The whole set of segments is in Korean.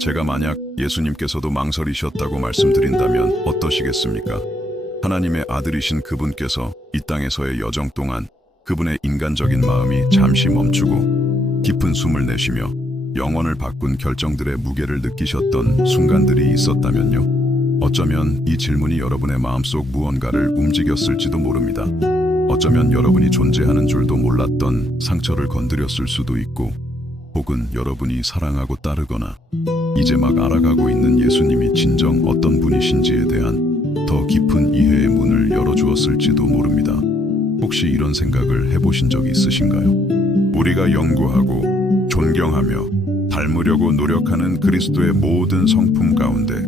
제가 만약 예수님께서도 망설이셨다고 말씀드린다면 어떠시겠습니까? 하나님의 아들이신 그분께서 이 땅에서의 여정 동안 그분의 인간적인 마음이 잠시 멈추고 깊은 숨을 내쉬며 영혼을 바꾼 결정들의 무게를 느끼셨던 순간들이 있었다면요. 어쩌면 이 질문이 여러분의 마음속 무언가를 움직였을지도 모릅니다. 어쩌면 여러분이 존재하는 줄도 몰랐던 상처를 건드렸을 수도 있고, 혹은 여러분이 사랑하고 따르거나 이제 막 알아가고 있는 예수님이 진정 어떤 분이신지에 대한 더 깊은 이해의 문을 열어주었을지도 모릅니다. 혹시 이런 생각을 해보신 적이 있으신가요? 우리가 연구하고 존경하며 닮으려고 노력하는 그리스도의 모든 성품 가운데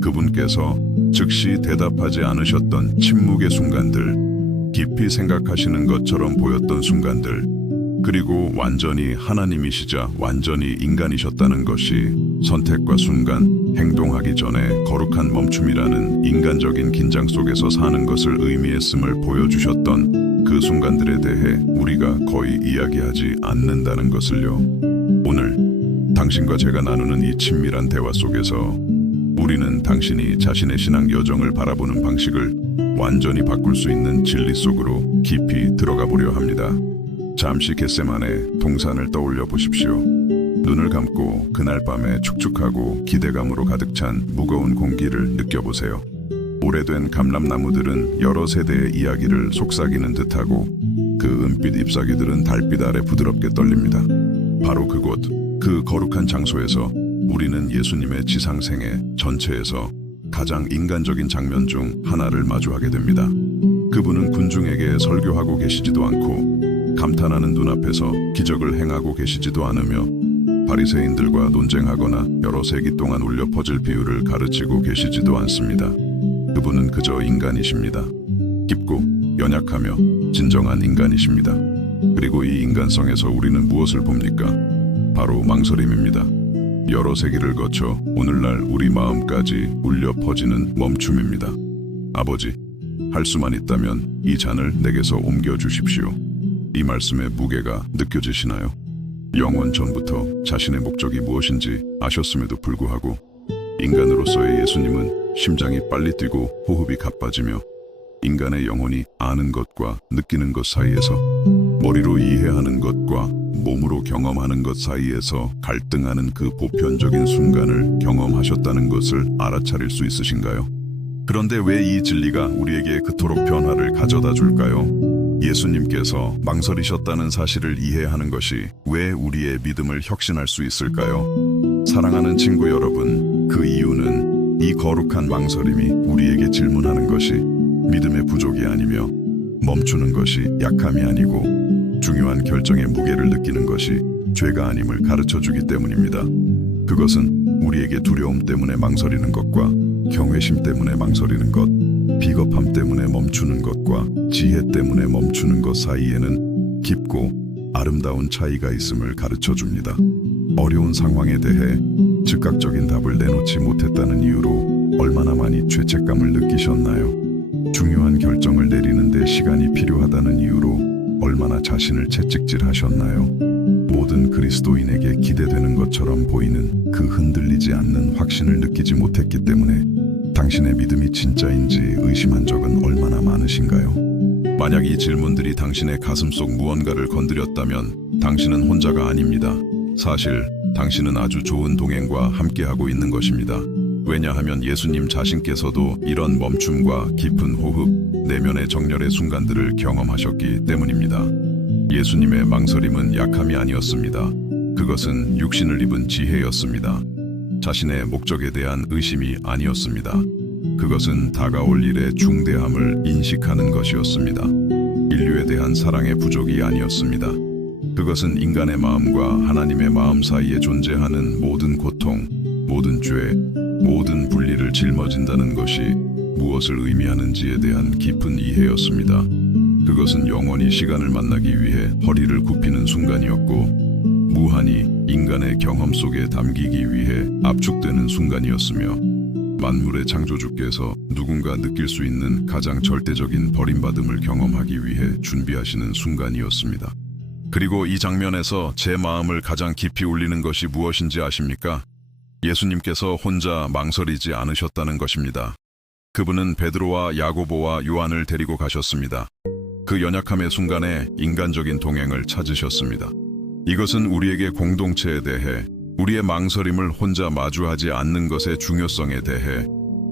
그분께서 즉시 대답하지 않으셨던 침묵의 순간들, 깊이 생각하시는 것처럼 보였던 순간들, 그리고 완전히 하나님이시자 완전히 인간이셨다는 것이 선택과 순간, 행동하기 전에 거룩한 멈춤이라는 인간적인 긴장 속에서 사는 것을 의미했음을 보여주셨던 그 순간들에 대해 우리가 거의 이야기하지 않는다는 것을요. 오늘 당신과 제가 나누는 이 친밀한 대화 속에서 우리는 당신이 자신의 신앙 여정을 바라보는 방식을 완전히 바꿀 수 있는 진리 속으로 깊이 들어가 보려 합니다. 잠시 겟세마네 동산을 떠올려 보십시오. 눈을 감고 그날 밤에 축축하고 기대감으로 가득 찬 무거운 공기를 느껴보세요. 오래된 감람나무들은 여러 세대의 이야기를 속삭이는 듯하고 그 은빛 잎사귀들은 달빛 아래 부드럽게 떨립니다. 바로 그곳, 그 거룩한 장소에서 우리는 예수님의 지상생애 전체에서 가장 인간적인 장면 중 하나를 마주하게 됩니다. 그분은 군중에게 설교하고 계시지도 않고 감탄하는 눈앞에서 기적을 행하고 계시지도 않으며 바리새인들과 논쟁하거나 여러 세기 동안 울려 퍼질 비유를 가르치고 계시지도 않습니다. 그분은 그저 인간이십니다. 깊고 연약하며 진정한 인간이십니다. 그리고 이 인간성에서 우리는 무엇을 봅니까? 바로 망설임입니다. 여러 세기를 거쳐 오늘날 우리 마음까지 울려 퍼지는 멈춤입니다. 아버지, 할 수만 있다면 이 잔을 내게서 옮겨주십시오. 이 말씀의 무게가 느껴지시나요? 영원 전부터 자신의 목적이 무엇인지 아셨음에도 불구하고 인간으로서의 예수님은 심장이 빨리 뛰고 호흡이 가빠지며 인간의 영혼이 아는 것과 느끼는 것 사이에서, 머리로 이해하는 것과 몸으로 경험하는 것 사이에서 갈등하는 그 보편적인 순간을 경험하셨다는 것을 알아차릴 수 있으신가요? 그런데 왜 이 진리가 우리에게 그토록 변화를 가져다 줄까요? 예수님께서 망설이셨다는 사실을 이해하는 것이 왜 우리의 믿음을 혁신할 수 있을까요? 사랑하는 친구 여러분, 그 이유는 이 거룩한 망설임이 우리에게 질문하는 것이 믿음의 부족이 아니며 멈추는 것이 약함이 아니고 중요한 결정의 무게를 느끼는 것이 죄가 아님을 가르쳐주기 때문입니다. 그것은 우리에게 두려움 때문에 망설이는 것과 경외심 때문에 망설이는 것, 비겁함 때문에 멈추는 것과 지혜 때문에 멈추는 것 사이에는 깊고 아름다운 차이가 있음을 가르쳐줍니다. 어려운 상황에 대해 즉각적인 답을 내놓지 못했다는 이유로 얼마나 많이 죄책감을 느끼셨나요? 중요한 결정을 내리는데 시간이 필요하다는 이유로 얼마나 자신을 채찍질하셨나요? 모든 그리스도인에게 기대되는 것처럼 보이는 그 흔들리지 않는 확신을 느끼지 못했기 때문에 당신의 믿음이 진짜인지 의심한 적은 얼마나 많으신가요? 만약 이 질문들이 당신의 가슴속 무언가를 건드렸다면 당신은 혼자가 아닙니다. 사실 당신은 아주 좋은 동행과 함께하고 있는 것입니다. 왜냐하면 예수님 자신께서도 이런 멈춤과 깊은 호흡, 내면의 정렬의 순간들을 경험하셨기 때문입니다. 예수님의 망설임은 약함이 아니었습니다. 그것은 육신을 입은 지혜였습니다. 자신의 목적에 대한 의심이 아니었습니다. 그것은 다가올 일의 중대함을 인식하는 것이었습니다. 인류에 대한 사랑의 부족이 아니었습니다. 그것은 인간의 마음과 하나님의 마음 사이에 존재하는 모든 고통, 모든 죄, 모든 분리를 짊어진다는 것이 무엇을 의미하는지에 대한 깊은 이해였습니다. 그것은 영원히 시간을 만나기 위해 허리를 굽히는 순간이었고, 무한히 인간의 경험 속에 담기기 위해 압축되는 순간이었으며, 만물의 창조주께서 누군가 느낄 수 있는 가장 절대적인 버림받음을 경험하기 위해 준비하시는 순간이었습니다. 그리고 이 장면에서 제 마음을 가장 깊이 울리는 것이 무엇인지 아십니까? 예수님께서 혼자 망설이지 않으셨다는 것입니다. 그분은 베드로와 야고보와 요한을 데리고 가셨습니다. 그 연약함의 순간에 인간적인 동행을 찾으셨습니다. 이것은 우리에게 공동체에 대해, 우리의 망설임을 혼자 마주하지 않는 것의 중요성에 대해,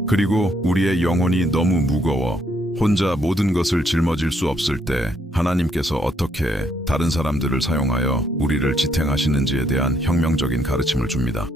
그리고 우리의 영혼이 너무 무거워 혼자 모든 것을 짊어질 수 없을 때 하나님께서 어떻게 다른 사람들을 사용하여 우리를 지탱하시는지에 대한 혁명적인 가르침을 줍니다.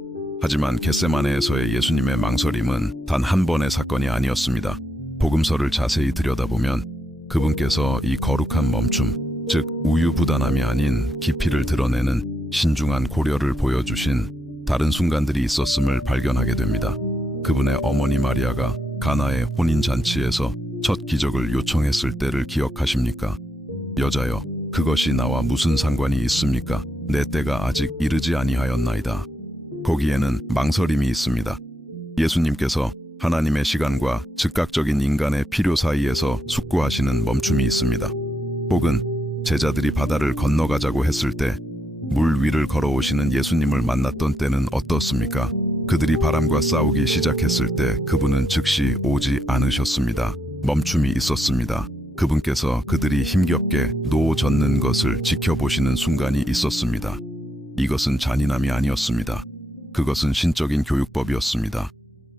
하지만 겟세마네에서의 예수님의 망설임은 단 한 번의 사건이 아니었습니다. 복음서를 자세히 들여다보면 그분께서 이 거룩한 멈춤, 즉 우유부단함이 아닌 깊이를 드러내는 신중한 고려를 보여주신 다른 순간들이 있었음을 발견하게 됩니다. 그분의 어머니 마리아가 가나의 혼인잔치에서 첫 기적을 요청했을 때를 기억하십니까? 여자여, 그것이 나와 무슨 상관이 있습니까? 내 때가 아직 이르지 아니하였나이다. 거기에는 망설임이 있습니다. 예수님께서 하나님의 시간과 즉각적인 인간의 필요 사이에서 숙고하시는 멈춤이 있습니다. 혹은 제자들이 바다를 건너가자고 했을 때 물 위를 걸어오시는 예수님을 만났던 때는 어떻습니까? 그들이 바람과 싸우기 시작했을 때 그분은 즉시 오지 않으셨습니다. 멈춤이 있었습니다. 그분께서 그들이 힘겹게 노 젓는 것을 지켜보시는 순간이 있었습니다. 이것은 잔인함이 아니었습니다. 그것은 신적인 교육법이었습니다.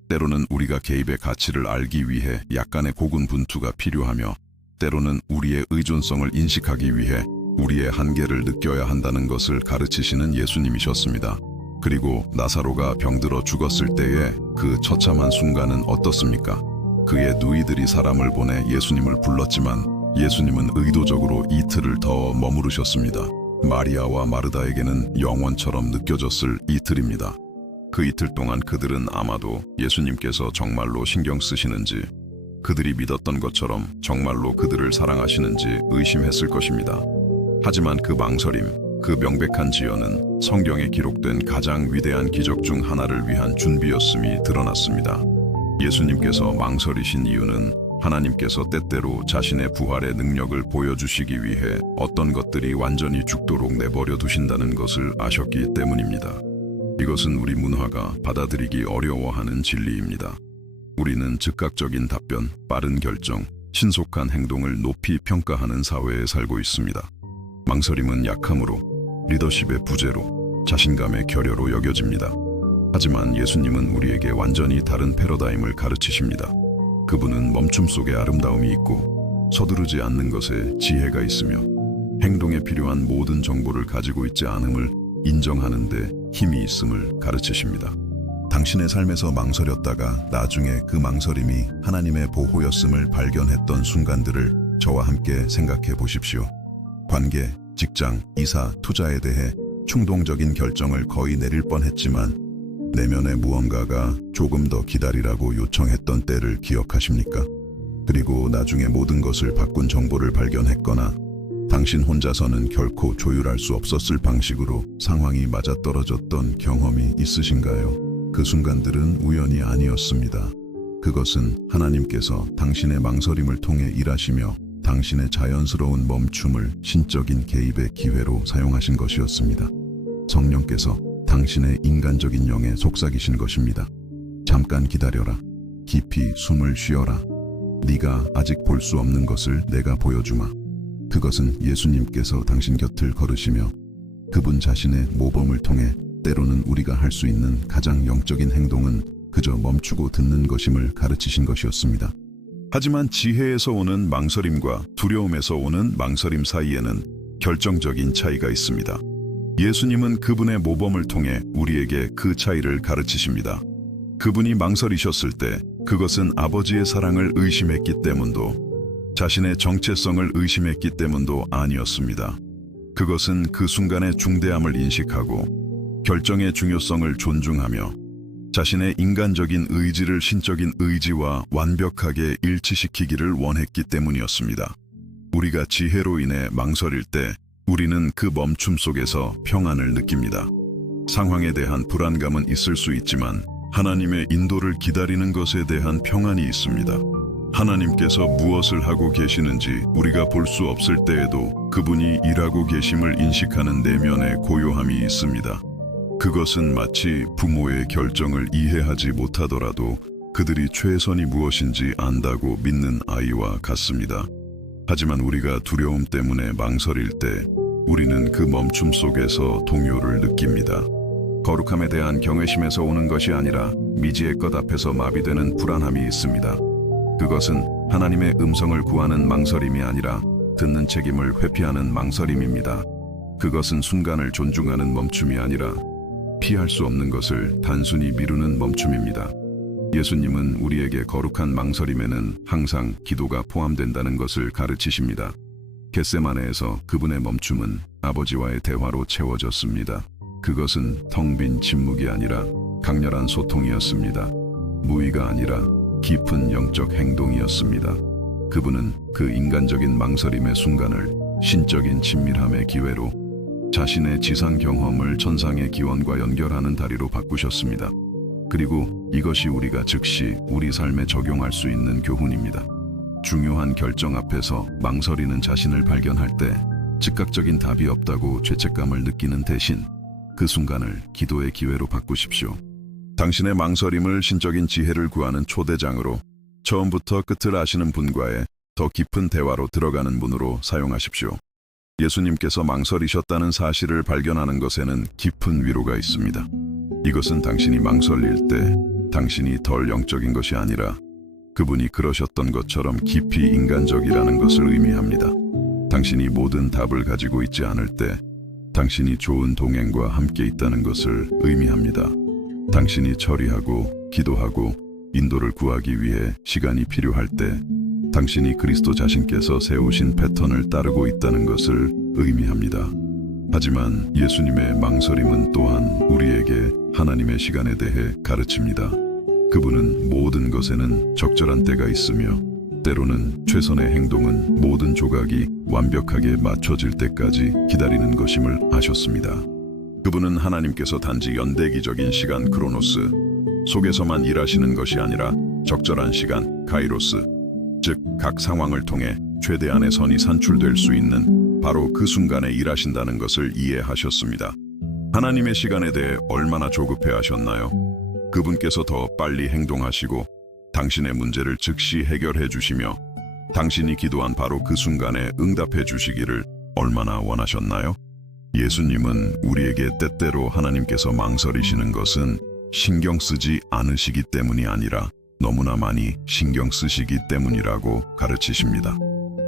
때로는 우리가 개입의 가치를 알기 위해 약간의 고군분투가 필요하며, 때로는 우리의 의존성을 인식하기 위해 우리의 한계를 느껴야 한다는 것을 가르치시는 예수님이셨습니다. 그리고 나사로가 병들어 죽었을 때의 그 처참한 순간은 어떻습니까? 그의 누이들이 사람을 보내 예수님을 불렀지만 예수님은 의도적으로 이틀을 더 머무르셨습니다. 마리아와 마르다에게는 영원처럼 느껴졌을 이틀입니다. 그 이틀 동안 그들은 아마도 예수님께서 정말로 신경 쓰시는지, 그들이 믿었던 것처럼 정말로 그들을 사랑하시는지 의심했을 것입니다. 하지만 그 망설임, 그 명백한 지연은 성경에 기록된 가장 위대한 기적 중 하나를 위한 준비였음이 드러났습니다. 예수님께서 망설이신 이유는 하나님께서 때때로 자신의 부활의 능력을 보여주시기 위해 어떤 것들이 완전히 죽도록 내버려 두신다는 것을 아셨기 때문입니다. 이것은 우리 문화가 받아들이기 어려워하는 진리입니다. 우리는 즉각적인 답변, 빠른 결정, 신속한 행동을 높이 평가하는 사회에 살고 있습니다. 망설임은 약함으로, 리더십의 부재로, 자신감의 결여로 여겨집니다. 하지만 예수님은 우리에게 완전히 다른 패러다임을 가르치십니다. 그분은 멈춤 속에 아름다움이 있고 서두르지 않는 것에 지혜가 있으며 행동에 필요한 모든 정보를 가지고 있지 않음을 인정하는 데 힘이 있음을 가르치십니다. 당신의 삶에서 망설였다가 나중에 그 망설임이 하나님의 보호였음을 발견했던 순간들을 저와 함께 생각해 보십시오. 관계, 직장, 이사, 투자에 대해 충동적인 결정을 거의 내릴 뻔했지만 내면의 무언가가 조금 더 기다리라고 요청했던 때를 기억하십니까? 그리고 나중에 모든 것을 바꾼 정보를 발견했거나 당신 혼자서는 결코 조율할 수 없었을 방식으로 상황이 맞아떨어졌던 경험이 있으신가요? 그 순간들은 우연이 아니었습니다. 그것은 하나님께서 당신의 망설임을 통해 일하시며 당신의 자연스러운 멈춤을 신적인 개입의 기회로 사용하신 것이었습니다. 성령께서 당신의 인간적인 영에 속삭이신 것입니다. 잠깐 기다려라. 깊이 숨을 쉬어라. 네가 아직 볼 수 없는 것을 내가 보여주마. 그것은 예수님께서 당신 곁을 걸으시며 그분 자신의 모범을 통해 때로는 우리가 할 수 있는 가장 영적인 행동은 그저 멈추고 듣는 것임을 가르치신 것이었습니다. 하지만 지혜에서 오는 망설임과 두려움에서 오는 망설임 사이에는 결정적인 차이가 있습니다. 예수님은 그분의 모범을 통해 우리에게 그 차이를 가르치십니다. 그분이 망설이셨을 때 그것은 아버지의 사랑을 의심했기 때문도, 자신의 정체성을 의심했기 때문도 아니었습니다. 그것은 그 순간의 중대함을 인식하고 결정의 중요성을 존중하며 자신의 인간적인 의지를 신적인 의지와 완벽하게 일치시키기를 원했기 때문이었습니다. 우리가 지혜로 인해 망설일 때 우리는 그 멈춤 속에서 평안을 느낍니다. 상황에 대한 불안감은 있을 수 있지만 하나님의 인도를 기다리는 것에 대한 평안이 있습니다. 하나님께서 무엇을 하고 계시는지 우리가 볼 수 없을 때에도 그분이 일하고 계심을 인식하는 내면의 고요함이 있습니다. 그것은 마치 부모의 결정을 이해하지 못하더라도 그들이 최선이 무엇인지 안다고 믿는 아이와 같습니다. 하지만 우리가 두려움 때문에 망설일 때 우리는 그 멈춤 속에서 동요를 느낍니다. 거룩함에 대한 경외심에서 오는 것이 아니라 미지의 것 앞에서 마비되는 불안함이 있습니다. 그것은 하나님의 음성을 구하는 망설임이 아니라 듣는 책임을 회피하는 망설임입니다. 그것은 순간을 존중하는 멈춤이 아니라 피할 수 없는 것을 단순히 미루는 멈춤입니다. 예수님은 우리에게 거룩한 망설임에는 항상 기도가 포함된다는 것을 가르치십니다. 겟세마네에서 그분의 멈춤은 아버지와의 대화로 채워졌습니다. 그것은 텅 빈 침묵이 아니라 강렬한 소통이었습니다. 무의가 아니라 깊은 영적 행동이었습니다. 그분은 그 인간적인 망설임의 순간을 신적인 친밀함의 기회로 자신의 지상 경험을 천상의 기원과 연결하는 다리로 바꾸셨습니다. 그리고 이것이 우리가 즉시 우리 삶에 적용할 수 있는 교훈입니다. 중요한 결정 앞에서 망설이는 자신을 발견할 때 즉각적인 답이 없다고 죄책감을 느끼는 대신 그 순간을 기도의 기회로 바꾸십시오. 당신의 망설임을 신적인 지혜를 구하는 초대장으로 처음부터 끝을 아시는 분과의 더 깊은 대화로 들어가는 문으로 사용하십시오. 예수님께서 망설이셨다는 사실을 발견하는 것에는 깊은 위로가 있습니다. 이것은 당신이 망설일 때 당신이 덜 영적인 것이 아니라 그분이 그러셨던 것처럼 깊이 인간적이라는 것을 의미합니다. 당신이 모든 답을 가지고 있지 않을 때 당신이 좋은 동행과 함께 있다는 것을 의미합니다. 당신이 처리하고 기도하고 인도를 구하기 위해 시간이 필요할 때 당신이 그리스도 자신께서 세우신 패턴을 따르고 있다는 것을 의미합니다. 하지만 예수님의 망설임은 또한 우리에게 하나님의 시간에 대해 가르칩니다. 그분은 모든 것에는 적절한 때가 있으며 때로는 최선의 행동은 모든 조각이 완벽하게 맞춰질 때까지 기다리는 것임을 아셨습니다. 그분은 하나님께서 단지 연대기적인 시간 크로노스 속에서만 일하시는 것이 아니라 적절한 시간 카이로스, 즉 각 상황을 통해 최대한의 선이 산출될 수 있는 바로 그 순간에 일하신다는 것을 이해하셨습니다. 하나님의 시간에 대해 얼마나 조급해 하셨나요? 그분께서 더 빨리 행동하시고 당신의 문제를 즉시 해결해 주시며 당신이 기도한 바로 그 순간에 응답해 주시기를 얼마나 원하셨나요? 예수님은 우리에게 때때로 하나님께서 망설이시는 것은 신경 쓰지 않으시기 때문이 아니라 너무나 많이 신경 쓰시기 때문이라고 가르치십니다.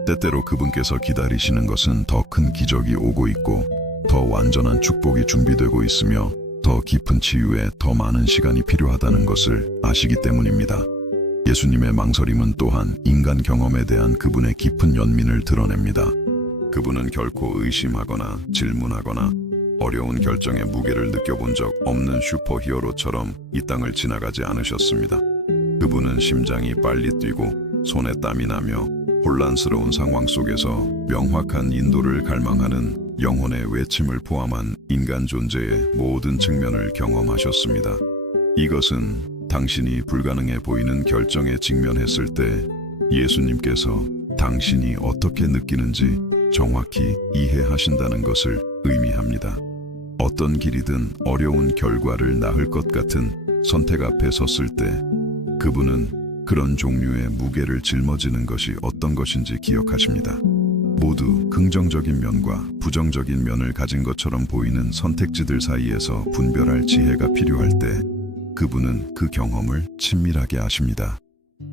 때때로 그분께서 기다리시는 것은 더 큰 기적이 오고 있고 더 완전한 축복이 준비되고 있으며 더 깊은 치유에 더 많은 시간이 필요하다는 것을 아시기 때문입니다. 예수님의 망설임은 또한 인간 경험에 대한 그분의 깊은 연민을 드러냅니다. 그분은 결코 의심하거나 질문하거나 어려운 결정의 무게를 느껴본 적 없는 슈퍼히어로처럼 이 땅을 지나가지 않으셨습니다. 그분은 심장이 빨리 뛰고 손에 땀이 나며 혼란스러운 상황 속에서 명확한 인도를 갈망하는 영혼의 외침을 포함한 인간 존재의 모든 측면을 경험하셨습니다. 이것은 당신이 불가능해 보이는 결정에 직면했을 때 예수님께서 당신이 어떻게 느끼는지 정확히 이해하신다는 것을 의미합니다. 어떤 길이든 어려운 결과를 낳을 것 같은 선택 앞에 섰을 때 그분은 그런 종류의 무게를 짊어지는 것이 어떤 것인지 기억하십니다. 모두 긍정적인 면과 부정적인 면을 가진 것처럼 보이는 선택지들 사이에서 분별할 지혜가 필요할 때 그분은 그 경험을 친밀하게 아십니다.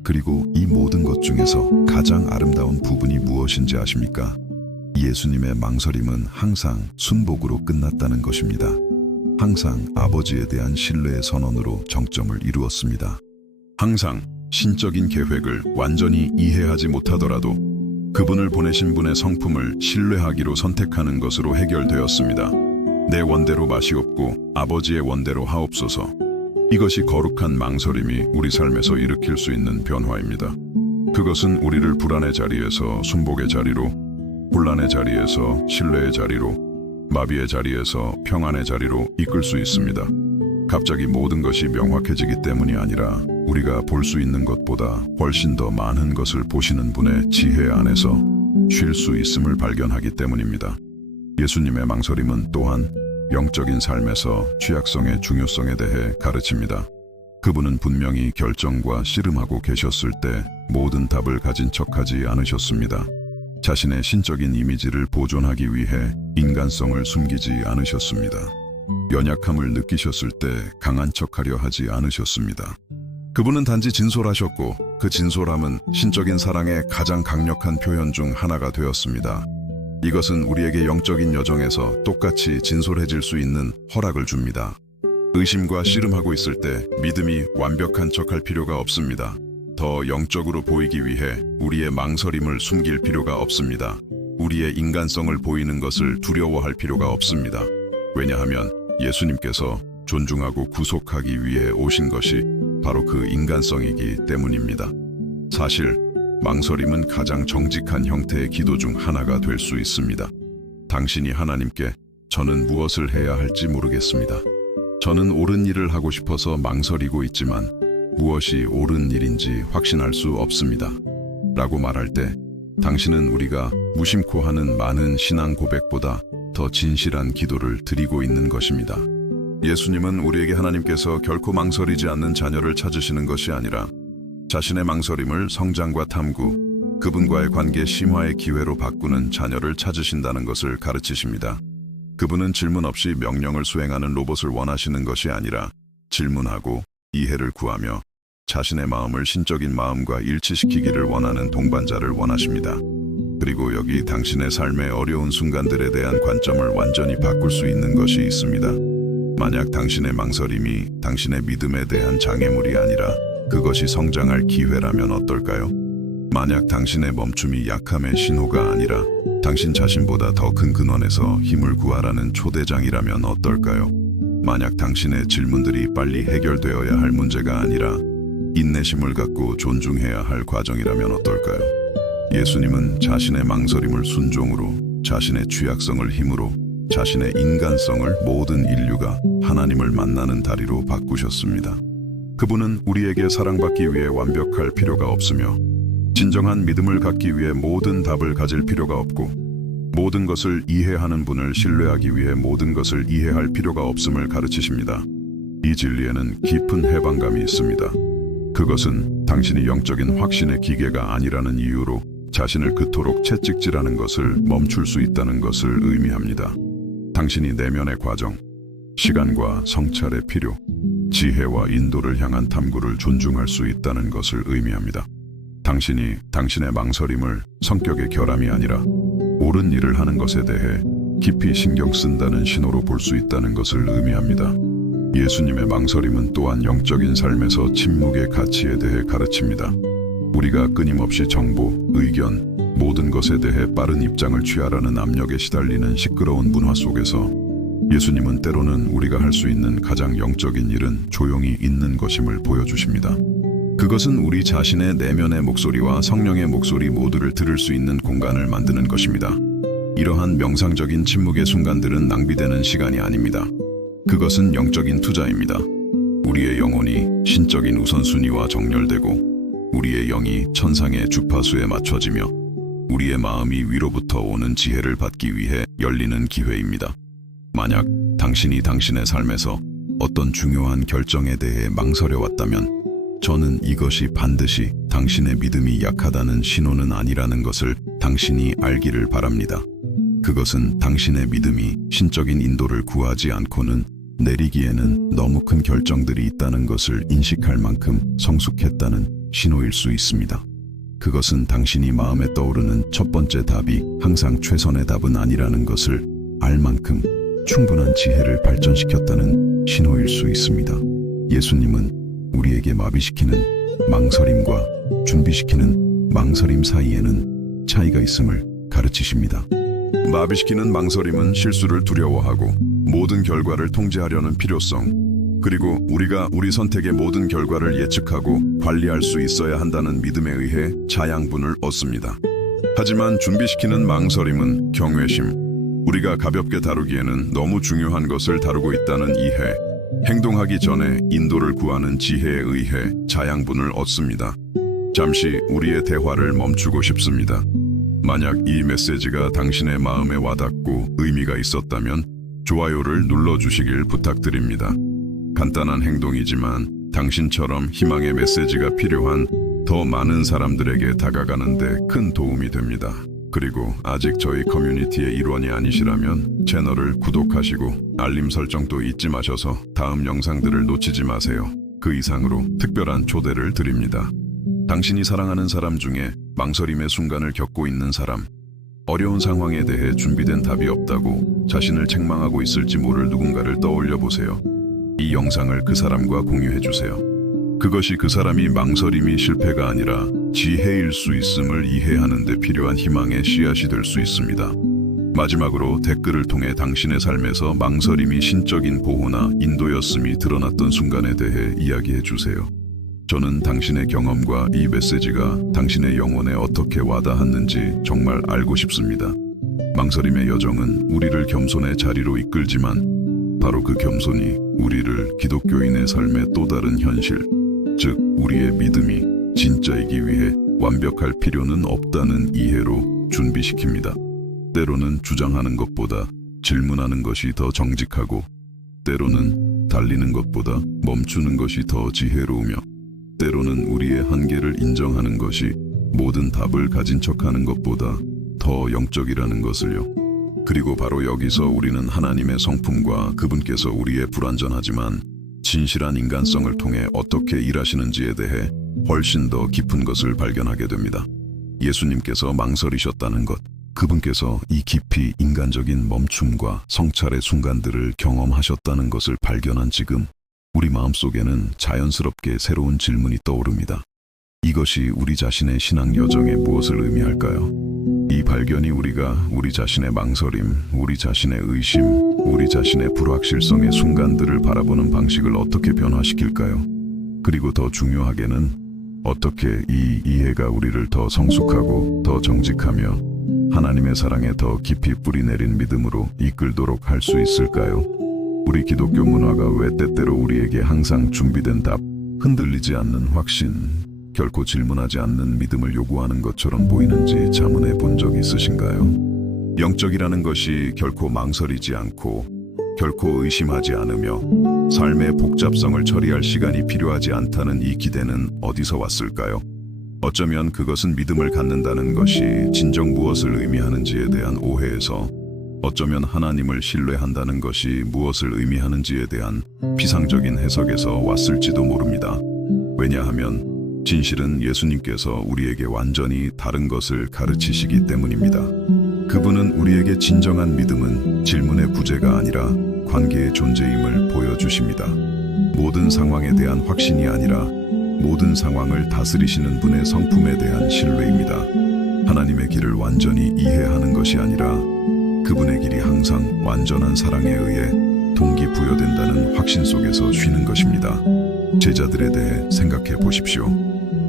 그리고 이 모든 것 중에서 가장 아름다운 부분이 무엇인지 아십니까? 예수님의 망설임은 항상 순복으로 끝났다는 것입니다. 항상 아버지에 대한 신뢰의 선언으로 정점을 이루었습니다. 항상 신적인 계획을 완전히 이해하지 못하더라도 그분을 보내신 분의 성품을 신뢰하기로 선택하는 것으로 해결되었습니다. 내 원대로 마시옵고 아버지의 원대로 하옵소서. 이것이 거룩한 망설임이 우리 삶에서 일으킬 수 있는 변화입니다. 그것은 우리를 불안의 자리에서 순복의 자리로, 혼란의 자리에서 신뢰의 자리로, 마비의 자리에서 평안의 자리로 이끌 수 있습니다. 갑자기 모든 것이 명확해지기 때문이 아니라 우리가 볼 수 있는 것보다 훨씬 더 많은 것을 보시는 분의 지혜 안에서 쉴 수 있음을 발견하기 때문입니다. 예수님의 망설임은 또한 영적인 삶에서 취약성의 중요성에 대해 가르칩니다. 그분은 분명히 결정과 씨름하고 계셨을 때 모든 답을 가진 척하지 않으셨습니다. 자신의 신적인 이미지를 보존하기 위해 인간성을 숨기지 않으셨습니다. 연약함을 느끼셨을 때 강한 척하려 하지 않으셨습니다. 그분은 단지 진솔하셨고 그 진솔함은 신적인 사랑의 가장 강력한 표현 중 하나가 되었습니다. 이것은 우리에게 영적인 여정에서 똑같이 진솔해질 수 있는 허락을 줍니다. 의심과 씨름하고 있을 때 믿음이 완벽한 척할 필요가 없습니다. 더 영적으로 보이기 위해 우리의 망설임을 숨길 필요가 없습니다. 우리의 인간성을 보이는 것을 두려워할 필요가 없습니다. 왜냐하면 예수님께서 존중하고 구속하기 위해 오신 것이 바로 그 인간성이기 때문입니다. 사실 망설임은 가장 정직한 형태의 기도 중 하나가 될 수 있습니다. 당신이 하나님께 저는 무엇을 해야 할지 모르겠습니다. 저는 옳은 일을 하고 싶어서 망설이고 있지만 무엇이 옳은 일인지 확신할 수 없습니다. 라고 말할 때 당신은 우리가 무심코 하는 많은 신앙 고백보다 더 진실한 기도를 드리고 있는 것입니다. 예수님은 우리에게 하나님께서 결코 망설이지 않는 자녀를 찾으시는 것이 아니라 자신의 망설임을 성장과 탐구, 그분과의 관계 심화의 기회로 바꾸는 자녀를 찾으신다는 것을 가르치십니다. 그분은 질문 없이 명령을 수행하는 로봇을 원하시는 것이 아니라 질문하고 이해를 구하며 자신의 마음을 신적인 마음과 일치시키기를 원하는 동반자를 원하십니다. 그리고 여기 당신의 삶의 어려운 순간들에 대한 관점을 완전히 바꿀 수 있는 것이 있습니다. 만약 당신의 망설임이 당신의 믿음에 대한 장애물이 아니라 그것이 성장할 기회라면 어떨까요? 만약 당신의 멈춤이 약함의 신호가 아니라 당신 자신보다 더 큰 근원에서 힘을 구하라는 초대장이라면 어떨까요? 만약 당신의 질문들이 빨리 해결되어야 할 문제가 아니라 인내심을 갖고 존중해야 할 과정이라면 어떨까요? 예수님은 자신의 망설임을 순종으로, 자신의 취약성을 힘으로, 자신의 인간성을 모든 인류가 하나님을 만나는 다리로 바꾸셨습니다. 그분은 우리에게 사랑받기 위해 완벽할 필요가 없으며 진정한 믿음을 갖기 위해 모든 답을 가질 필요가 없고 모든 것을 이해하는 분을 신뢰하기 위해 모든 것을 이해할 필요가 없음을 가르치십니다. 이 진리에는 깊은 해방감이 있습니다. 그것은 당신이 영적인 확신의 기계가 아니라는 이유로 자신을 그토록 채찍질하는 것을 멈출 수 있다는 것을 의미합니다. 당신이 내면의 과정, 시간과 성찰의 필요, 지혜와 인도를 향한 탐구를 존중할 수 있다는 것을 의미합니다. 당신이 당신의 망설임을 성격의 결함이 아니라 옳은 일을 하는 것에 대해 깊이 신경 쓴다는 신호로 볼 수 있다는 것을 의미합니다. 예수님의 망설임은 또한 영적인 삶에서 침묵의 가치에 대해 가르칩니다. 우리가 끊임없이 정보, 의견, 모든 것에 대해 빠른 입장을 취하라는 압력에 시달리는 시끄러운 문화 속에서 예수님은 때로는 우리가 할 수 있는 가장 영적인 일은 조용히 있는 것임을 보여주십니다. 그것은 우리 자신의 내면의 목소리와 성령의 목소리 모두를 들을 수 있는 공간을 만드는 것입니다. 이러한 명상적인 침묵의 순간들은 낭비되는 시간이 아닙니다. 그것은 영적인 투자입니다. 우리의 영혼이 신적인 우선순위와 정렬되고 우리의 영이 천상의 주파수에 맞춰지며 우리의 마음이 위로부터 오는 지혜를 받기 위해 열리는 기회입니다. 만약 당신이 당신의 삶에서 어떤 중요한 결정에 대해 망설여 왔다면 저는 이것이 반드시 당신의 믿음이 약하다는 신호는 아니라는 것을 당신이 알기를 바랍니다. 그것은 당신의 믿음이 신적인 인도를 구하지 않고는 내리기에는 너무 큰 결정들이 있다는 것을 인식할 만큼 성숙했다는 신호일 수 있습니다. 그것은 당신이 마음에 떠오르는 첫 번째 답이 항상 최선의 답은 아니라는 것을 알 만큼 충분한 지혜를 발전시켰다는 신호일 수 있습니다. 예수님은 우리에게 마비시키는 망설임과 준비시키는 망설임 사이에는 차이가 있음을 가르치십니다. 마비시키는 망설임은 실수를 두려워하고 모든 결과를 통제하려는 필요성, 그리고 우리가 우리 선택의 모든 결과를 예측하고 관리할 수 있어야 한다는 믿음에 의해 자양분을 얻습니다. 하지만 준비시키는 망설임은 경외심, 우리가 가볍게 다루기에는 너무 중요한 것을 다루고 있다는 이해, 행동하기 전에 인도를 구하는 지혜에 의해 자양분을 얻습니다. 잠시 우리의 대화를 멈추고 싶습니다. 만약 이 메시지가 당신의 마음에 와닿고 의미가 있었다면 좋아요를 눌러주시길 부탁드립니다. 간단한 행동이지만 당신처럼 희망의 메시지가 필요한 더 많은 사람들에게 다가가는데 큰 도움이 됩니다. 그리고 아직 저희 커뮤니티의 일원이 아니시라면 채널을 구독하시고 알림 설정도 잊지 마셔서 다음 영상들을 놓치지 마세요. 그 이상으로 특별한 초대를 드립니다. 당신이 사랑하는 사람 중에 망설임의 순간을 겪고 있는 사람, 어려운 상황에 대해 준비된 답이 없다고 자신을 책망하고 있을지 모를 누군가를 떠올려 보세요. 이 영상을 그 사람과 공유해 주세요. 그것이 그 사람이 망설임이 실패가 아니라 지혜일 수 있음을 이해하는 데 필요한 희망의 씨앗이 될 수 있습니다. 마지막으로 댓글을 통해 당신의 삶에서 망설임이 신적인 보호나 인도였음이 드러났던 순간에 대해 이야기해 주세요. 저는 당신의 경험과 이 메시지가 당신의 영혼에 어떻게 와닿았는지 정말 알고 싶습니다. 망설임의 여정은 우리를 겸손의 자리로 이끌지만 바로 그 겸손이 우리를 기독교인의 삶의 또 다른 현실, 즉 우리의 믿음이 진짜이기 위해 완벽할 필요는 없다는 이해로 준비시킵니다. 때로는 주장하는 것보다 질문하는 것이 더 정직하고, 때로는 달리는 것보다 멈추는 것이 더 지혜로우며, 때로는 우리의 한계를 인정하는 것이 모든 답을 가진 척하는 것보다 더 영적이라는 것을요. 그리고 바로 여기서 우리는 하나님의 성품과 그분께서 우리의 불완전하지만 진실한 인간성을 통해 어떻게 일하시는지에 대해 훨씬 더 깊은 것을 발견하게 됩니다. 예수님께서 망설이셨다는 것, 그분께서 이 깊이 인간적인 멈춤과 성찰의 순간들을 경험하셨다는 것을 발견한 지금 우리 마음속에는 자연스럽게 새로운 질문이 떠오릅니다. 이것이 우리 자신의 신앙 여정에 무엇을 의미할까요? 이 발견이 우리가 우리 자신의 망설임, 우리 자신의 의심, 우리 자신의 불확실성의 순간들을 바라보는 방식을 어떻게 변화시킬까요? 그리고 더 중요하게는 어떻게 이 이해가 우리를 더 성숙하고 더 정직하며 하나님의 사랑에 더 깊이 뿌리내린 믿음으로 이끌도록 할 수 있을까요? 우리 기독교 문화가 왜 때때로 우리에게 항상 준비된 답, 흔들리지 않는 확신, 결코 질문하지 않는 믿음을 요구하는 것처럼 보이는지 자문해 본 적 있으신가요? 영적이라는 것이 결코 망설이지 않고 결코 의심하지 않으며 삶의 복잡성을 처리할 시간이 필요하지 않다는 이 기대는 어디서 왔을까요? 어쩌면 그것은 믿음을 갖는다는 것이 진정 무엇을 의미하는지에 대한 오해에서, 어쩌면 하나님을 신뢰한다는 것이 무엇을 의미하는지에 대한 피상적인 해석에서 왔을지도 모릅니다. 왜냐하면 진실은 예수님께서 우리에게 완전히 다른 것을 가르치시기 때문입니다. 그분은 우리에게 진정한 믿음은 질문의 부재가 아니라 관계의 존재임을 보여주십니다. 모든 상황에 대한 확신이 아니라 모든 상황을 다스리시는 분의 성품에 대한 신뢰입니다. 하나님의 길을 완전히 이해하는 것이 아니라 그분의 길이 항상 완전한 사랑에 의해 동기부여된다는 확신 속에서 쉬는 것입니다. 제자들에 대해 생각해 보십시오.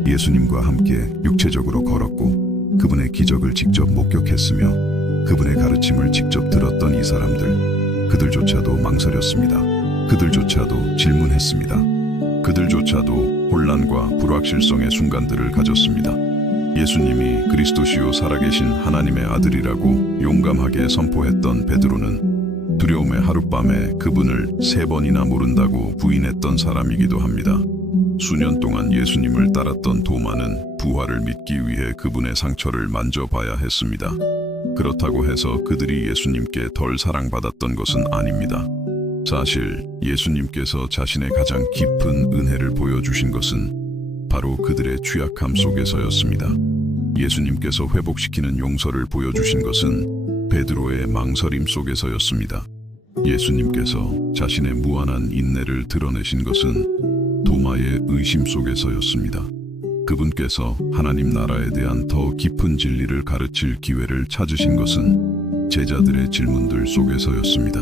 예수님과 함께 육체적으로 걸었고 그분의 기적을 직접 목격했으며 그분의 가르침을 직접 들었던 이 사람들, 그들조차도 망설였습니다. 그들조차도 질문했습니다. 그들조차도 혼란과 불확실성의 순간들을 가졌습니다. 예수님이 그리스도시요 살아계신 하나님의 아들이라고 용감하게 선포했던 베드로는 두려움의 하룻밤에 그분을 3번이나 모른다고 부인했던 사람이기도 합니다. 수년 동안 예수님을 따랐던 도마는 부활을 믿기 위해 그분의 상처를 만져봐야 했습니다. 그렇다고 해서 그들이 예수님께 덜 사랑받았던 것은 아닙니다. 사실 예수님께서 자신의 가장 깊은 은혜를 보여주신 것은 바로 그들의 취약함 속에서였습니다. 예수님께서 회복시키는 용서를 보여주신 것은 베드로의 망설임 속에서였습니다. 예수님께서 자신의 무한한 인내를 드러내신 것은 도마의 의심 속에서였습니다. 그분께서 하나님 나라에 대한 더 깊은 진리를 가르칠 기회를 찾으신 것은 제자들의 질문들 속에서였습니다.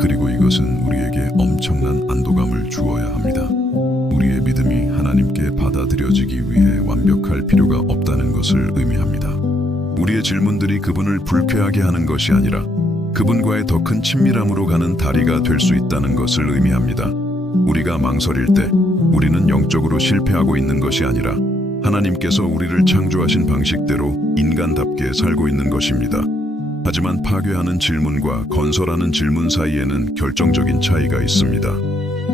그리고 이것은 우리에게 엄청난 안도감을 주어야 합니다. 우리의 믿음이 하나님께 받아들여지기 위해 완벽할 필요가 없다는 것을 의미합니다. 우리의 질문들이 그분을 불쾌하게 하는 것이 아니라 그분과의 더 큰 친밀함으로 가는 다리가 될 수 있다는 것을 의미합니다. 우리가 망설일 때 우리는 영적으로 실패하고 있는 것이 아니라 하나님께서 우리를 창조하신 방식대로 인간답게 살고 있는 것입니다. 하지만 파괴하는 질문과 건설하는 질문 사이에는 결정적인 차이가 있습니다.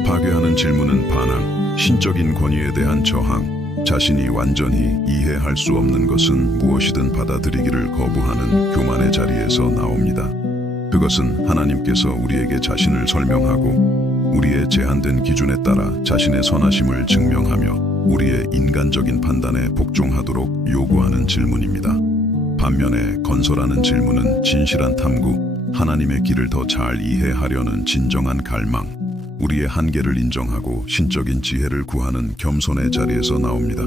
파괴하는 질문은 반항, 신적인 권위에 대한 저항, 자신이 완전히 이해할 수 없는 것은 무엇이든 받아들이기를 거부하는 교만의 자리에서 나옵니다. 그것은 하나님께서 우리에게 자신을 설명하고 우리의 제한된 기준에 따라 자신의 선하심을 증명하며 우리의 인간적인 판단에 복종하도록 요구하는 질문입니다. 반면에 건설하는 질문은 진실한 탐구, 하나님의 길을 더 잘 이해하려는 진정한 갈망, 우리의 한계를 인정하고 신적인 지혜를 구하는 겸손의 자리에서 나옵니다.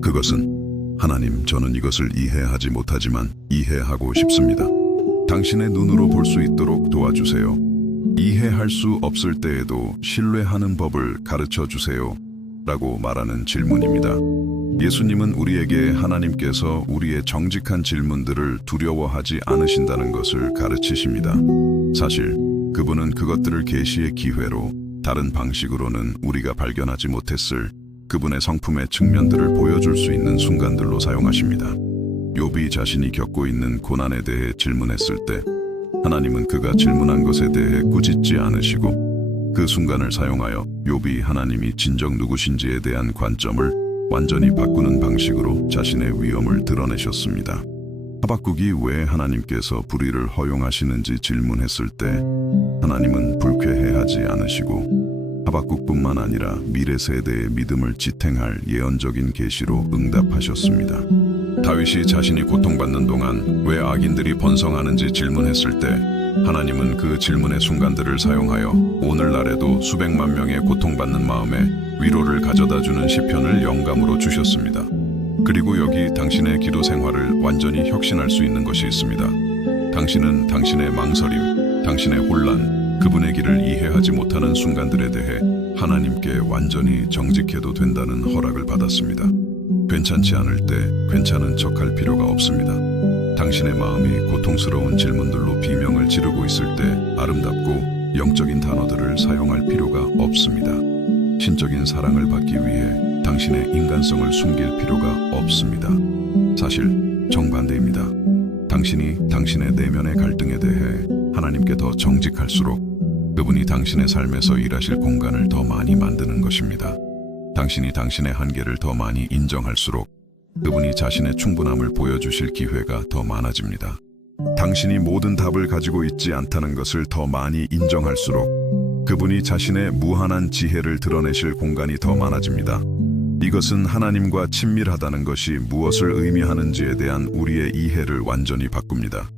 그것은 하나님, 저는 이것을 이해하지 못하지만 이해하고 싶습니다. 당신의 눈으로 볼 수 있도록 도와주세요. 이해할 수 없을 때에도 신뢰하는 법을 가르쳐 주세요. 라고 말하는 질문입니다. 예수님은 우리에게 하나님께서 우리의 정직한 질문들을 두려워하지 않으신다는 것을 가르치십니다. 사실 그분은 그것들을 계시의 기회로 다른 방식으로는 우리가 발견하지 못했을 그분의 성품의 측면들을 보여줄 수 있는 순간들로 사용하십니다. 욥이 자신이 겪고 있는 고난에 대해 질문했을 때 하나님은 그가 질문한 것에 대해 꾸짖지 않으시고 그 순간을 사용하여 욥이 하나님이 진정 누구신지에 대한 관점을 완전히 바꾸는 방식으로 자신의 위엄을 드러내셨습니다. 하박국이 왜 하나님께서 불의를 허용하시는지 질문했을 때 하나님은 불쾌해하지 않으시고 하박국뿐만 아니라 미래 세대의 믿음을 지탱할 예언적인 계시로 응답하셨습니다. 다윗이 자신이 고통받는 동안 왜 악인들이 번성하는지 질문했을 때 하나님은 그 질문의 순간들을 사용하여 오늘날에도 수백만 명의 고통받는 마음에 위로를 가져다주는 시편을 영감으로 주셨습니다. 그리고 여기 당신의 기도 생활을 완전히 혁신할 수 있는 것이 있습니다. 당신은 당신의 망설임, 당신의 혼란, 그분의 길을 이해하지 못하는 순간들에 대해 하나님께 완전히 정직해도 된다는 허락을 받았습니다. 괜찮지 않을 때 괜찮은 척할 필요가 없습니다. 당신의 마음이 고통스러운 질문들로 비명을 지르고 있을 때 아름답고 영적인 단어들을 사용할 필요가 없습니다. 신적인 사랑을 받기 위해 당신의 인간성을 숨길 필요가 없습니다. 사실 정반대입니다. 당신이 당신의 내면의 갈등에 대해 하나님께 더 정직할수록 그분이 당신의 삶에서 일하실 공간을 더 많이 만드는 것입니다. 당신이 당신의 한계를 더 많이 인정할수록 그분이 자신의 충분함을 보여주실 기회가 더 많아집니다. 당신이 모든 답을 가지고 있지 않다는 것을 더 많이 인정할수록 그분이 자신의 무한한 지혜를 드러내실 공간이 더 많아집니다. 이것은 하나님과 친밀하다는 것이 무엇을 의미하는지에 대한 우리의 이해를 완전히 바꿉니다.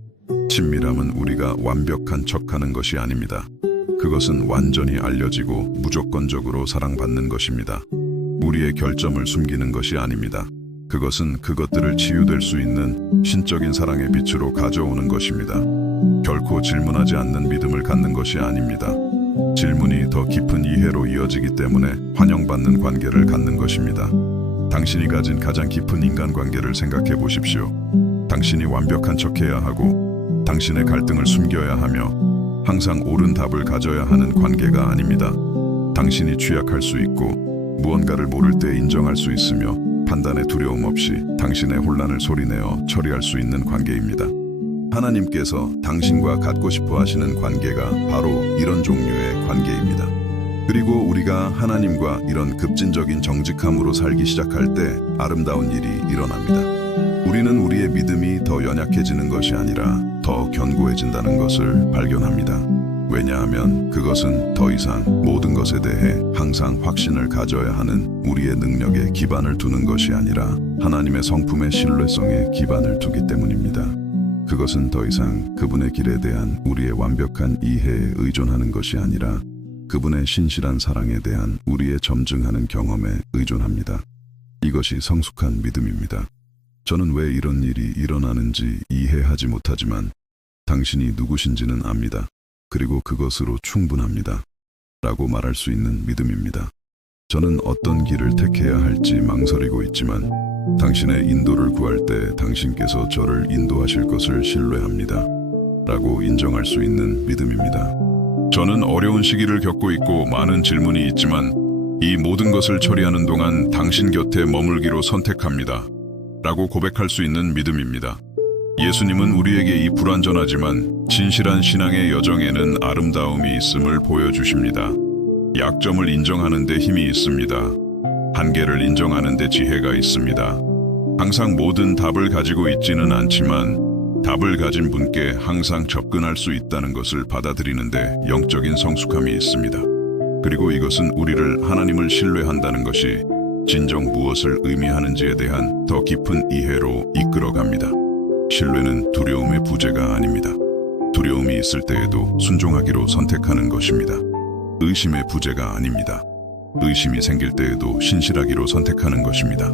친밀함은 우리가 완벽한 척하는 것이 아닙니다. 그것은 완전히 알려지고 무조건적으로 사랑받는 것입니다. 우리의 결점을 숨기는 것이 아닙니다. 그것은 그것들을 치유될 수 있는 신적인 사랑의 빛으로 가져오는 것입니다. 결코 질문하지 않는 믿음을 갖는 것이 아닙니다. 질문이 더 깊은 이해로 이어지기 때문에 환영받는 관계를 갖는 것입니다. 당신이 가진 가장 깊은 인간관계를 생각해 보십시오. 당신이 완벽한 척해야 하고 당신의 갈등을 숨겨야 하며 항상 옳은 답을 가져야 하는 관계가 아닙니다. 당신이 취약할 수 있고 무언가를 모를 때 인정할 수 있으며 판단에 두려움 없이 당신의 혼란을 소리내어 처리할 수 있는 관계입니다. 하나님께서 당신과 갖고 싶어 하시는 관계가 바로 이런 종류의 관계입니다. 그리고 우리가 하나님과 이런 급진적인 정직함으로 살기 시작할 때 아름다운 일이 일어납니다. 우리는 우리의 믿음이 더 연약해지는 것이 아니라 더 견고해진다는 것을 발견합니다. 왜냐하면 그것은 더 이상 모든 것에 대해 항상 확신을 가져야 하는 우리의 능력에 기반을 두는 것이 아니라 하나님의 성품의 신뢰성에 기반을 두기 때문입니다. 그것은 더 이상 그분의 길에 대한 우리의 완벽한 이해에 의존하는 것이 아니라 그분의 신실한 사랑에 대한 우리의 점증하는 경험에 의존합니다. 이것이 성숙한 믿음입니다. 저는 왜 이런 일이 일어나는지 이해하지 못하지만 당신이 누구신지는 압니다. 그리고 그것으로 충분합니다. 라고 말할 수 있는 믿음입니다. 저는 어떤 길을 택해야 할지 망설이고 있지만 당신의 인도를 구할 때 당신께서 저를 인도하실 것을 신뢰합니다. 라고 인정할 수 있는 믿음입니다. 저는 어려운 시기를 겪고 있고 많은 질문이 있지만 이 모든 것을 처리하는 동안 당신 곁에 머물기로 선택합니다. 라고 고백할 수 있는 믿음입니다. 예수님은 우리에게 이 불완전하지만 진실한 신앙의 여정에는 아름다움이 있음을 보여주십니다. 약점을 인정하는 데 힘이 있습니다. 한계를 인정하는 데 지혜가 있습니다. 항상 모든 답을 가지고 있지는 않지만 답을 가진 분께 항상 접근할 수 있다는 것을 받아들이는데 영적인 성숙함이 있습니다. 그리고 이것은 우리를 하나님을 신뢰한다는 것이 진정 무엇을 의미하는지에 대한 더 깊은 이해로 이끌어갑니다. 신뢰는 두려움의 부재가 아닙니다. 두려움이 있을 때에도 순종하기로 선택하는 것입니다. 의심의 부재가 아닙니다. 의심이 생길 때에도 신실하기로 선택하는 것입니다.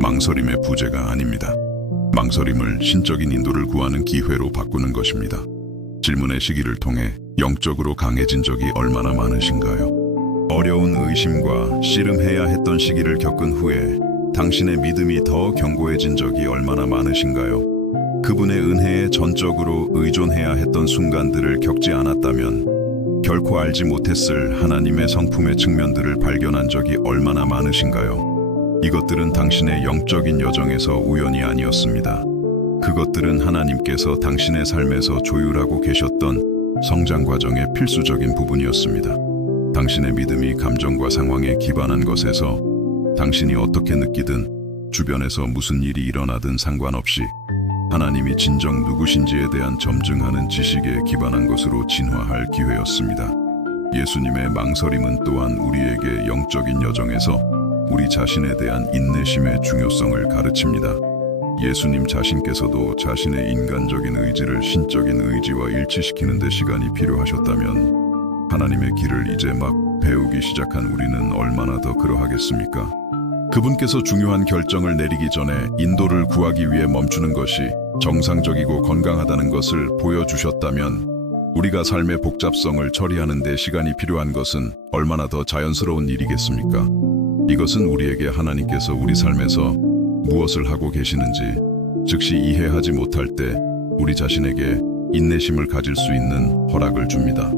망설임의 부재가 아닙니다. 망설임을 신적인 인도를 구하는 기회로 바꾸는 것입니다. 질문의 시기를 통해 영적으로 강해진 적이 얼마나 많으신가요? 어려운 의심과 씨름해야 했던 시기를 겪은 후에 당신의 믿음이 더 견고해진 적이 얼마나 많으신가요? 그분의 은혜에 전적으로 의존해야 했던 순간들을 겪지 않았다면 결코 알지 못했을 하나님의 성품의 측면들을 발견한 적이 얼마나 많으신가요? 이것들은 당신의 영적인 여정에서 우연이 아니었습니다. 그것들은 하나님께서 당신의 삶에서 조율하고 계셨던 성장 과정의 필수적인 부분이었습니다. 당신의 믿음이 감정과 상황에 기반한 것에서 당신이 어떻게 느끼든 주변에서 무슨 일이 일어나든 상관없이 하나님이 진정 누구신지에 대한 점증하는 지식에 기반한 것으로 진화할 기회였습니다. 예수님의 망설임은 또한 우리에게 영적인 여정에서 우리 자신에 대한 인내심의 중요성을 가르칩니다. 예수님 자신께서도 자신의 인간적인 의지를 신적인 의지와 일치시키는 데 시간이 필요하셨다면 하나님의 길을 이제 막 배우기 시작한 우리는 얼마나 더 그러하겠습니까? 그분께서 중요한 결정을 내리기 전에 인도를 구하기 위해 멈추는 것이 정상적이고 건강하다는 것을 보여주셨다면 우리가 삶의 복잡성을 처리하는 데 시간이 필요한 것은 얼마나 더 자연스러운 일이겠습니까? 이것은 우리에게 하나님께서 우리 삶에서 무엇을 하고 계시는지 즉시 이해하지 못할 때 우리 자신에게 인내심을 가질 수 있는 허락을 줍니다.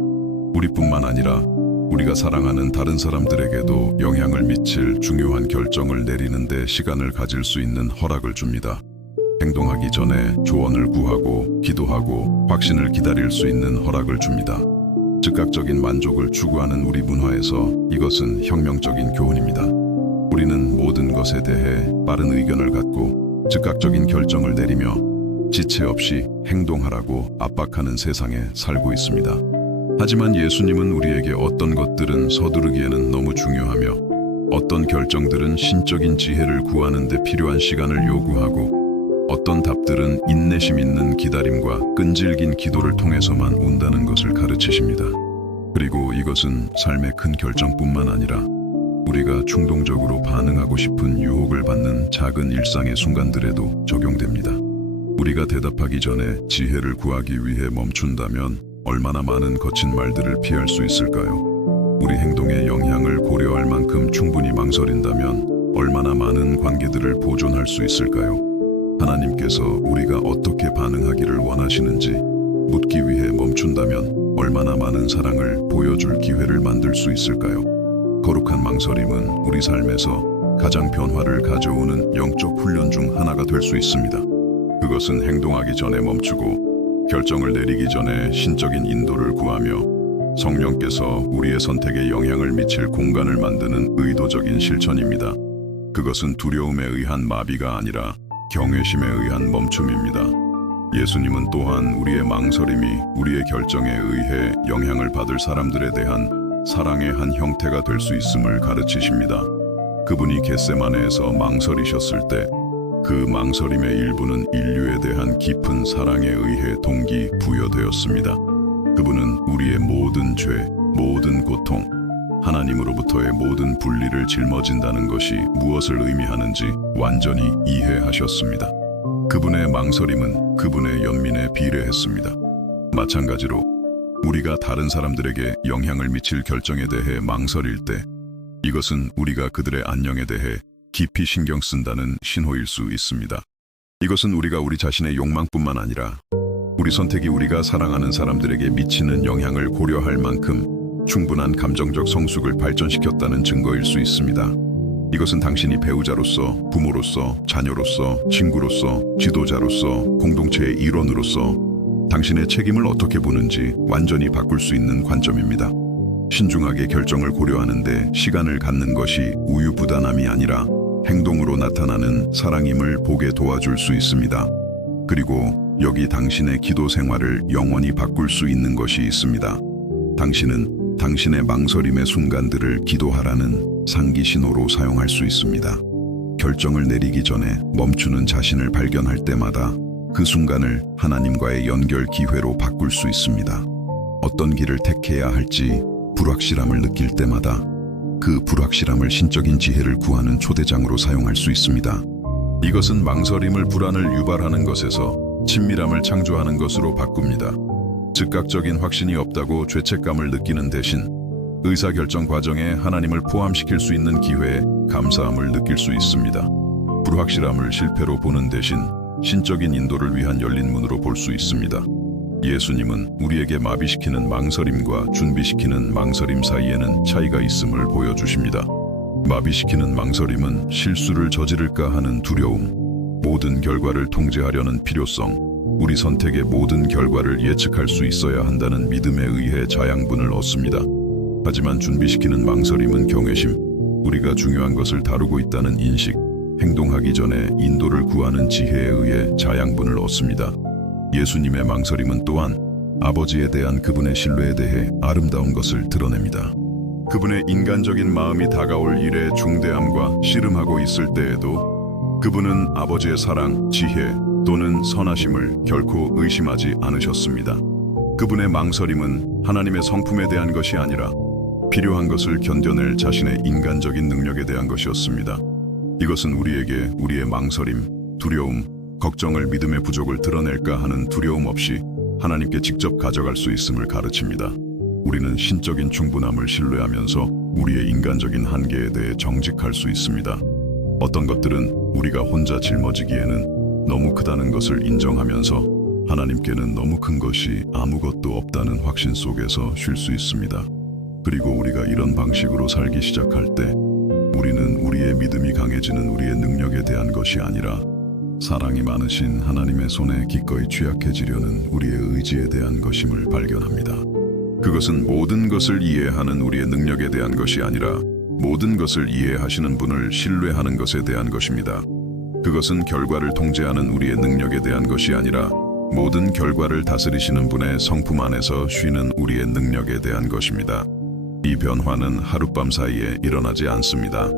우리뿐만 아니라 우리가 사랑하는 다른 사람들에게도 영향을 미칠 중요한 결정을 내리는데 시간을 가질 수 있는 허락을 줍니다. 행동하기 전에 조언을 구하고 기도하고 확신을 기다릴 수 있는 허락을 줍니다. 즉각적인 만족을 추구하는 우리 문화에서 이것은 혁명적인 교훈입니다. 우리는 모든 것에 대해 빠른 의견을 갖고 즉각적인 결정을 내리며 지체 없이 행동하라고 압박하는 세상에 살고 있습니다. 하지만 예수님은 우리에게 어떤 것들은 서두르기에는 너무 중요하며 어떤 결정들은 신적인 지혜를 구하는 데 필요한 시간을 요구하고 어떤 답들은 인내심 있는 기다림과 끈질긴 기도를 통해서만 온다는 것을 가르치십니다. 그리고 이것은 삶의 큰 결정뿐만 아니라 우리가 충동적으로 반응하고 싶은 유혹을 받는 작은 일상의 순간들에도 적용됩니다. 우리가 대답하기 전에 지혜를 구하기 위해 멈춘다면 얼마나 많은 거친 말들을 피할 수 있을까요? 우리 행동에 영향을 고려할 만큼 충분히 망설인다면 얼마나 많은 관계들을 보존할 수 있을까요? 하나님께서 우리가 어떻게 반응하기를 원하시는지 묻기 위해 멈춘다면 얼마나 많은 사랑을 보여줄 기회를 만들 수 있을까요? 거룩한 망설임은 우리 삶에서 가장 변화를 가져오는 영적 훈련 중 하나가 될 수 있습니다. 그것은 행동하기 전에 멈추고 결정을 내리기 전에 신적인 인도를 구하며 성령께서 우리의 선택에 영향을 미칠 공간을 만드는 의도적인 실천입니다. 그것은 두려움에 의한 마비가 아니라 경외심에 의한 멈춤입니다. 예수님은 또한 우리의 망설임이 우리의 결정에 의해 영향을 받을 사람들에 대한 사랑의 한 형태가 될 수 있음을 가르치십니다. 그분이 겟세마네에서 망설이셨을 때 그 망설임의 일부는 인류에 대한 깊은 사랑에 의해 동기 부여되었습니다. 그분은 우리의 모든 죄, 모든 고통, 하나님으로부터의 모든 분리를 짊어진다는 것이 무엇을 의미하는지 완전히 이해하셨습니다. 그분의 망설임은 그분의 연민에 비례했습니다. 마찬가지로 우리가 다른 사람들에게 영향을 미칠 결정에 대해 망설일 때 이것은 우리가 그들의 안녕에 대해 깊이 신경 쓴다는 신호일 수 있습니다. 이것은 우리가 우리 자신의 욕망뿐만 아니라 우리 선택이 우리가 사랑하는 사람들에게 미치는 영향을 고려할 만큼 충분한 감정적 성숙을 발전시켰다는 증거일 수 있습니다. 이것은 당신이 배우자로서, 부모로서, 자녀로서, 친구로서, 지도자로서, 공동체의 일원으로서 당신의 책임을 어떻게 보는지 완전히 바꿀 수 있는 관점입니다. 신중하게 결정을 고려하는데 시간을 갖는 것이 우유부단함이 아니라 행동으로 나타나는 사랑임을 보게 도와줄 수 있습니다. 그리고 여기 당신의 기도 생활을 영원히 바꿀 수 있는 것이 있습니다. 당신은 당신의 망설임의 순간들을 기도하라는 상기 신호로 사용할 수 있습니다. 결정을 내리기 전에 멈추는 자신을 발견할 때마다 그 순간을 하나님과의 연결 기회로 바꿀 수 있습니다. 어떤 길을 택해야 할지 불확실함을 느낄 때마다 그 불확실함을 신적인 지혜를 구하는 초대장으로 사용할 수 있습니다. 이것은 망설임을 불안을 유발하는 것에서 친밀함을 창조하는 것으로 바꿉니다. 즉각적인 확신이 없다고 죄책감을 느끼는 대신 의사결정 과정에 하나님을 포함시킬 수 있는 기회에 감사함을 느낄 수 있습니다. 불확실함을 실패로 보는 대신 신적인 인도를 위한 열린 문으로 볼 수 있습니다. 예수님은 우리에게 마비시키는 망설임과 준비시키는 망설임 사이에는 차이가 있음을 보여주십니다. 마비시키는 망설임은 실수를 저지를까 하는 두려움, 모든 결과를 통제하려는 필요성, 우리 선택의 모든 결과를 예측할 수 있어야 한다는 믿음에 의해 자양분을 얻습니다. 하지만 준비시키는 망설임은 경외심, 우리가 중요한 것을 다루고 있다는 인식, 행동하기 전에 인도를 구하는 지혜에 의해 자양분을 얻습니다. 예수님의 망설임은 또한 아버지에 대한 그분의 신뢰에 대해 아름다운 것을 드러냅니다. 그분의 인간적인 마음이 다가올 일의 중대함과 씨름하고 있을 때에도 그분은 아버지의 사랑, 지혜 또는 선하심을 결코 의심하지 않으셨습니다. 그분의 망설임은 하나님의 성품에 대한 것이 아니라 필요한 것을 견뎌낼 자신의 인간적인 능력에 대한 것이었습니다. 이것은 우리에게 우리의 망설임, 두려움, 걱정을 믿음의 부족을 드러낼까 하는 두려움 없이 하나님께 직접 가져갈 수 있음을 가르칩니다. 우리는 신적인 충분함을 신뢰하면서 우리의 인간적인 한계에 대해 정직할 수 있습니다. 어떤 것들은 우리가 혼자 짊어지기에는 너무 크다는 것을 인정하면서 하나님께는 너무 큰 것이 아무것도 없다는 확신 속에서 쉴 수 있습니다. 그리고 우리가 이런 방식으로 살기 시작할 때 우리는 우리의 믿음이 강해지는 우리의 능력에 대한 것이 아니라 사랑이 많으신 하나님의 손에 기꺼이 취약해지려는 우리의 의지에 대한 것임을 발견합니다. 그것은 모든 것을 이해하는 우리의 능력에 대한 것이 아니라 모든 것을 이해하시는 분을 신뢰하는 것에 대한 것입니다. 그것은 결과를 통제하는 우리의 능력에 대한 것이 아니라 모든 결과를 다스리시는 분의 성품 안에서 쉬는 우리의 능력에 대한 것입니다. 이 변화는 하룻밤 사이에 일어나지 않습니다.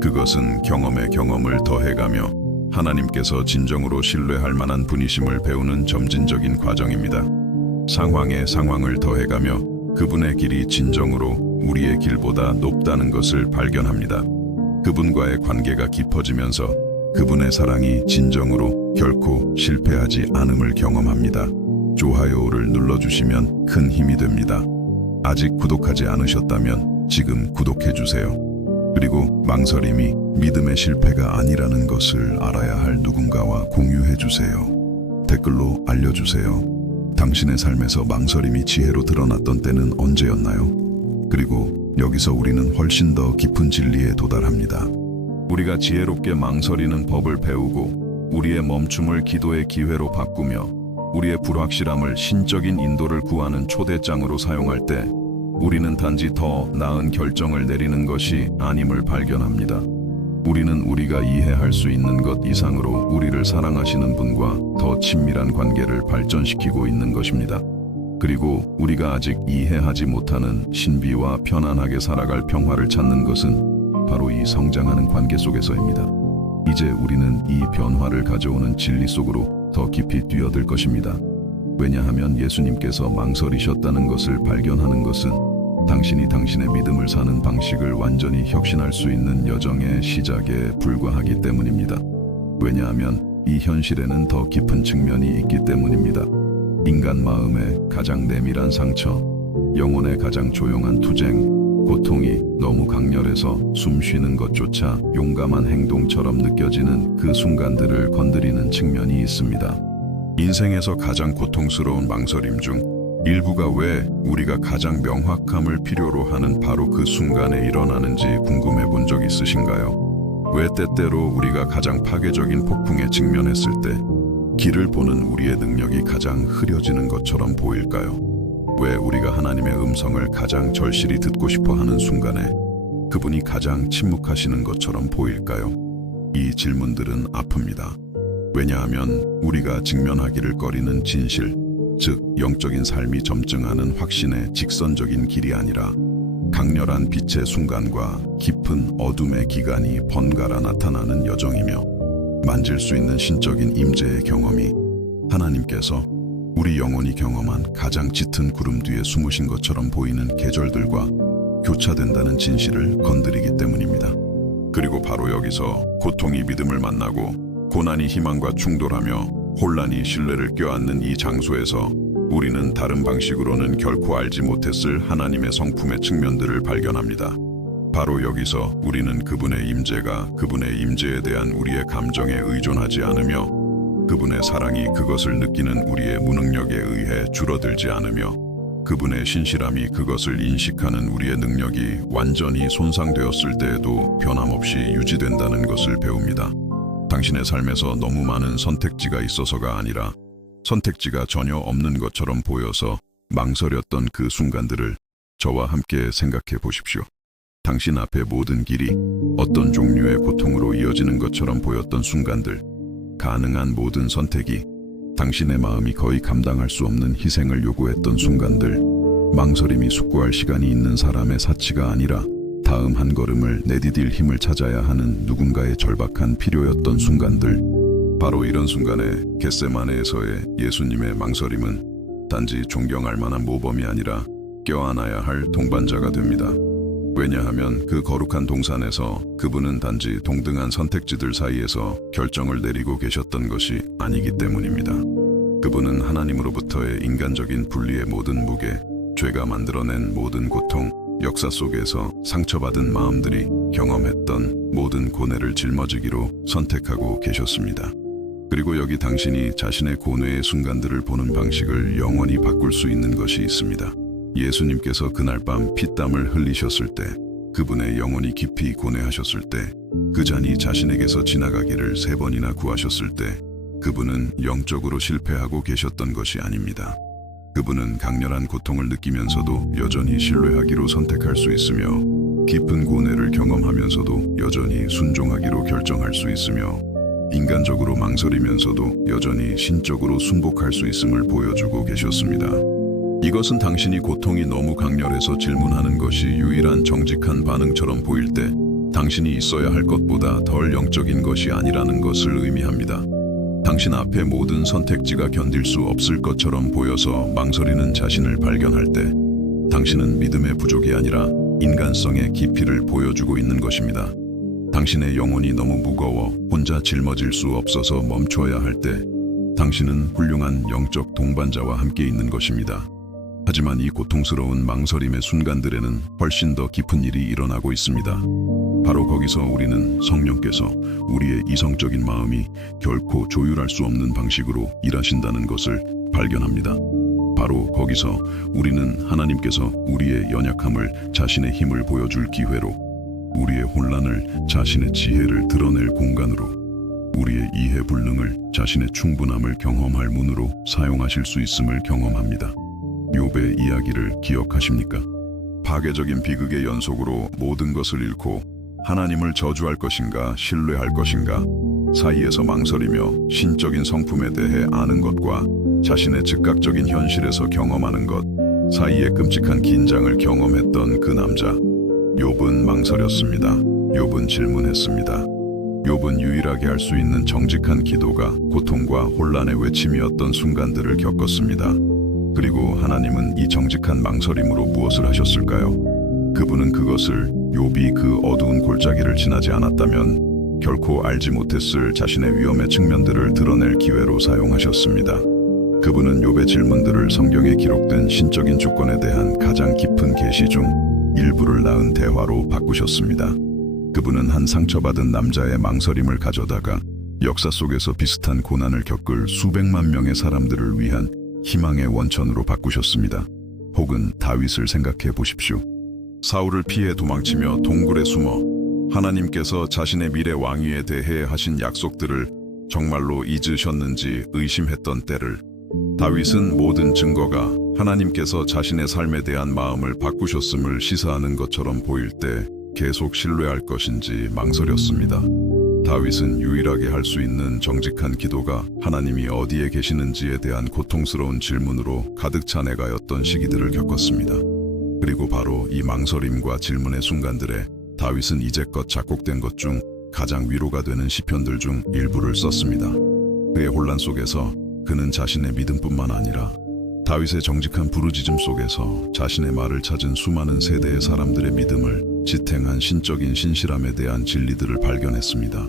그것은 경험에 경험을 더해가며 하나님께서 진정으로 신뢰할 만한 분이심을 배우는 점진적인 과정입니다. 상황에 상황을 더해가며 그분의 길이 진정으로 우리의 길보다 높다는 것을 발견합니다. 그분과의 관계가 깊어지면서 그분의 사랑이 진정으로 결코 실패하지 않음을 경험합니다. 좋아요를 눌러주시면 큰 힘이 됩니다. 아직 구독하지 않으셨다면 지금 구독해주세요. 그리고 망설임이 믿음의 실패가 아니라는 것을 알아야 할 누군가와 공유해주세요. 댓글로 알려주세요. 당신의 삶에서 망설임이 지혜로 드러났던 때는 언제였나요? 그리고 여기서 우리는 훨씬 더 깊은 진리에 도달합니다. 우리가 지혜롭게 망설이는 법을 배우고 우리의 멈춤을 기도의 기회로 바꾸며 우리의 불확실함을 신적인 인도를 구하는 초대장으로 사용할 때 우리는 단지 더 나은 결정을 내리는 것이 아님을 발견합니다. 우리는 우리가 이해할 수 있는 것 이상으로 우리를 사랑하시는 분과 더 친밀한 관계를 발전시키고 있는 것입니다. 그리고 우리가 아직 이해하지 못하는 신비와 편안하게 살아갈 평화를 찾는 것은 바로 이 성장하는 관계 속에서입니다. 이제 우리는 이 변화를 가져오는 진리 속으로 더 깊이 뛰어들 것입니다. 왜냐하면 예수님께서 망설이셨다는 것을 발견하는 것은 당신이 당신의 믿음을 사는 방식을 완전히 혁신할 수 있는 여정의 시작에 불과하기 때문입니다. 왜냐하면 이 현실에는 더 깊은 측면이 있기 때문입니다. 인간 마음의 가장 내밀한 상처, 영혼의 가장 조용한 투쟁, 고통이 너무 강렬해서 숨 쉬는 것조차 용감한 행동처럼 느껴지는 그 순간들을 건드리는 측면이 있습니다. 인생에서 가장 고통스러운 망설임 중 일부가 왜 우리가 가장 명확함을 필요로 하는 바로 그 순간에 일어나는지 궁금해 본 적 있으신가요? 왜 때때로 우리가 가장 파괴적인 폭풍에 직면했을 때 길을 보는 우리의 능력이 가장 흐려지는 것처럼 보일까요? 왜 우리가 하나님의 음성을 가장 절실히 듣고 싶어 하는 순간에 그분이 가장 침묵하시는 것처럼 보일까요? 이 질문들은 아픕니다. 왜냐하면 우리가 직면하기를 꺼리는 진실, 즉 영적인 삶이 점증하는 확신의 직선적인 길이 아니라 강렬한 빛의 순간과 깊은 어둠의 기간이 번갈아 나타나는 여정이며, 만질 수 있는 신적인 임재의 경험이 하나님께서 우리 영혼이 경험한 가장 짙은 구름 뒤에 숨으신 것처럼 보이는 계절들과 교차된다는 진실을 건드리기 때문입니다. 그리고 바로 여기서 고통이 믿음을 만나고 고난이 희망과 충돌하며 혼란이 신뢰를 껴안는 이 장소에서 우리는 다른 방식으로는 결코 알지 못했을 하나님의 성품의 측면들을 발견합니다. 바로 여기서 우리는 그분의 임재가 그분의 임재에 대한 우리의 감정에 의존하지 않으며, 그분의 사랑이 그것을 느끼는 우리의 무능력에 의해 줄어들지 않으며, 그분의 신실함이 그것을 인식하는 우리의 능력이 완전히 손상되었을 때에도 변함없이 유지된다는 것을 배웁니다. 당신의 삶에서 너무 많은 선택지가 있어서가 아니라 선택지가 전혀 없는 것처럼 보여서 망설였던 그 순간들을 저와 함께 생각해 보십시오. 당신 앞의 모든 길이 어떤 종류의 고통으로 이어지는 것처럼 보였던 순간들, 가능한 모든 선택이 당신의 마음이 거의 감당할 수 없는 희생을 요구했던 순간들, 망설임이 숙고할 시간이 있는 사람의 사치가 아니라 다음 한 걸음을 내디딜 힘을 찾아야 하는 누군가의 절박한 필요였던 순간들, 바로 이런 순간에 겟세마네에서의 예수님의 망설임은 단지 존경할 만한 모범이 아니라 껴안아야 할 동반자가 됩니다. 왜냐하면 그 거룩한 동산에서 그분은 단지 동등한 선택지들 사이에서 결정을 내리고 계셨던 것이 아니기 때문입니다. 그분은 하나님으로부터의 인간적인 분리의 모든 무게, 죄가 만들어낸 모든 고통, 역사 속에서 상처받은 마음들이 경험했던 모든 고뇌를 짊어지기로 선택하고 계셨습니다. 그리고 여기 당신이 자신의 고뇌의 순간들을 보는 방식을 영원히 바꿀 수 있는 것이 있습니다. 예수님께서 그날 밤 피땀을 흘리셨을 때, 그분의 영혼이 깊이 고뇌하셨을 때, 그 잔이 자신에게서 지나가기를 3번이나 구하셨을 때, 그분은 영적으로 실패하고 계셨던 것이 아닙니다. 그분은 강렬한 고통을 느끼면서도 여전히 신뢰하기로 선택할 수 있으며, 깊은 고뇌를 경험하면서도 여전히 순종하기로 결정할 수 있으며, 인간적으로 망설이면서도 여전히 신적으로 순복할 수 있음을 보여주고 계셨습니다. 이것은 당신이 고통이 너무 강렬해서 질문하는 것이 유일한 정직한 반응처럼 보일 때 당신이 있어야 할 것보다 덜 영적인 것이 아니라는 것을 의미합니다. 당신 앞에 모든 선택지가 견딜 수 없을 것처럼 보여서 망설이는 자신을 발견할 때 당신은 믿음의 부족이 아니라 인간성의 깊이를 보여주고 있는 것입니다. 당신의 영혼이 너무 무거워 혼자 짊어질 수 없어서 멈춰야 할 때 당신은 훌륭한 영적 동반자와 함께 있는 것입니다. 하지만 이 고통스러운 망설임의 순간들에는 훨씬 더 깊은 일이 일어나고 있습니다. 바로 거기서 우리는 성령께서 우리의 이성적인 마음이 결코 조율할 수 없는 방식으로 일하신다는 것을 발견합니다. 바로 거기서 우리는 하나님께서 우리의 연약함을 자신의 힘을 보여줄 기회로, 우리의 혼란을 자신의 지혜를 드러낼 공간으로, 우리의 이해 불능을 자신의 충분함을 경험할 문으로 사용하실 수 있음을 경험합니다. 욥의 이야기를 기억하십니까? 파괴적인 비극의 연속으로 모든 것을 잃고 하나님을 저주할 것인가 신뢰할 것인가 사이에서 망설이며 신적인 성품에 대해 아는 것과 자신의 즉각적인 현실에서 경험하는 것 사이에 끔찍한 긴장을 경험했던 그 남자. 욥은 망설였습니다. 욥은 질문했습니다. 욥은 유일하게 할 수 있는 정직한 기도가 고통과 혼란의 외침이었던 순간들을 겪었습니다. 그리고 하나님은 이 정직한 망설임으로 무엇을 하셨을까요? 그분은 그것을 욥이 그 어두운 골짜기를 지나지 않았다면 결코 알지 못했을 자신의 위험의 측면들을 드러낼 기회로 사용하셨습니다. 그분은 욥의 질문들을 성경에 기록된 신적인 주권에 대한 가장 깊은 계시 중 일부를 낳은 대화로 바꾸셨습니다. 그분은 한 상처받은 남자의 망설임을 가져다가 역사 속에서 비슷한 고난을 겪을 수백만 명의 사람들을 위한 희망의 원천으로 바꾸셨습니다. 혹은 다윗을 생각해 보십시오. 사울을 피해 도망치며 동굴에 숨어 하나님께서 자신의 미래 왕위에 대해 하신 약속들을 정말로 잊으셨는지 의심했던 때를 다윗은 모든 증거가 하나님께서 자신의 삶에 대한 마음을 바꾸셨음을 시사하는 것처럼 보일 때 계속 신뢰할 것인지 망설였습니다. 다윗은 유일하게 할 수 있는 정직한 기도가 하나님이 어디에 계시는지에 대한 고통스러운 질문으로 가득 차 내가였던 시기들을 겪었습니다. 그리고 바로 이 망설임과 질문의 순간들에 다윗은 이제껏 작곡된 것 중 가장 위로가 되는 시편들 중 일부를 썼습니다. 그의 혼란 속에서 그는 자신의 믿음뿐만 아니라 다윗의 정직한 부르짖음 속에서 자신의 말을 찾은 수많은 세대의 사람들의 믿음을 지탱한 신적인 신실함에 대한 진리들을 발견했습니다.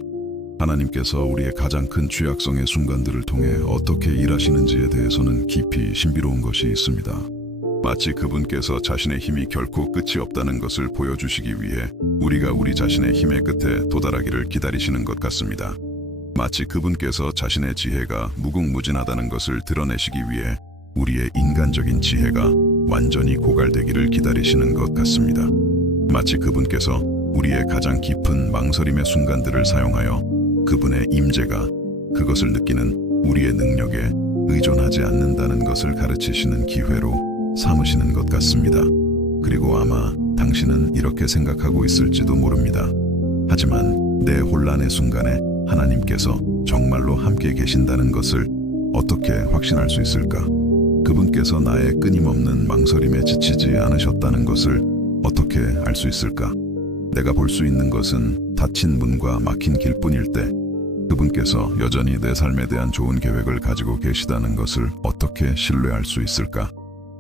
하나님께서 우리의 가장 큰 취약성의 순간들을 통해 어떻게 일하시는지에 대해서는 깊이 신비로운 것이 있습니다. 마치 그분께서 자신의 힘이 결코 끝이 없다는 것을 보여주시기 위해 우리가 우리 자신의 힘의 끝에 도달하기를 기다리시는 것 같습니다. 마치 그분께서 자신의 지혜가 무궁무진하다는 것을 드러내시기 위해 우리의 인간적인 지혜가 완전히 고갈되기를 기다리시는 것 같습니다. 마치 그분께서 우리의 가장 깊은 망설임의 순간들을 사용하여 그분의 임재가 그것을 느끼는 우리의 능력에 의존하지 않는다는 것을 가르치시는 기회로 삼으시는 것 같습니다. 그리고 아마 당신은 이렇게 생각하고 있을지도 모릅니다. 하지만 내 혼란의 순간에 하나님께서 정말로 함께 계신다는 것을 어떻게 확신할 수 있을까? 그분께서 나의 끊임없는 망설임에 지치지 않으셨다는 것을 어떻게 알 수 있을까? 내가 볼 수 있는 것은 닫힌 문과 막힌 길뿐일 때 그분께서 여전히 내 삶에 대한 좋은 계획을 가지고 계시다는 것을 어떻게 신뢰할 수 있을까?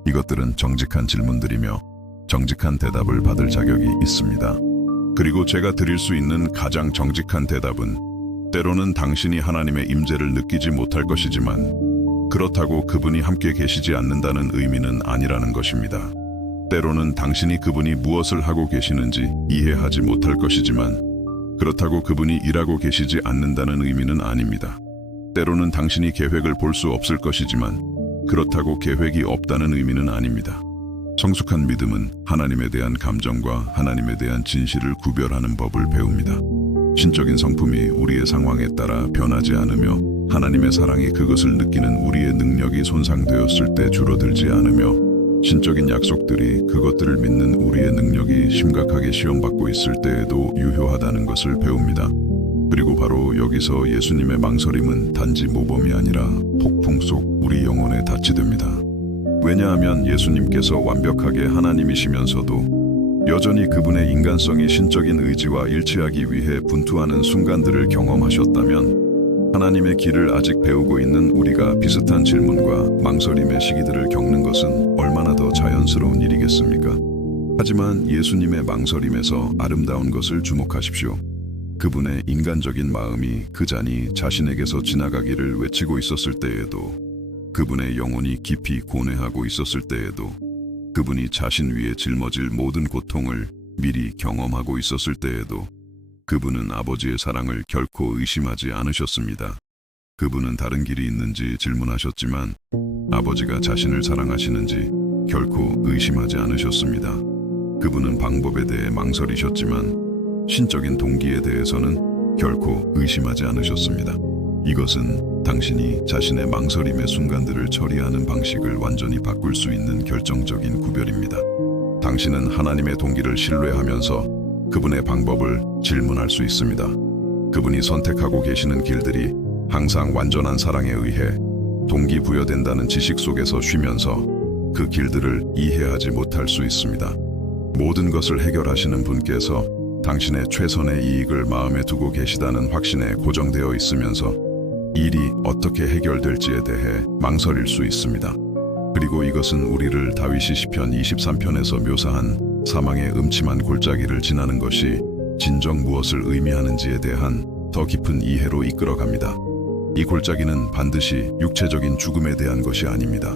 이것들은 정직한 질문들이며 정직한 대답을 받을 자격이 있습니다. 그리고 제가 드릴 수 있는 가장 정직한 대답은 때로는 당신이 하나님의 임재를 느끼지 못할 것이지만 그렇다고 그분이 함께 계시지 않는다는 의미는 아니라는 것입니다. 때로는 당신이 그분이 무엇을 하고 계시는지 이해하지 못할 것이지만 그렇다고 그분이 일하고 계시지 않는다는 의미는 아닙니다. 때로는 당신이 계획을 볼 수 없을 것이지만 그렇다고 계획이 없다는 의미는 아닙니다. 성숙한 믿음은 하나님에 대한 감정과 하나님에 대한 진실을 구별하는 법을 배웁니다. 신적인 성품이 우리의 상황에 따라 변하지 않으며 하나님의 사랑이 그것을 느끼는 우리의 능력이 손상되었을 때 줄어들지 않으며 신적인 약속들이 그것들을 믿는 우리의 능력이 심각하게 시험받고 있을 때에도 유효하다는 것을 배웁니다. 그리고 바로 여기서 예수님의 망설임은 단지 모범이 아니라 폭풍 속 우리 영혼에 닻이 됩니다. 왜냐하면 예수님께서 완벽하게 하나님이시면서도 여전히 그분의 인간성이 신적인 의지와 일치하기 위해 분투하는 순간들을 경험하셨다면 하나님의 길을 아직 배우고 있는 우리가 비슷한 질문과 망설임의 시기들을 겪는 것은 얼마나 더 자연스러운 일이겠습니까? 하지만 예수님의 망설임에서 아름다운 것을 주목하십시오. 그분의 인간적인 마음이 그 잔이 자신에게서 지나가기를 외치고 있었을 때에도, 그분의 영혼이 깊이 고뇌하고 있었을 때에도, 그분이 자신 위에 짊어질 모든 고통을 미리 경험하고 있었을 때에도 그분은 아버지의 사랑을 결코 의심하지 않으셨습니다. 그분은 다른 길이 있는지 질문하셨지만 아버지가 자신을 사랑하시는지 결코 의심하지 않으셨습니다. 그분은 방법에 대해 망설이셨지만 신적인 동기에 대해서는 결코 의심하지 않으셨습니다. 이것은 당신이 자신의 망설임의 순간들을 처리하는 방식을 완전히 바꿀 수 있는 결정적인 구별입니다. 당신은 하나님의 동기를 신뢰하면서 그분의 방법을 질문할 수 있습니다. 그분이 선택하고 계시는 길들이 항상 완전한 사랑에 의해 동기부여된다는 지식 속에서 쉬면서 그 길들을 이해하지 못할 수 있습니다. 모든 것을 해결하시는 분께서 당신의 최선의 이익을 마음에 두고 계시다는 확신에 고정되어 있으면서 일이 어떻게 해결될지에 대해 망설일 수 있습니다. 그리고 이것은 우리를 다윗이 시편 23편에서 묘사한 사망의 음침한 골짜기를 지나는 것이 진정 무엇을 의미하는지에 대한 더 깊은 이해로 이끌어갑니다. 이 골짜기는 반드시 육체적인 죽음에 대한 것이 아닙니다.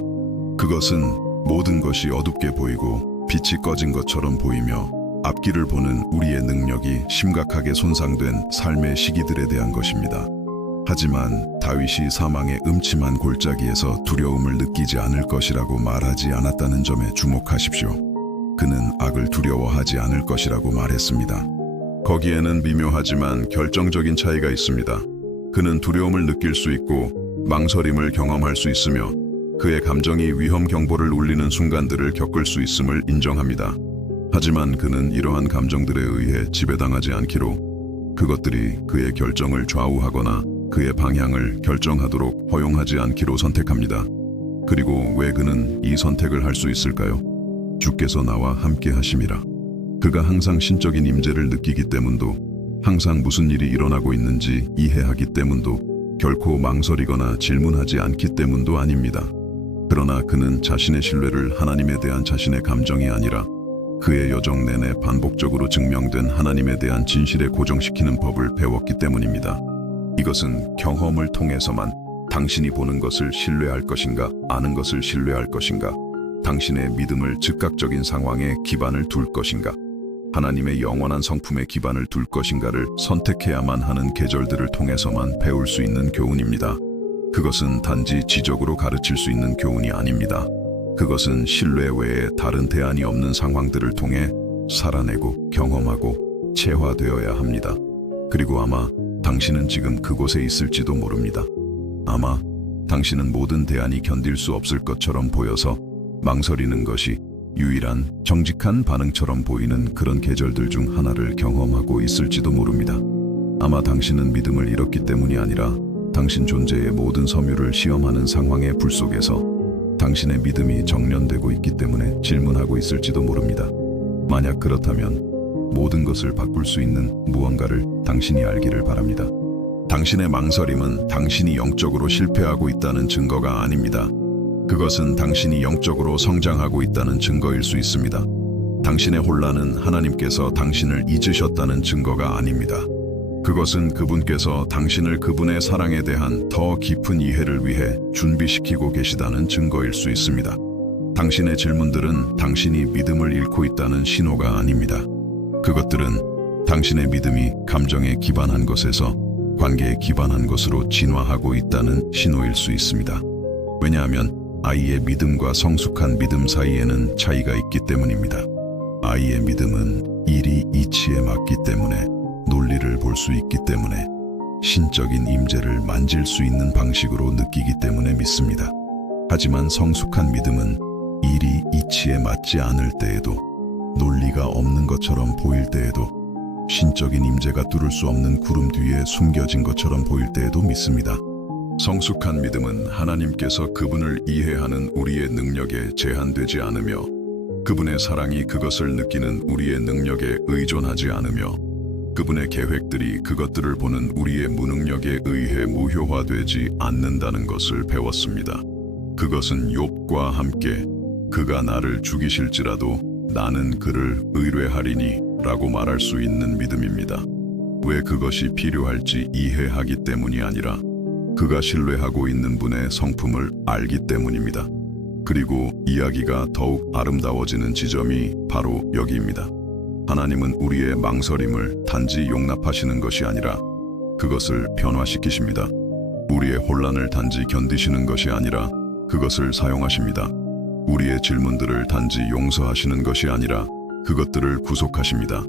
그것은 모든 것이 어둡게 보이고 빛이 꺼진 것처럼 보이며 앞길을 보는 우리의 능력이 심각하게 손상된 삶의 시기들에 대한 것입니다. 하지만 다윗이 사망의 음침한 골짜기에서 두려움을 느끼지 않을 것이라고 말하지 않았다는 점에 주목하십시오. 그는 악을 두려워하지 않을 것이라고 말했습니다. 거기에는 미묘하지만 결정적인 차이가 있습니다. 그는 두려움을 느낄 수 있고 망설임을 경험할 수 있으며 그의 감정이 위험 경보를 울리는 순간들을 겪을 수 있음을 인정합니다. 하지만 그는 이러한 감정들에 의해 지배당하지 않기로 그것들이 그의 결정을 좌우하거나 그의 방향을 결정하도록 허용하지 않기로 선택합니다. 그리고 왜 그는 이 선택을 할 수 있을까요? 주께서 나와 함께 하심이라. 그가 항상 신적인 임재를 느끼기 때문도, 항상 무슨 일이 일어나고 있는지 이해하기 때문도, 결코 망설이거나 질문하지 않기 때문도 아닙니다. 그러나 그는 자신의 신뢰를 하나님에 대한 자신의 감정이 아니라 그의 여정 내내 반복적으로 증명된 하나님에 대한 진실에 고정시키는 법을 배웠기 때문입니다. 이것은 경험을 통해서만 당신이 보는 것을 신뢰할 것인가, 아는 것을 신뢰할 것인가, 당신의 믿음을 즉각적인 상황에 기반을 둘 것인가, 하나님의 영원한 성품에 기반을 둘 것인가를 선택해야만 하는 계절들을 통해서만 배울 수 있는 교훈입니다. 그것은 단지 지적으로 가르칠 수 있는 교훈이 아닙니다. 그것은 신뢰 외에 다른 대안이 없는 상황들을 통해 살아내고 경험하고 체화되어야 합니다. 그리고 아마 당신은 지금 그곳에 있을지도 모릅니다. 아마 당신은 모든 대안이 견딜 수 없을 것처럼 보여서 망설이는 것이 유일한 정직한 반응처럼 보이는 그런 계절들 중 하나를 경험하고 있을지도 모릅니다. 아마 당신은 믿음을 잃었기 때문이 아니라 당신 존재의 모든 섬유를 시험하는 상황의 불 속에서 당신의 믿음이 정련되고 있기 때문에 질문하고 있을지도 모릅니다. 만약 그렇다면 모든 것을 바꿀 수 있는 무언가를 당신이 알기를 바랍니다. 당신의 망설임은 당신이 영적으로 실패하고 있다는 증거가 아닙니다. 그것은 당신이 영적으로 성장하고 있다는 증거일 수 있습니다. 당신의 혼란은 하나님께서 당신을 잊으셨다는 증거가 아닙니다. 그것은 그분께서 당신을 그분의 사랑에 대한 더 깊은 이해를 위해 준비시키고 계시다는 증거일 수 있습니다. 당신의 질문들은 당신이 믿음을 잃고 있다는 신호가 아닙니다. 그것들은 당신의 믿음이 감정에 기반한 것에서 관계에 기반한 것으로 진화하고 있다는 신호일 수 있습니다. 왜냐하면 아이의 믿음과 성숙한 믿음 사이에는 차이가 있기 때문입니다. 아이의 믿음은 일이 이치에 맞기 때문에, 논리를 볼 수 있기 때문에, 신적인 임재를 만질 수 있는 방식으로 느끼기 때문에 믿습니다. 하지만 성숙한 믿음은 일이 이치에 맞지 않을 때에도, 논리가 없는 것처럼 보일 때에도, 신적인 임재가 뚫을 수 없는 구름 뒤에 숨겨진 것처럼 보일 때에도 믿습니다. 성숙한 믿음은 하나님께서 그분을 이해하는 우리의 능력에 제한되지 않으며, 그분의 사랑이 그것을 느끼는 우리의 능력에 의존하지 않으며, 그분의 계획들이 그것들을 보는 우리의 무능력에 의해 무효화되지 않는다는 것을 배웠습니다. 그것은 욥과 함께 그가 나를 죽이실지라도 나는 그를 의뢰하리니 라고 말할 수 있는 믿음입니다. 왜 그것이 필요할지 이해하기 때문이 아니라 그가 신뢰하고 있는 분의 성품을 알기 때문입니다. 그리고 이야기가 더욱 아름다워지는 지점이 바로 여기입니다. 하나님은 우리의 망설임을 단지 용납하시는 것이 아니라 그것을 변화시키십니다. 우리의 혼란을 단지 견디시는 것이 아니라 그것을 사용하십니다. 우리의 질문들을 단지 용서하시는 것이 아니라 그것들을 구속하십니다.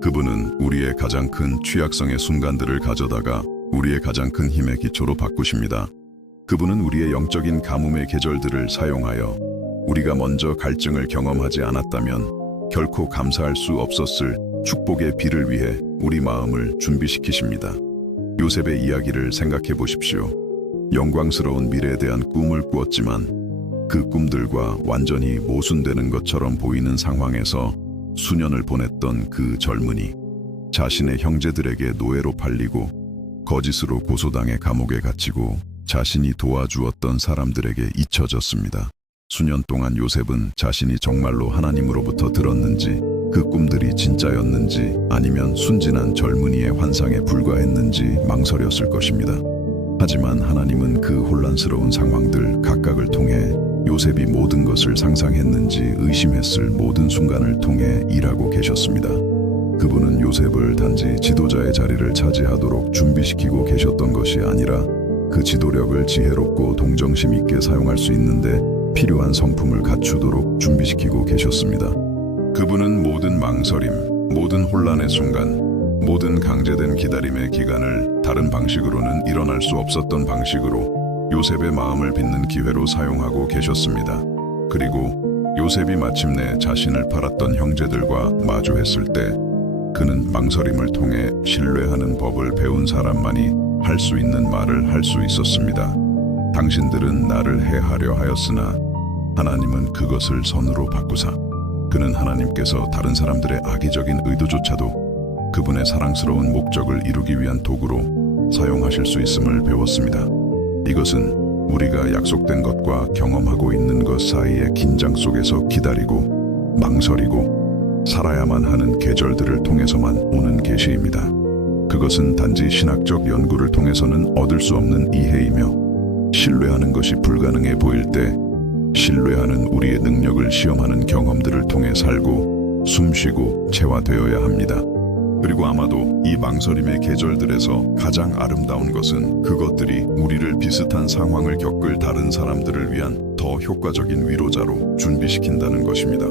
그분은 우리의 가장 큰 취약성의 순간들을 가져다가 우리의 가장 큰 힘의 기초로 바꾸십니다. 그분은 우리의 영적인 가뭄의 계절들을 사용하여 우리가 먼저 갈증을 경험하지 않았다면 결코 감사할 수 없었을 축복의 비를 위해 우리 마음을 준비시키십니다. 요셉의 이야기를 생각해 보십시오. 영광스러운 미래에 대한 꿈을 꾸었지만 그 꿈들과 완전히 모순되는 것처럼 보이는 상황에서 수년을 보냈던 그 젊은이, 자신의 형제들에게 노예로 팔리고 거짓으로 고소당해 감옥에 갇히고 자신이 도와주었던 사람들에게 잊혀졌습니다. 수년 동안 요셉은 자신이 정말로 하나님으로부터 들었는지, 그 꿈들이 진짜였는지 아니면 순진한 젊은이의 환상에 불과했는지 망설였을 것입니다. 하지만 하나님은 그 혼란스러운 상황들 각각을 통해 요셉이 모든 것을 상상했는지 의심했을 모든 순간을 통해 일하고 계셨습니다. 그분은 요셉을 단지 지도자의 자리를 차지하도록 준비시키고 계셨던 것이 아니라 그 지도력을 지혜롭고 동정심 있게 사용할 수 있는데 필요한 성품을 갖추도록 준비시키고 계셨습니다. 그분은 모든 망설임, 모든 혼란의 순간, 모든 강제된 기다림의 기간을 다른 방식으로는 일어날 수 없었던 방식으로 요셉의 마음을 빚는 기회로 사용하고 계셨습니다. 그리고 요셉이 마침내 자신을 팔았던 형제들과 마주했을 때 그는 망설임을 통해 신뢰하는 법을 배운 사람만이 할 수 있는 말을 할 수 있었습니다. 당신들은 나를 해하려 하였으나 하나님은 그것을 선으로 바꾸사. 그는 하나님께서 다른 사람들의 악의적인 의도조차도 그분의 사랑스러운 목적을 이루기 위한 도구로 사용하실 수 있음을 배웠습니다. 이것은 우리가 약속된 것과 경험하고 있는 것 사이의 긴장 속에서 기다리고 망설이고 살아야만 하는 계절들을 통해서만 오는 계시입니다. 그것은 단지 신학적 연구를 통해서는 얻을 수 없는 이해이며 신뢰하는 것이 불가능해 보일 때 신뢰하는 우리의 능력을 시험하는 경험들을 통해 살고 숨쉬고 체화되어야 합니다. 그리고 아마도 이 망설임의 계절들에서 가장 아름다운 것은 그것들이 우리를 비슷한 상황을 겪을 다른 사람들을 위한 더 효과적인 위로자로 준비시킨다는 것입니다.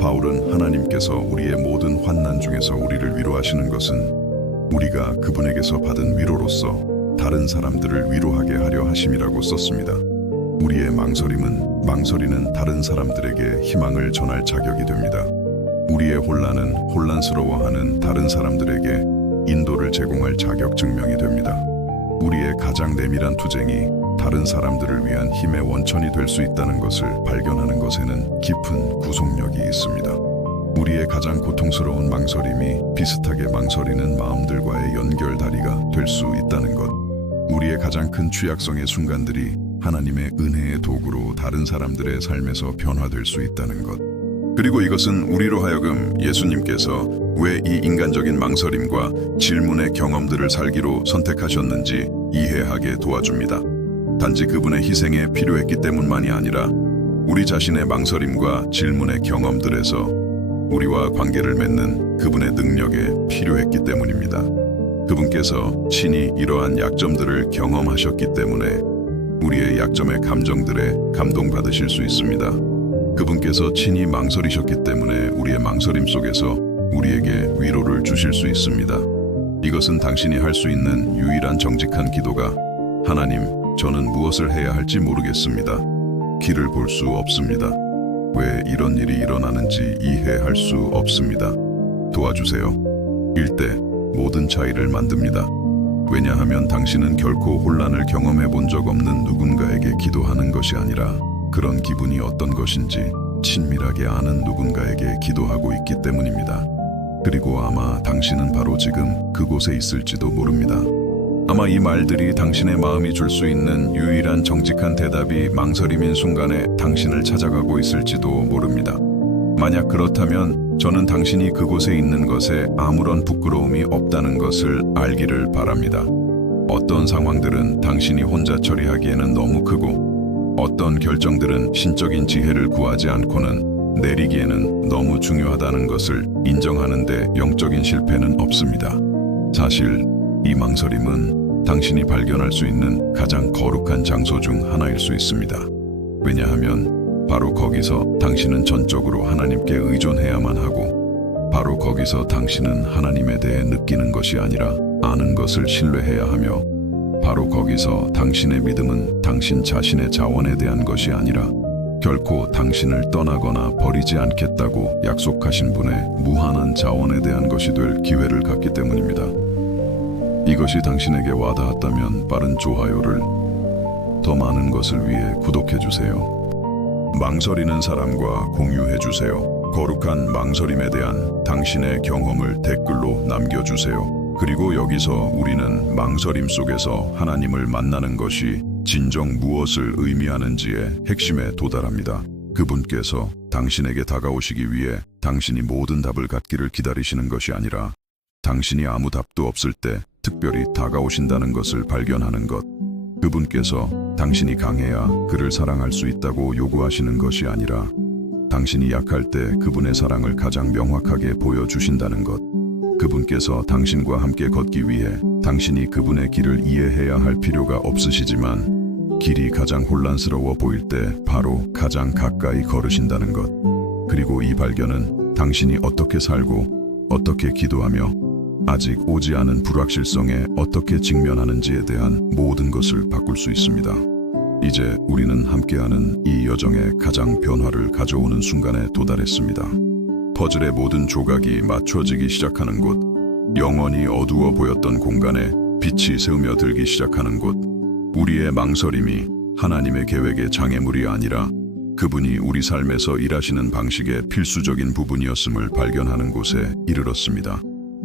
바울은 하나님께서 우리의 모든 환난 중에서 우리를 위로하시는 것은 우리가 그분에게서 받은 위로로서 다른 사람들을 위로하게 하려 하심이라고 썼습니다. 우리의 망설임은 망설이는 다른 사람들에게 희망을 전할 자격이 됩니다. 우리의 혼란은 혼란스러워하는 다른 사람들에게 인도를 제공할 자격 증명이 됩니다. 우리의 가장 내밀한 투쟁이 다른 사람들을 위한 힘의 원천이 될 수 있다는 것을 발견하는 것에는 깊은 구속력이 있습니다. 우리의 가장 고통스러운 망설임이 비슷하게 망설이는 마음들과의 연결다리가 될 수 있다는 것. 우리의 가장 큰 취약성의 순간들이 하나님의 은혜의 도구로 다른 사람들의 삶에서 변화될 수 있다는 것. 그리고 이것은 우리로 하여금 예수님께서 왜 이 인간적인 망설임과 질문의 경험들을 살기로 선택하셨는지 이해하게 도와줍니다. 단지 그분의 희생에 필요했기 때문만이 아니라 우리 자신의 망설임과 질문의 경험들에서 우리와 관계를 맺는 그분의 능력에 필요했기 때문입니다. 그분께서 친히 이러한 약점들을 경험하셨기 때문에 우리의 약점의 감정들에 감동받으실 수 있습니다. 그분께서 친히 망설이셨기 때문에 우리의 망설임 속에서 우리에게 위로를 주실 수 있습니다. 이것은 당신이 할 수 있는 유일한 정직한 기도가 하나님, 저는 무엇을 해야 할지 모르겠습니다. 길을 볼 수 없습니다. 왜 이런 일이 일어나는지 이해할 수 없습니다. 도와주세요. 일 때 모든 차이를 만듭니다. 왜냐하면 당신은 결코 혼란을 경험해 본 적 없는 누군가에게 기도하는 것이 아니라 그런 기분이 어떤 것인지 친밀하게 아는 누군가에게 기도하고 있기 때문입니다. 그리고 아마 당신은 바로 지금 그곳에 있을지도 모릅니다. 아마 이 말들이 당신의 마음이 줄 수 있는 유일한 정직한 대답이 망설임인 순간에 당신을 찾아가고 있을지도 모릅니다. 만약 그렇다면 저는 당신이 그곳에 있는 것에 아무런 부끄러움이 없다는 것을 알기를 바랍니다. 어떤 상황들은 당신이 혼자 처리하기에는 너무 크고 어떤 결정들은 신적인 지혜를 구하지 않고는 내리기에는 너무 중요하다는 것을 인정하는데 영적인 실패는 없습니다. 사실 이 망설임은 당신이 발견할 수 있는 가장 거룩한 장소 중 하나일 수 있습니다. 왜냐하면 바로 거기서 당신은 전적으로 하나님께 의존해야만 하고 바로 거기서 당신은 하나님에 대해 느끼는 것이 아니라 아는 것을 신뢰해야 하며 바로 거기서 당신의 믿음은 당신 자신의 자원에 대한 것이 아니라 결코 당신을 떠나거나 버리지 않겠다고 약속하신 분의 무한한 자원에 대한 것이 될 기회를 갖기 때문입니다. 이것이 당신에게 와닿았다면 빠른 좋아요를, 더 많은 것을 위해 구독해주세요. 망설이는 사람과 공유해주세요. 거룩한 망설임에 대한 당신의 경험을 댓글로 남겨주세요. 그리고 여기서 우리는 망설임 속에서 하나님을 만나는 것이 진정 무엇을 의미하는지의 핵심에 도달합니다. 그분께서 당신에게 다가오시기 위해 당신이 모든 답을 갖기를 기다리시는 것이 아니라 당신이 아무 답도 없을 때 특별히 다가오신다는 것을 발견하는 것. 그분께서 당신이 강해야 그를 사랑할 수 있다고 요구하시는 것이 아니라 당신이 약할 때 그분의 사랑을 가장 명확하게 보여주신다는 것. 그분께서 당신과 함께 걷기 위해 당신이 그분의 길을 이해해야 할 필요가 없으시지만 길이 가장 혼란스러워 보일 때 바로 가장 가까이 걸으신다는 것. 그리고 이 발견은 당신이 어떻게 살고 어떻게 기도하며 아직 오지 않은 불확실성에 어떻게 직면하는지에 대한 모든 것을 바꿀 수 있습니다. 이제 우리는 함께하는 이 여정의 가장 변화를 가져오는 순간에 도달했습니다. 퍼즐의 모든 조각이 맞춰지기 시작하는 곳, 영원히 어두워 보였던 공간에 빛이 새우며 들기 시작하는 곳, 우리의 망설임이 하나님의 계획의 장애물이 아니라 그분이 우리 삶에서 일하시는 방식의 필수적인 부분이었음을 발견하는 곳에 이르렀습니다.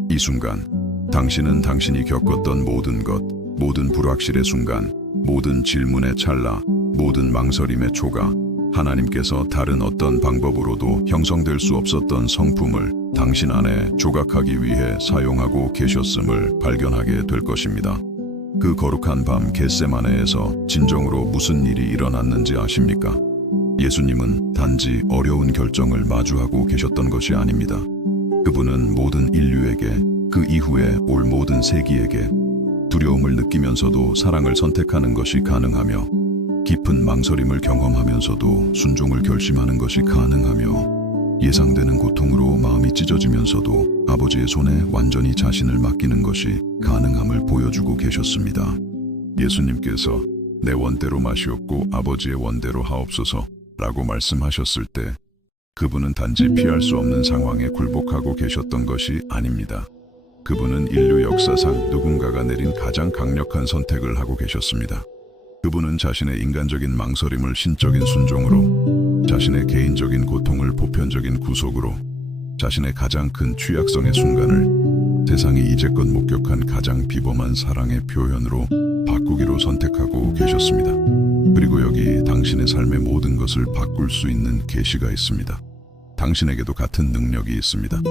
이 순간, 당신은 당신이 겪었던 모든 것, 모든 불확실의 순간, 모든 질문의 찰나, 모든 망설임의 초가, 하나님께서 다른 어떤 방법으로도 형성될 수 없었던 성품을 당신 안에 조각하기 위해 사용하고 계셨음을 발견하게 될 것입니다. 그 거룩한 밤 겟세마네에서 진정으로 무슨 일이 일어났는지 아십니까? 예수님은 단지 어려운 결정을 마주하고 계셨던 것이 아닙니다. 그분은 모든 인류에게, 그 이후에 올 모든 세기에게 두려움을 느끼면서도 사랑을 선택하는 것이 가능하며 깊은 망설임을 경험하면서도 순종을 결심하는 것이 가능하며 예상되는 고통으로 마음이 찢어지면서도 아버지의 손에 완전히 자신을 맡기는 것이 가능함을 보여주고 계셨습니다. 예수님께서 내 원대로 마시옵고 아버지의 원대로 하옵소서 라고 말씀하셨을 때 그분은 단지 피할 수 없는 상황에 굴복하고 계셨던 것이 아닙니다. 그분은 인류 역사상 누군가가 내린 가장 강력한 선택을 하고 계셨습니다. 그분은 자신의 인간적인 망설임을 신적인 순종으로, 자신의 개인적인 고통을 보편적인 구속으로, 자신의 가장 큰 취약성의 순간을 세상이 이제껏 목격한 가장 비범한 사랑의 표현으로 바꾸기로 선택하고 계셨습니다. 그리고 여기 당신의 삶의 모든 것을 바꿀 수 있는 계시가 있습니다. 당신에게도 같은 능력이 있습니다.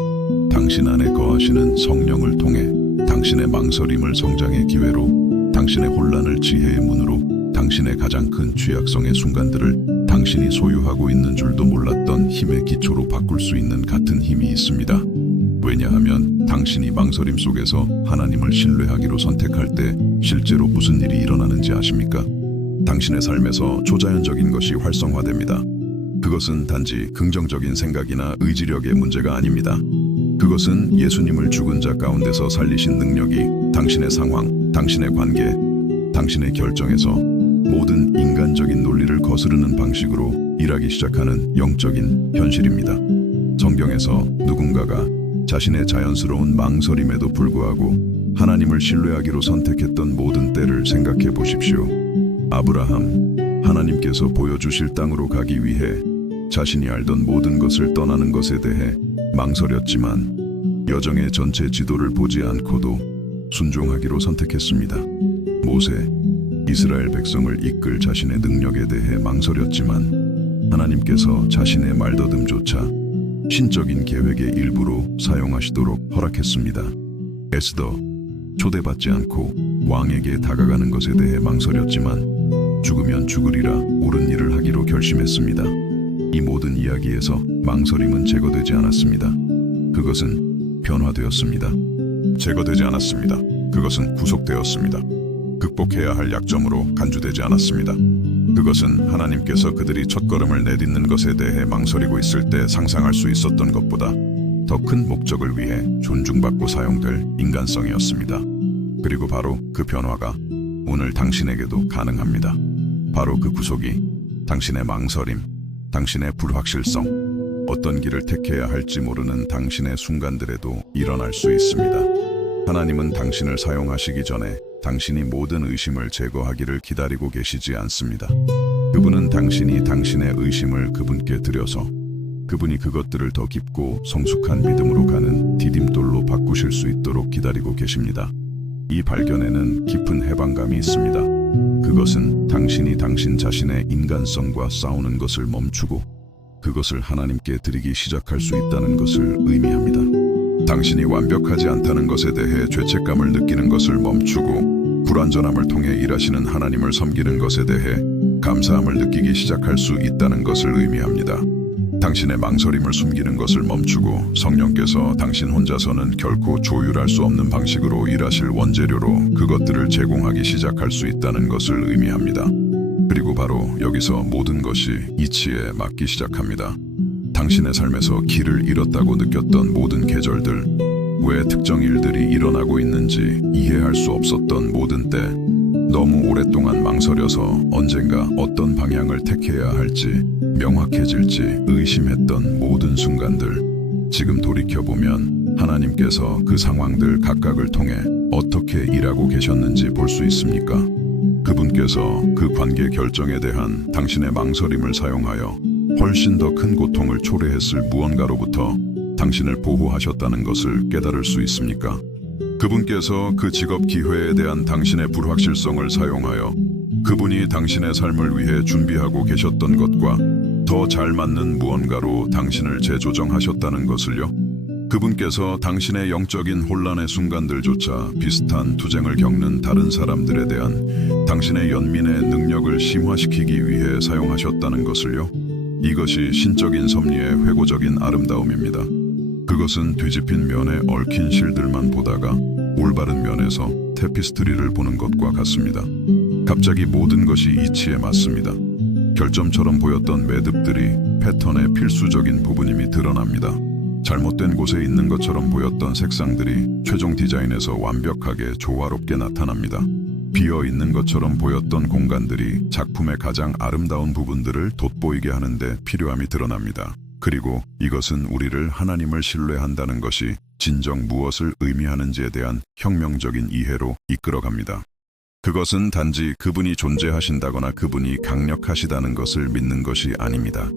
당신 안에 거하시는 성령을 통해 당신의 망설임을 성장의 기회로, 당신의 혼란을 지혜의 문으로, 당신의 가장 큰 취약성의 순간들을 당신이 소유하고 있는 줄도 몰랐던 힘의 기초로 바꿀 수 있는 같은 힘이 있습니다. 왜냐하면 당신이 망설임 속에서 하나님을 신뢰하기로 선택할 때 실제로 무슨 일이 일어나는지 아십니까? 당신의 삶에서 초자연적인 것이 활성화됩니다. 그것은 단지 긍정적인 생각이나 의지력의 문제가 아닙니다. 그것은 예수님을 죽은 자 가운데서 살리신 능력이 당신의 상황, 당신의 관계, 당신의 결정에서 모든 인간적인 논리를 거스르는 방식으로 일하기 시작하는 영적인 현실입니다. 성경에서 누군가가 자신의 자연스러운 망설임에도 불구하고 하나님을 신뢰하기로 선택했던 모든 때를 생각해 보십시오. 아브라함, 하나님께서 보여주실 땅으로 가기 위해 자신이 알던 모든 것을 떠나는 것에 대해 망설였지만 여정의 전체 지도를 보지 않고도 순종하기로 선택했습니다. 모세, 이스라엘 백성을 이끌 자신의 능력에 대해 망설였지만 하나님께서 자신의 말더듬조차 신적인 계획의 일부로 사용하시도록 허락했습니다. 에스더, 초대받지 않고 왕에게 다가가는 것에 대해 망설였지만 죽으면 죽으리라 옳은 일을 하기로 결심했습니다. 이 모든 이야기에서 망설임은 제거되지 않았습니다. 그것은 변화되었습니다. 제거되지 않았습니다. 그것은 구속되었습니다. 극복해야 할 약점으로 간주되지 않았습니다. 그것은 하나님께서 그들이 첫걸음을 내딛는 것에 대해 망설이고 있을 때 상상할 수 있었던 것보다 더 큰 목적을 위해 존중받고 사용될 인간성이었습니다. 그리고 바로 그 변화가 오늘 당신에게도 가능합니다. 바로 그 구속이 당신의 망설임, 당신의 불확실성, 어떤 길을 택해야 할지 모르는 당신의 순간들에도 일어날 수 있습니다. 하나님은 당신을 사용하시기 전에 당신이 모든 의심을 제거하기를 기다리고 계시지 않습니다. 그분은 당신이 당신의 의심을 그분께 드려서 그분이 그것들을 더 깊고 성숙한 믿음으로 가는 디딤돌로 바꾸실 수 있도록 기다리고 계십니다. 이 발견에는 깊은 해방감이 있습니다. 그것은 당신이 당신 자신의 인간성과 싸우는 것을 멈추고 그것을 하나님께 드리기 시작할 수 있다는 것을 의미합니다. 당신이 완벽하지 않다는 것에 대해 죄책감을 느끼는 것을 멈추고 불완전함을 통해 일하시는 하나님을 섬기는 것에 대해 감사함을 느끼기 시작할 수 있다는 것을 의미합니다. 당신의 망설임을 숨기는 것을 멈추고 성령께서 당신 혼자서는 결코 조율할 수 없는 방식으로 일하실 원재료로 그것들을 제공하기 시작할 수 있다는 것을 의미합니다. 그리고 바로 여기서 모든 것이 이치에 맞기 시작합니다. 당신의 삶에서 길을 잃었다고 느꼈던 모든 계절들, 왜 특정 일들이 일어나고 있는지 이해할 수 없었던 모든 때, 너무 오랫동안 망설여서 언젠가 어떤 방향을 택해야 할지 명확해질지 의심했던 모든 순간들, 지금 돌이켜보면 하나님께서 그 상황들 각각을 통해 어떻게 일하고 계셨는지 볼 수 있습니까? 그분께서 그 관계 결정에 대한 당신의 망설임을 사용하여 훨씬 더 큰 고통을 초래했을 무언가로부터 당신을 보호하셨다는 것을 깨달을 수 있습니까? 그분께서 그 직업 기회에 대한 당신의 불확실성을 사용하여 그분이 당신의 삶을 위해 준비하고 계셨던 것과 더 잘 맞는 무언가로 당신을 재조정하셨다는 것을요? 그분께서 당신의 영적인 혼란의 순간들조차 비슷한 투쟁을 겪는 다른 사람들에 대한 당신의 연민의 능력을 심화시키기 위해 사용하셨다는 것을요? 이것이 신적인 섭리의 회고적인 아름다움입니다. 그것은 뒤집힌 면에 얽힌 실들만 보다가 올바른 면에서 테피스트리를 보는 것과 같습니다. 갑자기 모든 것이 이치에 맞습니다. 결점처럼 보였던 매듭들이 패턴의 필수적인 부분임이 드러납니다. 잘못된 곳에 있는 것처럼 보였던 색상들이 최종 디자인에서 완벽하게 조화롭게 나타납니다. 비어 있는 것처럼 보였던 공간들이 작품의 가장 아름다운 부분들을 돋보이게 하는데 필요함이 드러납니다. 그리고 이것은 우리를 하나님을 신뢰한다는 것이 진정 무엇을 의미하는지에 대한 혁명적인 이해로 이끌어갑니다. 그것은 단지 그분이 존재하신다거나 그분이 강력하시다는 것을 믿는 것이 아닙니다.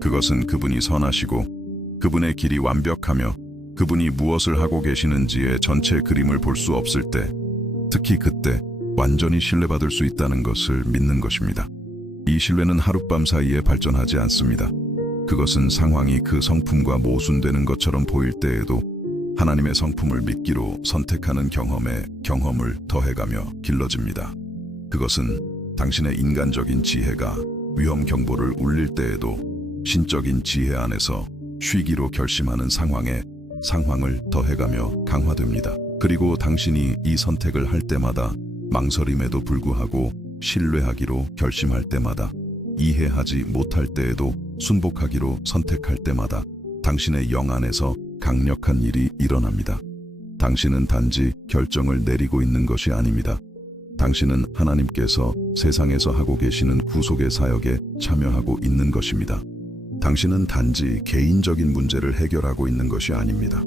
그것은 그분이 선하시고 그분의 길이 완벽하며 그분이 무엇을 하고 계시는지의 전체 그림을 볼 수 없을 때, 특히 그때 완전히 신뢰받을 수 있다는 것을 믿는 것입니다. 이 신뢰는 하룻밤 사이에 발전하지 않습니다. 그것은 상황이 그 성품과 모순되는 것처럼 보일 때에도 하나님의 성품을 믿기로 선택하는 경험을 더해가며 길러집니다. 그것은 당신의 인간적인 지혜가 위험 경보를 울릴 때에도 신적인 지혜 안에서 쉬기로 결심하는 상황을 더해가며 강화됩니다. 그리고 당신이 이 선택을 할 때마다 망설임에도 불구하고 신뢰하기로 결심할 때마다 이해하지 못할 때에도 순복하기로 선택할 때마다 당신의 영 안에서 강력한 일이 일어납니다. 당신은 단지 결정을 내리고 있는 것이 아닙니다. 당신은 하나님께서 세상에서 하고 계시는 구속의 사역에 참여하고 있는 것입니다. 당신은 단지 개인적인 문제를 해결하고 있는 것이 아닙니다.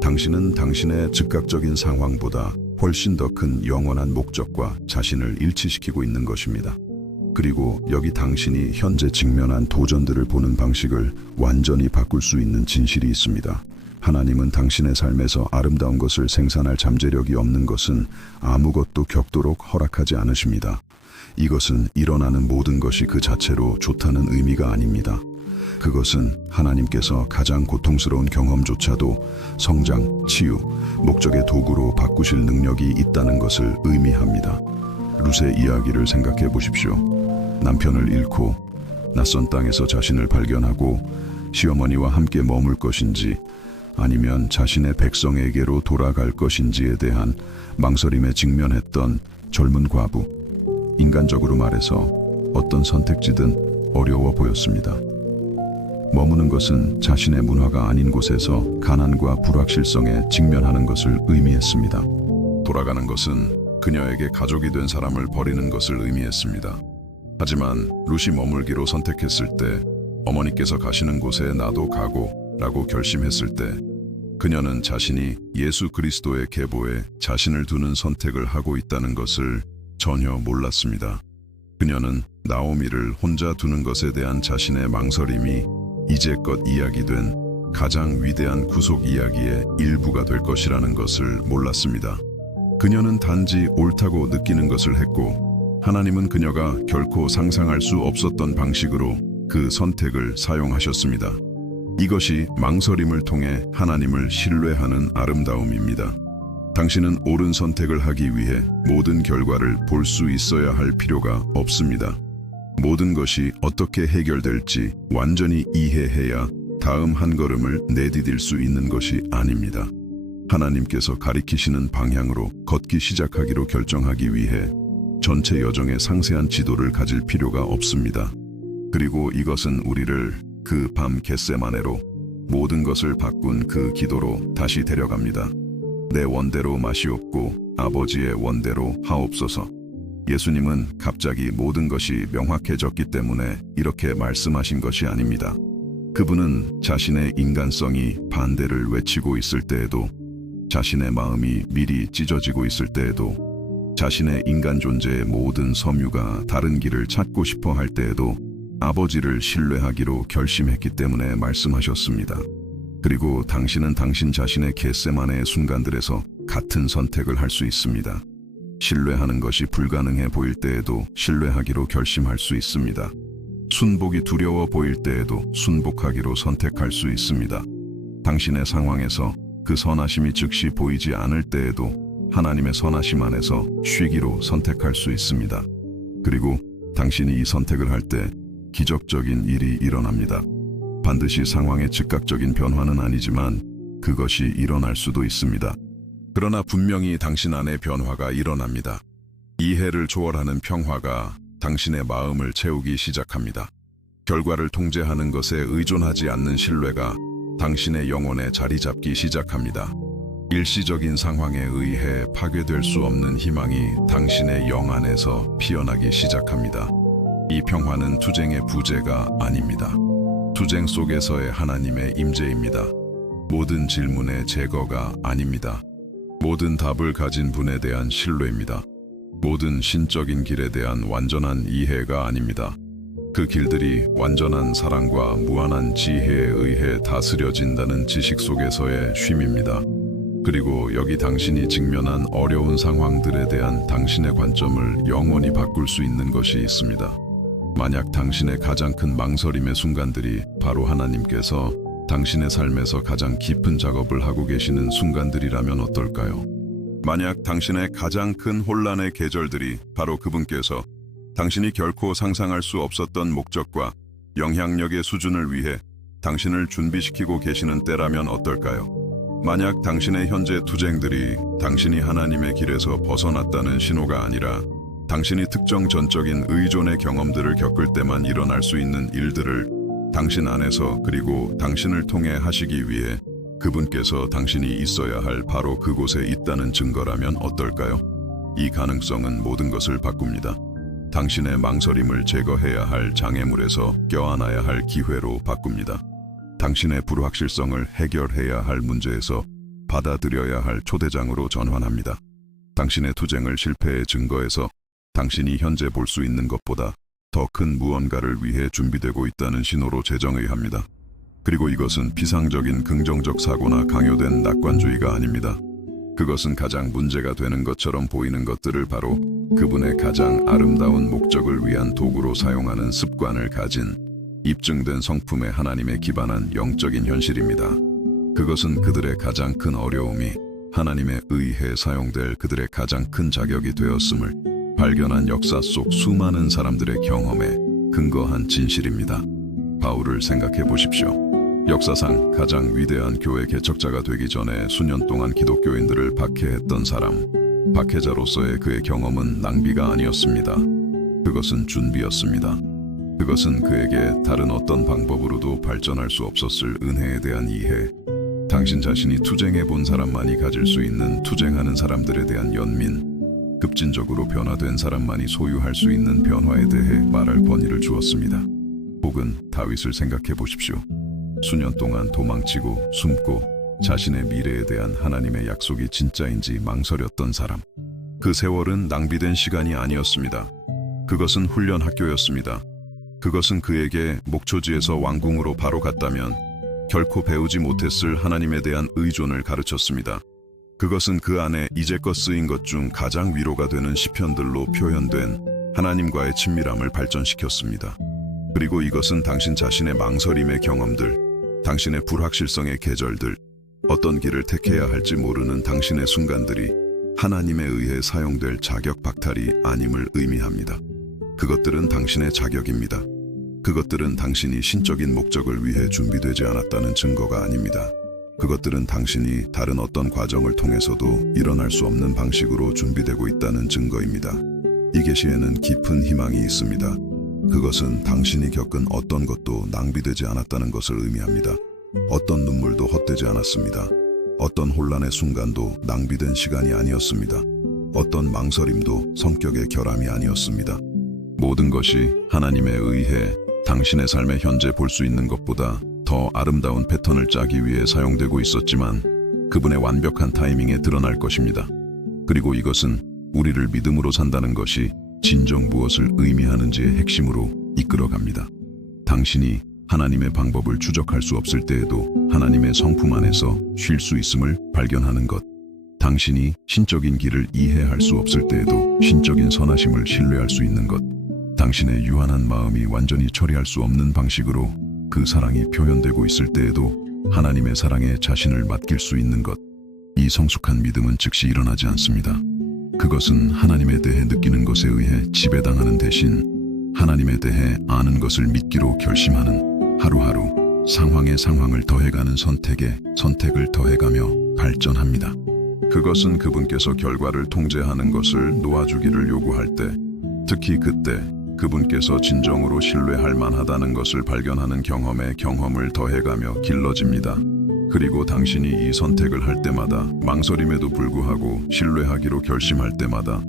당신은 당신의 즉각적인 상황보다 훨씬 더 큰 영원한 목적과 자신을 일치시키고 있는 것입니다. 그리고 여기 당신이 현재 직면한 도전들을 보는 방식을 완전히 바꿀 수 있는 진실이 있습니다. 하나님은 당신의 삶에서 아름다운 것을 생산할 잠재력이 없는 것은 아무것도 겪도록 허락하지 않으십니다. 이것은 일어나는 모든 것이 그 자체로 좋다는 의미가 아닙니다. 그것은 하나님께서 가장 고통스러운 경험조차도 성장, 치유, 목적의 도구로 바꾸실 능력이 있다는 것을 의미합니다. 룻의 이야기를 생각해 보십시오. 남편을 잃고 낯선 땅에서 자신을 발견하고 시어머니와 함께 머물 것인지 아니면 자신의 백성에게로 돌아갈 것인지에 대한 망설임에 직면했던 젊은 과부. 인간적으로 말해서 어떤 선택지든 어려워 보였습니다. 머무는 것은 자신의 문화가 아닌 곳에서 가난과 불확실성에 직면하는 것을 의미했습니다. 돌아가는 것은 그녀에게 가족이 된 사람을 버리는 것을 의미했습니다. 하지만 룻이 머물기로 선택했을 때, 어머니께서 가시는 곳에 나도 가고 라고 결심했을 때, 그녀는 자신이 예수 그리스도의 계보에 자신을 두는 선택을 하고 있다는 것을 전혀 몰랐습니다. 그녀는 나오미를 혼자 두는 것에 대한 자신의 망설임이 이제껏 이야기된 가장 위대한 구속 이야기의 일부가 될 것이라는 것을 몰랐습니다. 그녀는 단지 옳다고 느끼는 것을 했고, 하나님은 그녀가 결코 상상할 수 없었던 방식으로 그 선택을 사용하셨습니다. 이것이 망설임을 통해 하나님을 신뢰하는 아름다움입니다. 당신은 옳은 선택을 하기 위해 모든 결과를 볼 수 있어야 할 필요가 없습니다. 모든 것이 어떻게 해결될지 완전히 이해해야 다음 한 걸음을 내디딜 수 있는 것이 아닙니다. 하나님께서 가리키시는 방향으로 걷기 시작하기로 결정하기 위해 전체 여정의 상세한 지도를 가질 필요가 없습니다. 그리고 이것은 우리를 그 밤 겟세마네로 모든 것을 바꾼 그 기도로 다시 데려갑니다. 내 원대로 마시옵고 아버지의 원대로 하옵소서. 예수님은 갑자기 모든 것이 명확해졌기 때문에 이렇게 말씀하신 것이 아닙니다. 그분은 자신의 인간성이 반대를 외치고 있을 때에도, 자신의 마음이 미리 찢어지고 있을 때에도, 자신의 인간 존재의 모든 섬유가 다른 길을 찾고 싶어 할 때에도 아버지를 신뢰하기로 결심했기 때문에 말씀하셨습니다. 그리고 당신은 당신 자신의 겟세마네의 순간들에서 같은 선택을 할 수 있습니다. 신뢰하는 것이 불가능해 보일 때에도 신뢰하기로 결심할 수 있습니다. 순복이 두려워 보일 때에도 순복하기로 선택할 수 있습니다. 당신의 상황에서 그 선하심이 즉시 보이지 않을 때에도 하나님의 선하심 안에서 쉬기로 선택할 수 있습니다. 그리고 당신이 이 선택을 할 때 기적적인 일이 일어납니다. 반드시 상황의 즉각적인 변화는 아니지만 그것이 일어날 수도 있습니다. 그러나 분명히 당신 안에 변화가 일어납니다. 이해를 초월하는 평화가 당신의 마음을 채우기 시작합니다. 결과를 통제하는 것에 의존하지 않는 신뢰가 당신의 영혼에 자리 잡기 시작합니다. 일시적인 상황에 의해 파괴될 수 없는 희망이 당신의 영 안에서 피어나기 시작합니다. 이 평화는 투쟁의 부재가 아닙니다. 투쟁 속에서의 하나님의 임재입니다. 모든 질문의 제거가 아닙니다. 모든 답을 가진 분에 대한 신뢰입니다. 모든 신적인 길에 대한 완전한 이해가 아닙니다. 그 길들이 완전한 사랑과 무한한 지혜에 의해 다스려진다는 지식 속에서의 쉼입니다. 그리고 여기 당신이 직면한 어려운 상황들에 대한 당신의 관점을 영원히 바꿀 수 있는 것이 있습니다. 만약 당신의 가장 큰 망설임의 순간들이 바로 하나님께서 당신의 삶에서 가장 깊은 작업을 하고 계시는 순간들이라면 어떨까요? 만약 당신의 가장 큰 혼란의 계절들이 바로 그분께서 당신이 결코 상상할 수 없었던 목적과 영향력의 수준을 위해 당신을 준비시키고 계시는 때라면 어떨까요? 만약 당신의 현재 투쟁들이 당신이 하나님의 길에서 벗어났다는 신호가 아니라 당신이 특정 전적인 의존의 경험들을 겪을 때만 일어날 수 있는 일들을 당신 안에서 그리고 당신을 통해 하시기 위해 그분께서 당신이 있어야 할 바로 그곳에 있다는 증거라면 어떨까요? 이 가능성은 모든 것을 바꿉니다. 당신의 망설임을 제거해야 할 장애물에서 껴안아야 할 기회로 바꿉니다. 당신의 불확실성을 해결해야 할 문제에서 받아들여야 할 초대장으로 전환합니다. 당신의 투쟁을 실패의 증거에서 당신이 현재 볼 수 있는 것보다 더 큰 무언가를 위해 준비되고 있다는 신호로 재정의합니다. 그리고 이것은 피상적인 긍정적 사고나 강요된 낙관주의가 아닙니다. 그것은 가장 문제가 되는 것처럼 보이는 것들을 바로 그분의 가장 아름다운 목적을 위한 도구로 사용하는 습관을 가진 입증된 성품의 하나님에 기반한 영적인 현실입니다. 그것은 그들의 가장 큰 어려움이 하나님에 의해 사용될 그들의 가장 큰 자격이 되었음을 발견한 역사 속 수많은 사람들의 경험에 근거한 진실입니다. 바울을 생각해 보십시오. 역사상 가장 위대한 교회 개척자가 되기 전에 수년 동안 기독교인들을 박해했던 사람, 박해자로서의 그의 경험은 낭비가 아니었습니다. 그것은 준비였습니다. 그것은 그에게 다른 어떤 방법으로도 발전할 수 없었을 은혜에 대한 이해, 당신 자신이 투쟁해 본 사람만이 가질 수 있는 투쟁하는 사람들에 대한 연민, 급진적으로 변화된 사람만이 소유할 수 있는 변화에 대해 말할 권위를 주었습니다. 혹은 다윗을 생각해 보십시오. 수년 동안 도망치고 숨고 자신의 미래에 대한 하나님의 약속이 진짜인지 망설였던 사람. 그 세월은 낭비된 시간이 아니었습니다. 그것은 훈련 학교였습니다. 그것은 그에게 목초지에서 왕궁으로 바로 갔다면 결코 배우지 못했을 하나님에 대한 의존을 가르쳤습니다. 그것은 그 안에 이제껏 쓰인 것 중 가장 위로가 되는 시편들로 표현된 하나님과의 친밀함을 발전시켰습니다. 그리고 이것은 당신 자신의 망설임의 경험들, 당신의 불확실성의 계절들, 어떤 길을 택해야 할지 모르는 당신의 순간들이 하나님에 의해 사용될 자격 박탈이 아님을 의미합니다. 그것들은 당신의 자격입니다. 그것들은 당신이 신적인 목적을 위해 준비되지 않았다는 증거가 아닙니다. 그것들은 당신이 다른 어떤 과정을 통해서도 일어날 수 없는 방식으로 준비되고 있다는 증거입니다. 이 계시에는 깊은 희망이 있습니다. 그것은 당신이 겪은 어떤 것도 낭비되지 않았다는 것을 의미합니다. 어떤 눈물도 헛되지 않았습니다. 어떤 혼란의 순간도 낭비된 시간이 아니었습니다. 어떤 망설임도 성격의 결함이 아니었습니다. 모든 것이 하나님에 의해 당신의 삶에 현재 볼 수 있는 것보다 더 아름다운 패턴을 짜기 위해 사용되고 있었지만 그분의 완벽한 타이밍에 드러날 것입니다. 그리고 이것은 우리를 믿음으로 산다는 것이 진정 무엇을 의미하는지의 핵심으로 이끌어갑니다. 당신이 하나님의 방법을 추적할 수 없을 때에도 하나님의 성품 안에서 쉴 수 있음을 발견하는 것. 당신이 신적인 길을 이해할 수 없을 때에도 신적인 선하심을 신뢰할 수 있는 것. 당신의 유한한 마음이 완전히 처리할 수 없는 방식으로 그 사랑이 표현되고 있을 때에도 하나님의 사랑에 자신을 맡길 수 있는 것. 이 성숙한 믿음은 즉시 일어나지 않습니다. 그것은 하나님에 대해 느끼는 것에 의해 지배당하는 대신 하나님에 대해 아는 것을 믿기로 결심하는 하루하루 상황에 상황을 더해가는 선택에 선택을 더해가며 발전합니다. 그것은 그분께서 결과를 통제하는 것을 놓아주기를 요구할 때, 특히 그때 그분께서 진정으로 신뢰할 만하다는 것을 발견하는 경험에 경험을 더해가며 길러집니다. 그리고 당신이 이 선택을 할 때마다 망설임에도 불구하고 신뢰하기로 결심할 때마다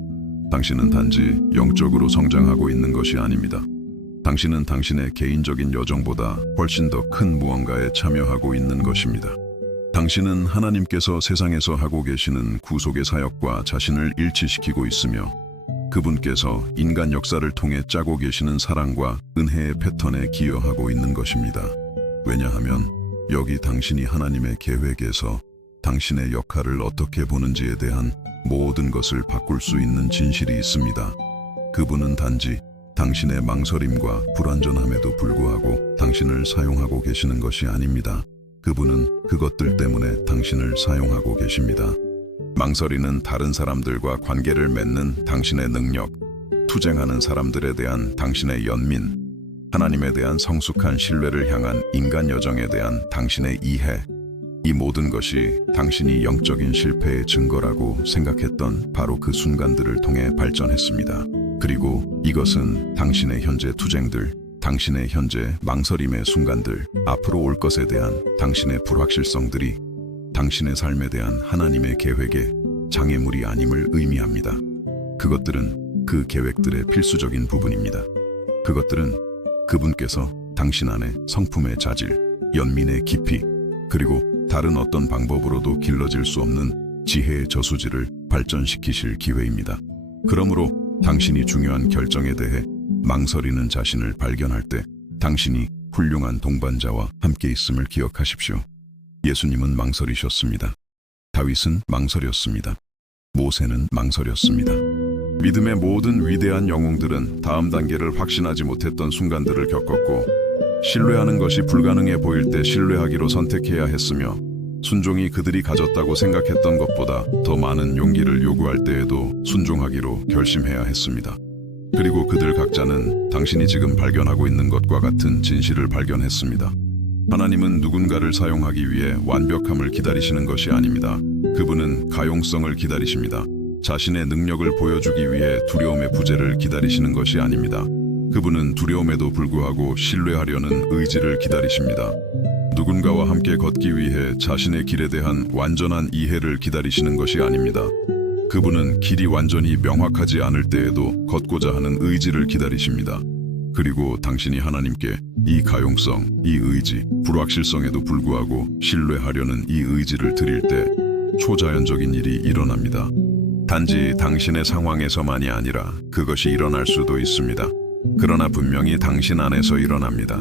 당신은 단지 영적으로 성장하고 있는 것이 아닙니다. 당신은 당신의 개인적인 여정보다 훨씬 더 큰 무언가에 참여하고 있는 것입니다. 당신은 하나님께서 세상에서 하고 계시는 구속의 사역과 자신을 일치시키고 있으며 그분께서 인간 역사를 통해 짜고 계시는 사랑과 은혜의 패턴에 기여하고 있는 것입니다. 왜냐하면 여기 당신이 하나님의 계획에서 당신의 역할을 어떻게 보는지에 대한 모든 것을 바꿀 수 있는 진실이 있습니다. 그분은 단지 당신의 망설임과 불완전함에도 불구하고 당신을 사용하고 계시는 것이 아닙니다. 그분은 그것들 때문에 당신을 사용하고 계십니다. 망설이는 다른 사람들과 관계를 맺는 당신의 능력, 투쟁하는 사람들에 대한 당신의 연민, 하나님에 대한 성숙한 신뢰를 향한 인간 여정에 대한 당신의 이해, 이 모든 것이 당신이 영적인 실패의 증거라고 생각했던 바로 그 순간들을 통해 발전했습니다. 그리고 이것은 당신의 현재 투쟁들, 당신의 현재 망설임의 순간들, 앞으로 올 것에 대한 당신의 불확실성들이 당신의 삶에 대한 하나님의 계획의 장애물이 아님을 의미합니다. 그것들은 그 계획들의 필수적인 부분입니다. 그것들은 그분께서 당신 안에 성품의 자질, 연민의 깊이, 그리고 다른 어떤 방법으로도 길러질 수 없는 지혜의 저수지를 발전시키실 기회입니다. 그러므로 당신이 중요한 결정에 대해 망설이는 자신을 발견할 때 당신이 훌륭한 동반자와 함께 있음을 기억하십시오. 예수님은 망설이셨습니다. 다윗은 망설였습니다. 모세는 망설였습니다. 믿음의 모든 위대한 영웅들은 다음 단계를 확신하지 못했던 순간들을 겪었고 신뢰하는 것이 불가능해 보일 때 신뢰하기로 선택해야 했으며 순종이 그들이 가졌다고 생각했던 것보다 더 많은 용기를 요구할 때에도 순종하기로 결심해야 했습니다. 그리고 그들 각자는 당신이 지금 발견하고 있는 것과 같은 진실을 발견했습니다. 하나님은 누군가를 사용하기 위해 완벽함을 기다리시는 것이 아닙니다. 그분은 가용성을 기다리십니다. 자신의 능력을 보여주기 위해 두려움의 부재를 기다리시는 것이 아닙니다. 그분은 두려움에도 불구하고 신뢰하려는 의지를 기다리십니다. 누군가와 함께 걷기 위해 자신의 길에 대한 완전한 이해를 기다리시는 것이 아닙니다. 그분은 길이 완전히 명확하지 않을 때에도 걷고자 하는 의지를 기다리십니다. 그리고 당신이 하나님께 이 가용성, 이 의지, 불확실성에도 불구하고 신뢰하려는 이 의지를 드릴 때 초자연적인 일이 일어납니다. 단지 당신의 상황에서만이 아니라 그것이 일어날 수도 있습니다. 그러나 분명히 당신 안에서 일어납니다.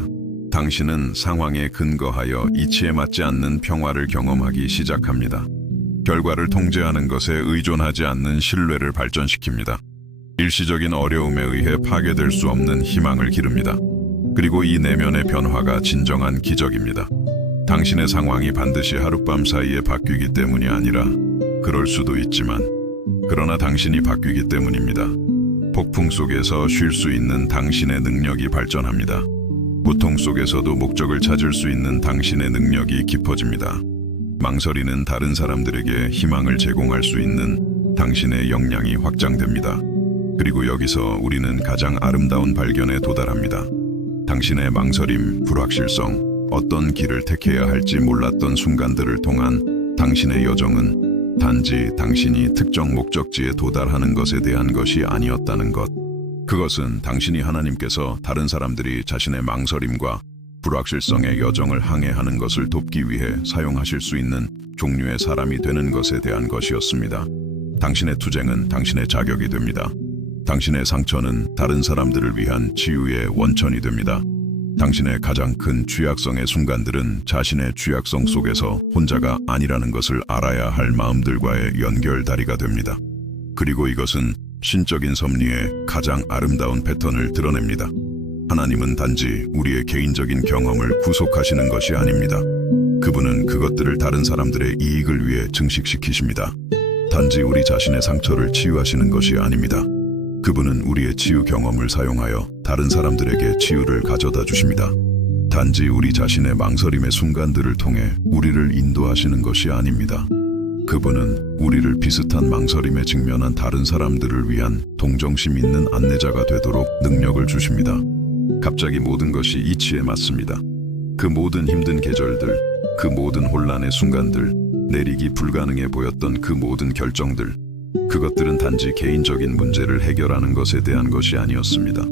당신은 상황에 근거하여 이치에 맞지 않는 평화를 경험하기 시작합니다. 결과를 통제하는 것에 의존하지 않는 신뢰를 발전시킵니다. 일시적인 어려움에 의해 파괴될 수 없는 희망을 기릅니다. 그리고 이 내면의 변화가 진정한 기적입니다. 당신의 상황이 반드시 하룻밤 사이에 바뀌기 때문이 아니라 그럴 수도 있지만 그러나 당신이 바뀌기 때문입니다. 폭풍 속에서 쉴 수 있는 당신의 능력이 발전합니다. 고통 속에서도 목적을 찾을 수 있는 당신의 능력이 깊어집니다. 망설이는 다른 사람들에게 희망을 제공할 수 있는 당신의 역량이 확장됩니다. 그리고 여기서 우리는 가장 아름다운 발견에 도달합니다. 당신의 망설임, 불확실성, 어떤 길을 택해야 할지 몰랐던 순간들을 통한 당신의 여정은 단지 당신이 특정 목적지에 도달하는 것에 대한 것이 아니었다는 것. 그것은 당신이 하나님께서 다른 사람들이 자신의 망설임과 불확실성의 여정을 항해하는 것을 돕기 위해 사용하실 수 있는 종류의 사람이 되는 것에 대한 것이었습니다. 당신의 투쟁은 당신의 자격이 됩니다. 당신의 상처는 다른 사람들을 위한 치유의 원천이 됩니다. 당신의 가장 큰 취약성의 순간들은 자신의 취약성 속에서 혼자가 아니라는 것을 알아야 할 마음들과의 연결다리가 됩니다. 그리고 이것은 신적인 섭리의 가장 아름다운 패턴을 드러냅니다. 하나님은 단지 우리의 개인적인 경험을 구속하시는 것이 아닙니다. 그분은 그것들을 다른 사람들의 이익을 위해 증식시키십니다. 단지 우리 자신의 상처를 치유하시는 것이 아닙니다. 그분은 우리의 치유 경험을 사용하여 다른 사람들에게 치유를 가져다 주십니다. 단지 우리 자신의 망설임의 순간들을 통해 우리를 인도하시는 것이 아닙니다. 그분은 우리를 비슷한 망설임에 직면한 다른 사람들을 위한 동정심 있는 안내자가 되도록 능력을 주십니다. 갑자기 모든 것이 이치에 맞습니다. 그 모든 힘든 계절들, 그 모든 혼란의 순간들, 내리기 불가능해 보였던 그 모든 결정들, 그것들은 단지 개인적인 문제를 해결하는 것에 대한 것이 아니었습니다.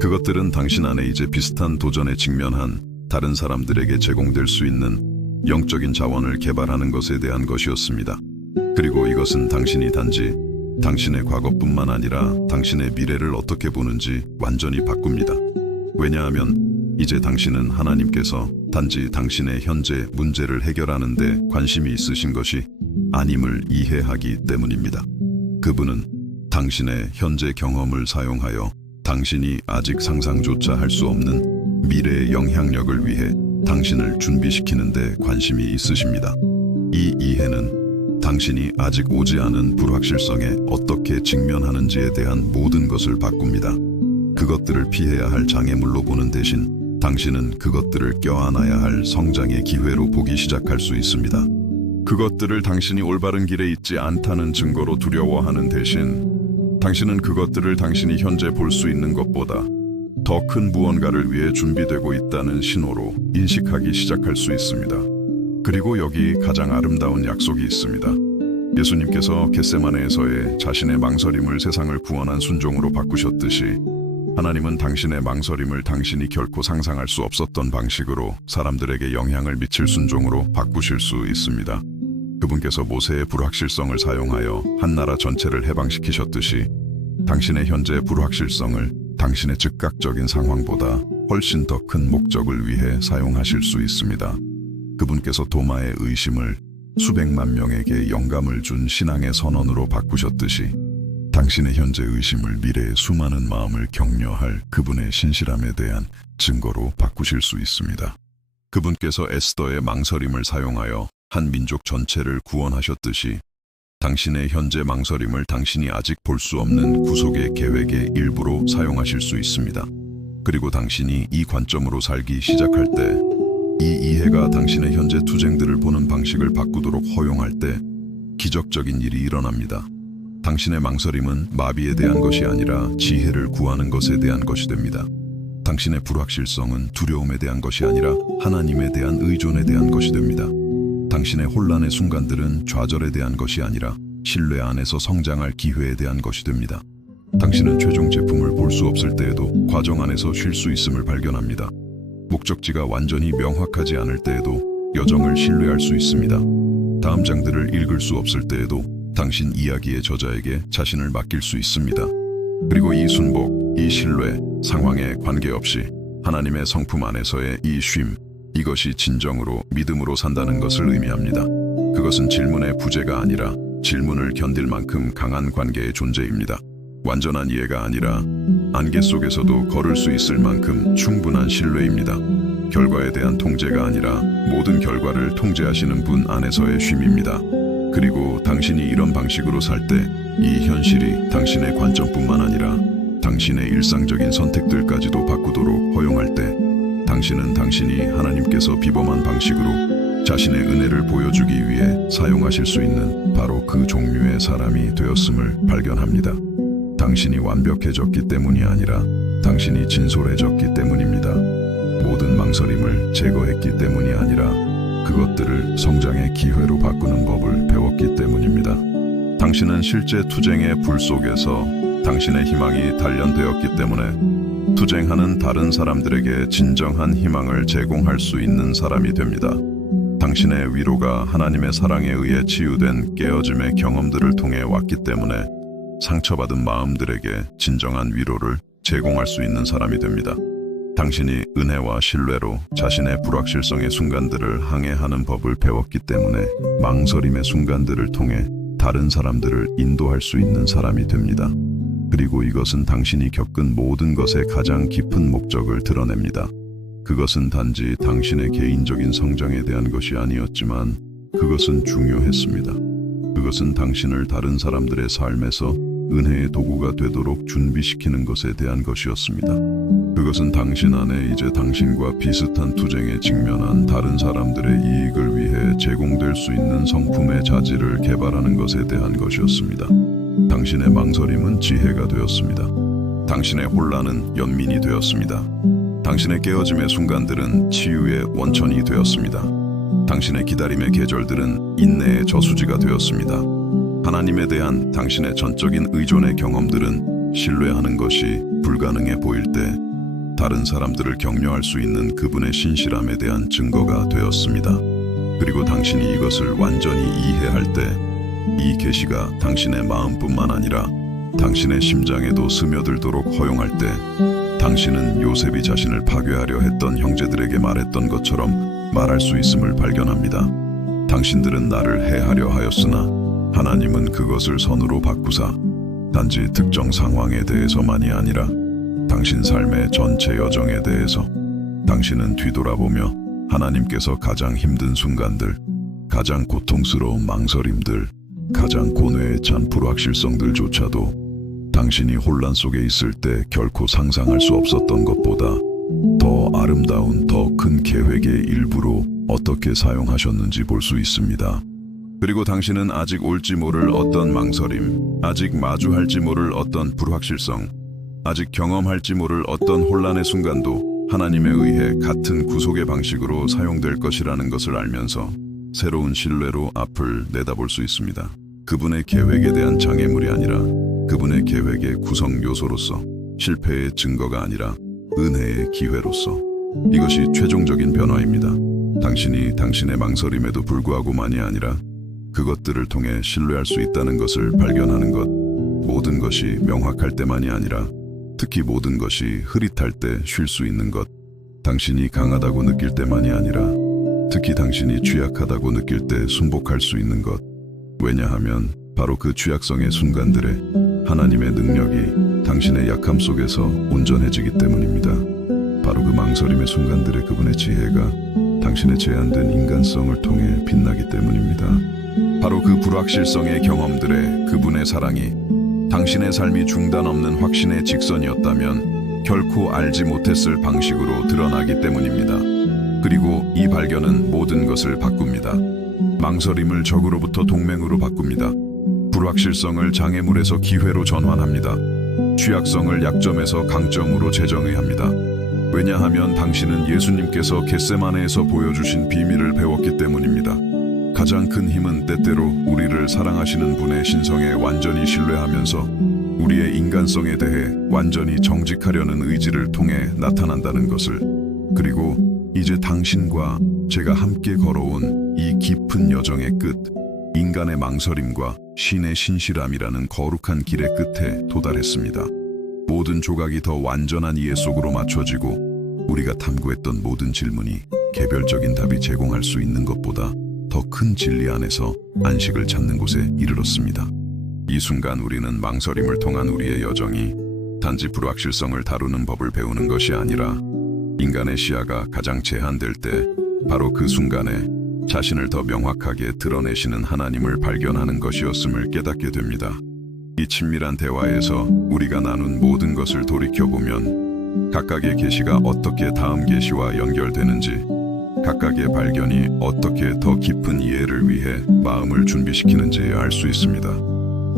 그것들은 당신 안에 이제 비슷한 도전에 직면한 다른 사람들에게 제공될 수 있는 영적인 자원을 개발하는 것에 대한 것이었습니다. 그리고 이것은 당신이 단지 당신의 과거뿐만 아니라 당신의 미래를 어떻게 보는지 완전히 바꿉니다. 왜냐하면 이제 당신은 하나님께서 단지 당신의 현재 문제를 해결하는 데 관심이 있으신 것이 아님을 이해하기 때문입니다. 그분은 당신의 현재 경험을 사용하여 당신이 아직 상상조차 할 수 없는 미래의 영향력을 위해 당신을 준비시키는 데 관심이 있으십니다. 이 이해는 당신이 아직 오지 않은 불확실성에 어떻게 직면하는지에 대한 모든 것을 바꿉니다. 그것들을 피해야 할 장애물로 보는 대신 당신은 그것들을 껴안아야 할 성장의 기회로 보기 시작할 수 있습니다. 그것들을 당신이 올바른 길에 있지 않다는 증거로 두려워하는 대신 당신은 그것들을 당신이 현재 볼 수 있는 것보다 더 큰 무언가를 위해 준비되고 있다는 신호로 인식하기 시작할 수 있습니다. 그리고 여기 가장 아름다운 약속이 있습니다. 예수님께서 겟세마네에서의 자신의 망설임을 세상을 구원한 순종으로 바꾸셨듯이 하나님은 당신의 망설임을 당신이 결코 상상할 수 없었던 방식으로 사람들에게 영향을 미칠 순종으로 바꾸실 수 있습니다. 그분께서 모세의 불확실성을 사용하여 한 나라 전체를 해방시키셨듯이 당신의 현재 불확실성을 당신의 즉각적인 상황보다 훨씬 더 큰 목적을 위해 사용하실 수 있습니다. 그분께서 도마의 의심을 수백만 명에게 영감을 준 신앙의 선언으로 바꾸셨듯이 당신의 현재 의심을 미래의 수많은 마음을 격려할 그분의 신실함에 대한 증거로 바꾸실 수 있습니다. 그분께서 에스더의 망설임을 사용하여 한 민족 전체를 구원하셨듯이 당신의 현재 망설임을 당신이 아직 볼 수 없는 구속의 계획의 일부로 사용하실 수 있습니다. 그리고 당신이 이 관점으로 살기 시작할 때, 이 이해가 당신의 현재 투쟁들을 보는 방식을 바꾸도록 허용할 때 기적적인 일이 일어납니다. 당신의 망설임은 마비에 대한 것이 아니라 지혜를 구하는 것에 대한 것이 됩니다. 당신의 불확실성은 두려움에 대한 것이 아니라 하나님에 대한 의존에 대한 것이 됩니다. 당신의 혼란의 순간들은 좌절에 대한 것이 아니라 신뢰 안에서 성장할 기회에 대한 것이 됩니다. 당신은 최종 제품을 볼 수 없을 때에도 과정 안에서 쉴 수 있음을 발견합니다. 목적지가 완전히 명확하지 않을 때에도 여정을 신뢰할 수 있습니다. 다음 장들을 읽을 수 없을 때에도 당신 이야기의 저자에게 자신을 맡길 수 있습니다. 그리고 이 순복, 이 신뢰, 상황에 관계없이 하나님의 성품 안에서의 이 쉼, 이것이 진정으로 믿음으로 산다는 것을 의미합니다. 그것은 질문의 부재가 아니라 질문을 견딜 만큼 강한 관계의 존재입니다. 완전한 이해가 아니라 안개 속에서도 걸을 수 있을 만큼 충분한 신뢰입니다. 결과에 대한 통제가 아니라 모든 결과를 통제하시는 분 안에서의 쉼입니다. 그리고 당신이 이런 방식으로 살 때 이 현실이 당신의 관점뿐만 아니라 당신의 일상적인 선택들까지도 바꾸도록 허용할 때 당신은 당신이 하나님께서 비범한 방식으로 자신의 은혜를 보여주기 위해 사용하실 수 있는 바로 그 종류의 사람이 되었음을 발견합니다. 당신이 완벽해졌기 때문이 아니라 당신이 진솔해졌기 때문입니다. 모든 망설임을 제거했기 때문이 아니라 그것들을 성장의 기회로 바꾸는 법을 배웠기 때문입니다. 당신은 실제 투쟁의 불 속에서 당신의 희망이 단련되었기 때문에 투쟁하는 다른 사람들에게 진정한 희망을 제공할 수 있는 사람이 됩니다. 당신의 위로가 하나님의 사랑에 의해 치유된 깨어짐의 경험들을 통해 왔기 때문에 상처받은 마음들에게 진정한 위로를 제공할 수 있는 사람이 됩니다. 당신이 은혜와 신뢰로 자신의 불확실성의 순간들을 항해하는 법을 배웠기 때문에 망설임의 순간들을 통해 다른 사람들을 인도할 수 있는 사람이 됩니다. 그리고 이것은 당신이 겪은 모든 것의 가장 깊은 목적을 드러냅니다. 그것은 단지 당신의 개인적인 성장에 대한 것이 아니었지만 그것은 중요했습니다. 그것은 당신을 다른 사람들의 삶에서 은혜의 도구가 되도록 준비시키는 것에 대한 것이었습니다. 그것은 당신 안에 이제 당신과 비슷한 투쟁에 직면한 다른 사람들의 이익을 위해 제공될 수 있는 성품의 자질을 개발하는 것에 대한 것이었습니다. 당신의 망설임은 지혜가 되었습니다. 당신의 혼란은 연민이 되었습니다. 당신의 깨어짐의 순간들은 치유의 원천이 되었습니다. 당신의 기다림의 계절들은 인내의 저수지가 되었습니다. 하나님에 대한 당신의 전적인 의존의 경험들은 신뢰하는 것이 불가능해 보일 때 다른 사람들을 격려할 수 있는 그분의 신실함에 대한 증거가 되었습니다. 그리고 당신이 이것을 완전히 이해할 때 이 계시가 당신의 마음뿐만 아니라 당신의 심장에도 스며들도록 허용할 때 당신은 요셉이 자신을 파괴하려 했던 형제들에게 말했던 것처럼 말할 수 있음을 발견합니다. 당신들은 나를 해하려 하였으나 하나님은 그것을 선으로 바꾸사 단지 특정 상황에 대해서만이 아니라 당신 삶의 전체 여정에 대해서 당신은 뒤돌아보며 하나님께서 가장 힘든 순간들, 가장 고통스러운 망설임들, 가장 고뇌에 찬 불확실성들조차도 당신이 혼란 속에 있을 때 결코 상상할 수 없었던 것보다 더 아름다운 더 큰 계획의 일부로 어떻게 사용하셨는지 볼 수 있습니다. 그리고 당신은 아직 올지 모를 어떤 망설임, 아직 마주할지 모를 어떤 불확실성, 아직 경험할지 모를 어떤 혼란의 순간도 하나님에 의해 같은 구속의 방식으로 사용될 것이라는 것을 알면서 새로운 신뢰로 앞을 내다볼 수 있습니다. 그분의 계획에 대한 장애물이 아니라 그분의 계획의 구성 요소로서, 실패의 증거가 아니라 은혜의 기회로서. 이것이 최종적인 변화입니다. 당신이 당신의 망설임에도 불구하고만이 아니라 그것들을 통해 신뢰할 수 있다는 것을 발견하는 것. 모든 것이 명확할 때만이 아니라 특히 모든 것이 흐릿할 때 쉴 수 있는 것. 당신이 강하다고 느낄 때만이 아니라 특히 당신이 취약하다고 느낄 때 순복할 수 있는 것. 왜냐하면 바로 그 취약성의 순간들에 하나님의 능력이 당신의 약함 속에서 온전해지기 때문입니다. 바로 그 망설임의 순간들에 그분의 지혜가 당신의 제한된 인간성을 통해 빛나기 때문입니다. 바로 그 불확실성의 경험들에 그분의 사랑이 당신의 삶이 중단 없는 확신의 직선이었다면 결코 알지 못했을 방식으로 드러나기 때문입니다. 그리고 이 발견은 모든 것을 바꿉니다. 망설임을 적으로부터 동맹으로 바꿉니다. 불확실성을 장애물에서 기회로 전환합니다. 취약성을 약점에서 강점으로 재정의합니다. 왜냐하면 당신은 예수님께서 겟세마네에서 보여주신 비밀을 배웠기 때문입니다. 가장 큰 힘은 때때로 우리를 사랑하시는 분의 신성에 완전히 신뢰하면서 우리의 인간성에 대해 완전히 정직하려는 의지를 통해 나타난다는 것을. 그리고 이제 당신과 제가 함께 걸어온 이 깊은 여정의 끝, 인간의 망설임과 신의 신실함이라는 거룩한 길의 끝에 도달했습니다. 모든 조각이 더 완전한 이해 속으로 맞춰지고 우리가 탐구했던 모든 질문이 개별적인 답이 제공할 수 있는 것보다 더 큰 진리 안에서 안식을 찾는 곳에 이르렀습니다. 이 순간 우리는 망설임을 통한 우리의 여정이 단지 불확실성을 다루는 법을 배우는 것이 아니라 인간의 시야가 가장 제한될 때 바로 그 순간에 자신을 더 명확하게 드러내시는 하나님을 발견하는 것이었음을 깨닫게 됩니다. 이 친밀한 대화에서 우리가 나눈 모든 것을 돌이켜보면 각각의 계시가 어떻게 다음 계시와 연결되는지, 각각의 발견이 어떻게 더 깊은 이해를 위해 마음을 준비시키는지 알 수 있습니다.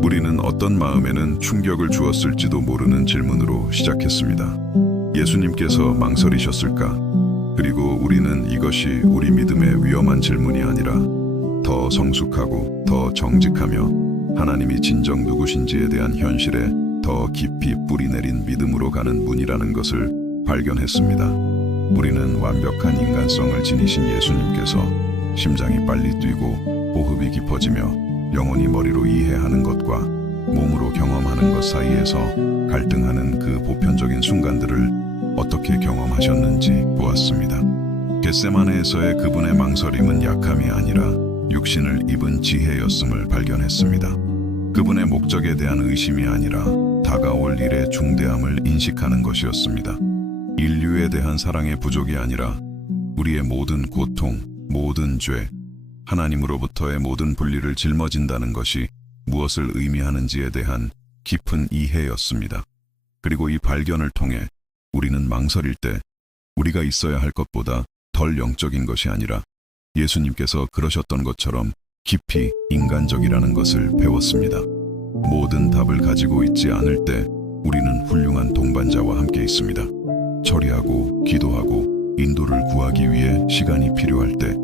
우리는 어떤 마음에는 충격을 주었을지도 모르는 질문으로 시작했습니다. 예수님께서 망설이셨을까? 그리고 우리는 이것이 우리 믿음의 위험한 질문이 아니라 더 성숙하고 더 정직하며 하나님이 진정 누구신지에 대한 현실에 더 깊이 뿌리내린 믿음으로 가는 문이라는 것을 발견했습니다. 우리는 완벽한 인간성을 지니신 예수님께서 심장이 빨리 뛰고 호흡이 깊어지며 영혼이 머리로 이해하는 것과 몸으로 경험하는 것 사이에서 갈등하는 그 보편적인 순간들을 어떻게 경험하셨는지 보았습니다. 겟세마네에서의 그분의 망설임은 약함이 아니라 육신을 입은 지혜였음을 발견했습니다. 그분의 목적에 대한 의심이 아니라 다가올 일의 중대함을 인식하는 것이었습니다. 인류에 대한 사랑의 부족이 아니라 우리의 모든 고통, 모든 죄, 하나님으로부터의 모든 분리를 짊어진다는 것이 무엇을 의미하는지에 대한 깊은 이해였습니다. 그리고 이 발견을 통해 우리는 망설일 때 우리가 있어야 할 것보다 덜 영적인 것이 아니라 예수님께서 그러셨던 것처럼 깊이 인간적이라는 것을 배웠습니다. 모든 답을 가지고 있지 않을 때 우리는 훌륭한 동반자와 함께 있습니다. 처리하고 기도하고 인도를 구하기 위해 시간이 필요할 때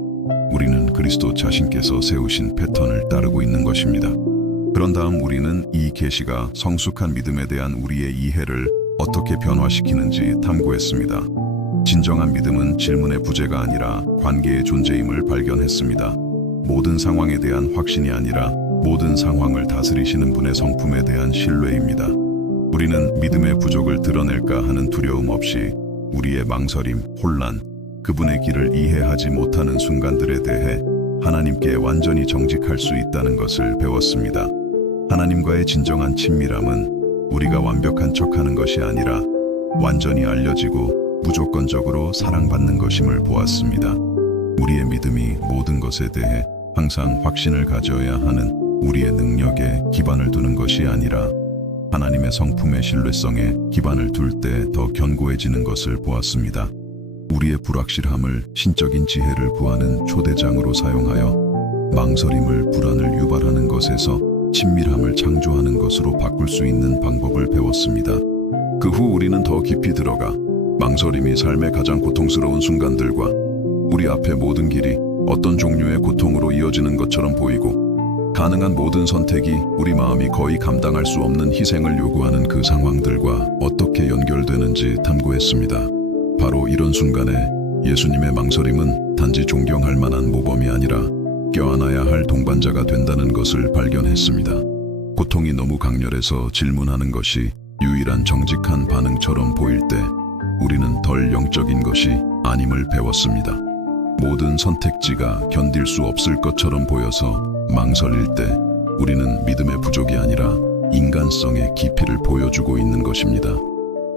우리는 그리스도 자신께서 세우신 패턴을 따르고 있는 것입니다. 그런 다음 우리는 이 계시가 성숙한 믿음에 대한 우리의 이해를 어떻게 변화시키는지 탐구했습니다. 진정한 믿음은 질문의 부재가 아니라 관계의 존재임을 발견했습니다. 모든 상황에 대한 확신이 아니라 모든 상황을 다스리시는 분의 성품에 대한 신뢰입니다. 우리는 믿음의 부족을 드러낼까 하는 두려움 없이 우리의 망설임, 혼란, 그분의 길을 이해하지 못하는 순간들에 대해 하나님께 완전히 정직할 수 있다는 것을 배웠습니다. 하나님과의 진정한 친밀함은 우리가 완벽한 척하는 것이 아니라 완전히 알려지고 무조건적으로 사랑받는 것임을 보았습니다. 우리의 믿음이 모든 것에 대해 항상 확신을 가져야 하는 우리의 능력에 기반을 두는 것이 아니라 하나님의 성품의 신뢰성에 기반을 둘 때 더 견고해지는 것을 보았습니다. 우리의 불확실함을 신적인 지혜를 구하는 초대장으로 사용하여 망설임을 불안을 유발하는 것에서 친밀함을 창조하는 것으로 바꿀 수 있는 방법을 배웠습니다. 그 후 우리는 더 깊이 들어가 망설임이 삶의 가장 고통스러운 순간들과 우리 앞의 모든 길이 어떤 종류의 고통으로 이어지는 것처럼 보이고 가능한 모든 선택이 우리 마음이 거의 감당할 수 없는 희생을 요구하는 그 상황들과 어떻게 연결되는지 탐구했습니다. 바로 이런 순간에 예수님의 망설임은 단지 존경할 만한 모범이 아니라 껴안아야 할 동반자가 된다는 것을 발견했습니다. 고통이 너무 강렬해서 질문하는 것이 유일한 정직한 반응처럼 보일 때 우리는 덜 영적인 것이 아님을 배웠습니다. 모든 선택지가 견딜 수 없을 것처럼 보여서 망설일 때 우리는 믿음의 부족이 아니라 인간성의 깊이를 보여주고 있는 것입니다.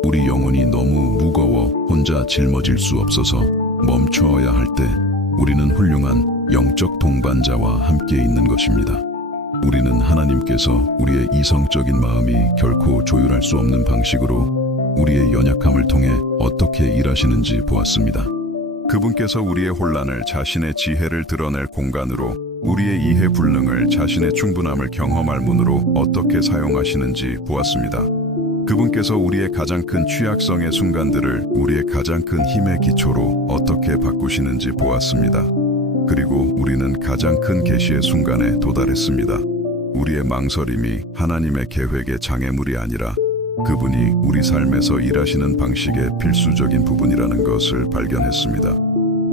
우리 영혼이 너무 무거워 혼자 짊어질 수 없어서 멈춰야 할 때 우리는 훌륭한 영적 동반자와 함께 있는 것입니다. 우리는 하나님께서 우리의 이성적인 마음이 결코 조율할 수 없는 방식으로 우리의 연약함을 통해 어떻게 일하시는지 보았습니다. 그분께서 우리의 혼란을 자신의 지혜를 드러낼 공간으로, 우리의 이해 불능을 자신의 충분함을 경험할 문으로 어떻게 사용하시는지 보았습니다. 그분께서 우리의 가장 큰 취약성의 순간들을 우리의 가장 큰 힘의 기초로 어떻게 바꾸시는지 보았습니다. 그리고 우리는 가장 큰 계시의 순간에 도달했습니다. 우리의 망설임이 하나님의 계획의 장애물이 아니라 그분이 우리 삶에서 일하시는 방식의 필수적인 부분이라는 것을 발견했습니다.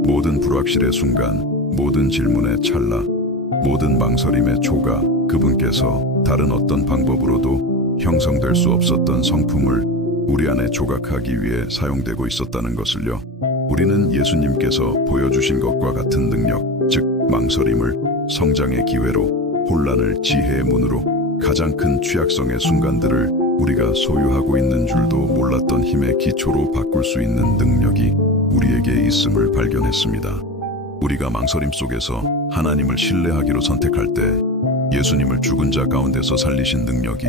모든 불확실의 순간, 모든 질문의 찰나, 모든 망설임의 초가 그분께서 다른 어떤 방법으로도 형성될 수 없었던 성품을 우리 안에 조각하기 위해 사용되고 있었다는 것을요. 우리는 예수님께서 보여주신 것과 같은 능력, 즉 망설임을 성장의 기회로, 혼란을 지혜의 문으로, 가장 큰 취약성의 순간들을 우리가 소유하고 있는 줄도 몰랐던 힘의 기초로 바꿀 수 있는 능력이 우리에게 있음을 발견했습니다. 우리가 망설임 속에서 하나님을 신뢰하기로 선택할 때 예수님을 죽은 자 가운데서 살리신 능력이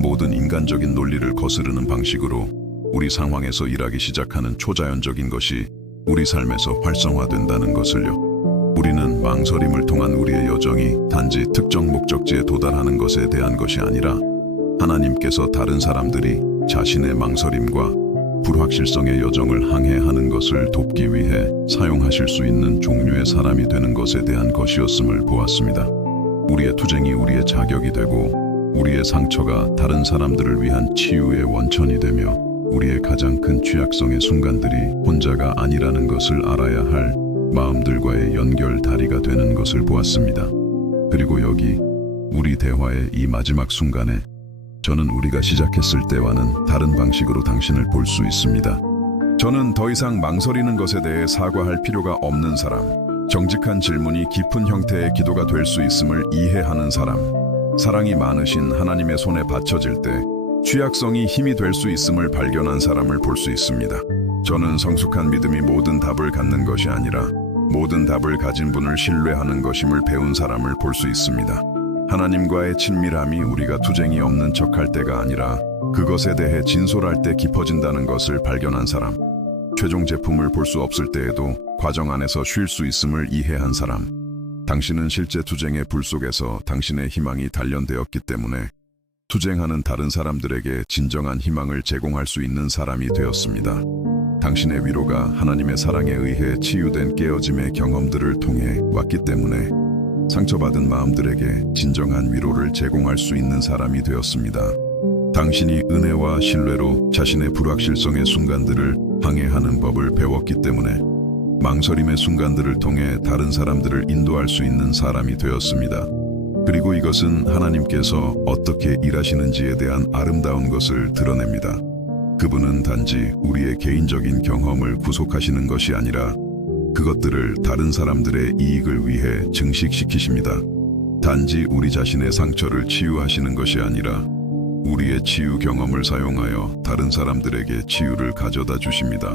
모든 인간적인 논리를 거스르는 방식으로 우리 상황에서 일하기 시작하는 초자연적인 것이 우리 삶에서 활성화된다는 것을요. 우리는 망설임을 통한 우리의 여정이 단지 특정 목적지에 도달하는 것에 대한 것이 아니라 하나님께서 다른 사람들이 자신의 망설임과 불확실성의 여정을 항해하는 것을 돕기 위해 사용하실 수 있는 종류의 사람이 되는 것에 대한 것이었음을 보았습니다. 우리의 투쟁이 우리의 자격이 되고 우리의 상처가 다른 사람들을 위한 치유의 원천이 되며 우리의 가장 큰 취약성의 순간들이 혼자가 아니라는 것을 알아야 할 마음들과의 연결 다리가 되는 것을 보았습니다. 그리고 여기 우리 대화의 이 마지막 순간에 저는 우리가 시작했을 때와는 다른 방식으로 당신을 볼 수 있습니다. 저는 더 이상 망설이는 것에 대해 사과할 필요가 없는 사람, 정직한 질문이 깊은 형태의 기도가 될 수 있음을 이해하는 사람, 사랑이 많으신 하나님의 손에 받쳐질 때 취약성이 힘이 될 수 있음을 발견한 사람을 볼 수 있습니다. 저는 성숙한 믿음이 모든 답을 갖는 것이 아니라 모든 답을 가진 분을 신뢰하는 것임을 배운 사람을 볼 수 있습니다. 하나님과의 친밀함이 우리가 투쟁이 없는 척할 때가 아니라 그것에 대해 진솔할 때 깊어진다는 것을 발견한 사람, 최종 제품을 볼 수 없을 때에도 과정 안에서 쉴 수 있음을 이해한 사람, 당신은 실제 투쟁의 불 속에서 당신의 희망이 단련되었기 때문에 투쟁하는 다른 사람들에게 진정한 희망을 제공할 수 있는 사람이 되었습니다. 당신의 위로가 하나님의 사랑에 의해 치유된 깨어짐의 경험들을 통해 왔기 때문에 상처받은 마음들에게 진정한 위로를 제공할 수 있는 사람이 되었습니다. 당신이 은혜와 신뢰로 자신의 불확실성의 순간들을 항해하는 법을 배웠기 때문에 망설임의 순간들을 통해 다른 사람들을 인도할 수 있는 사람이 되었습니다. 그리고 이것은 하나님께서 어떻게 일하시는지에 대한 아름다운 것을 드러냅니다. 그분은 단지 우리의 개인적인 경험을 구속하시는 것이 아니라 그것들을 다른 사람들의 이익을 위해 증식시키십니다. 단지 우리 자신의 상처를 치유하시는 것이 아니라 우리의 치유 경험을 사용하여 다른 사람들에게 치유를 가져다 주십니다.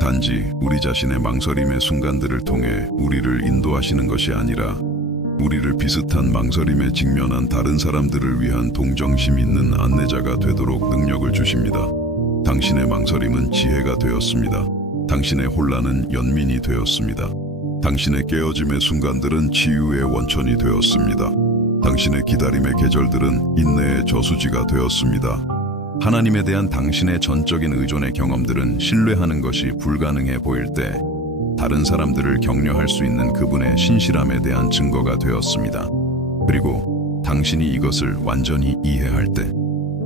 단지 우리 자신의 망설임의 순간들을 통해 우리를 인도하시는 것이 아니라 우리를 비슷한 망설임에 직면한 다른 사람들을 위한 동정심 있는 안내자가 되도록 능력을 주십니다. 당신의 망설임은 지혜가 되었습니다. 당신의 혼란은 연민이 되었습니다. 당신의 깨어짐의 순간들은 치유의 원천이 되었습니다. 당신의 기다림의 계절들은 인내의 저수지가 되었습니다. 하나님에 대한 당신의 전적인 의존의 경험들은 신뢰하는 것이 불가능해 보일 때 다른 사람들을 격려할 수 있는 그분의 신실함에 대한 증거가 되었습니다. 그리고 당신이 이것을 완전히 이해할 때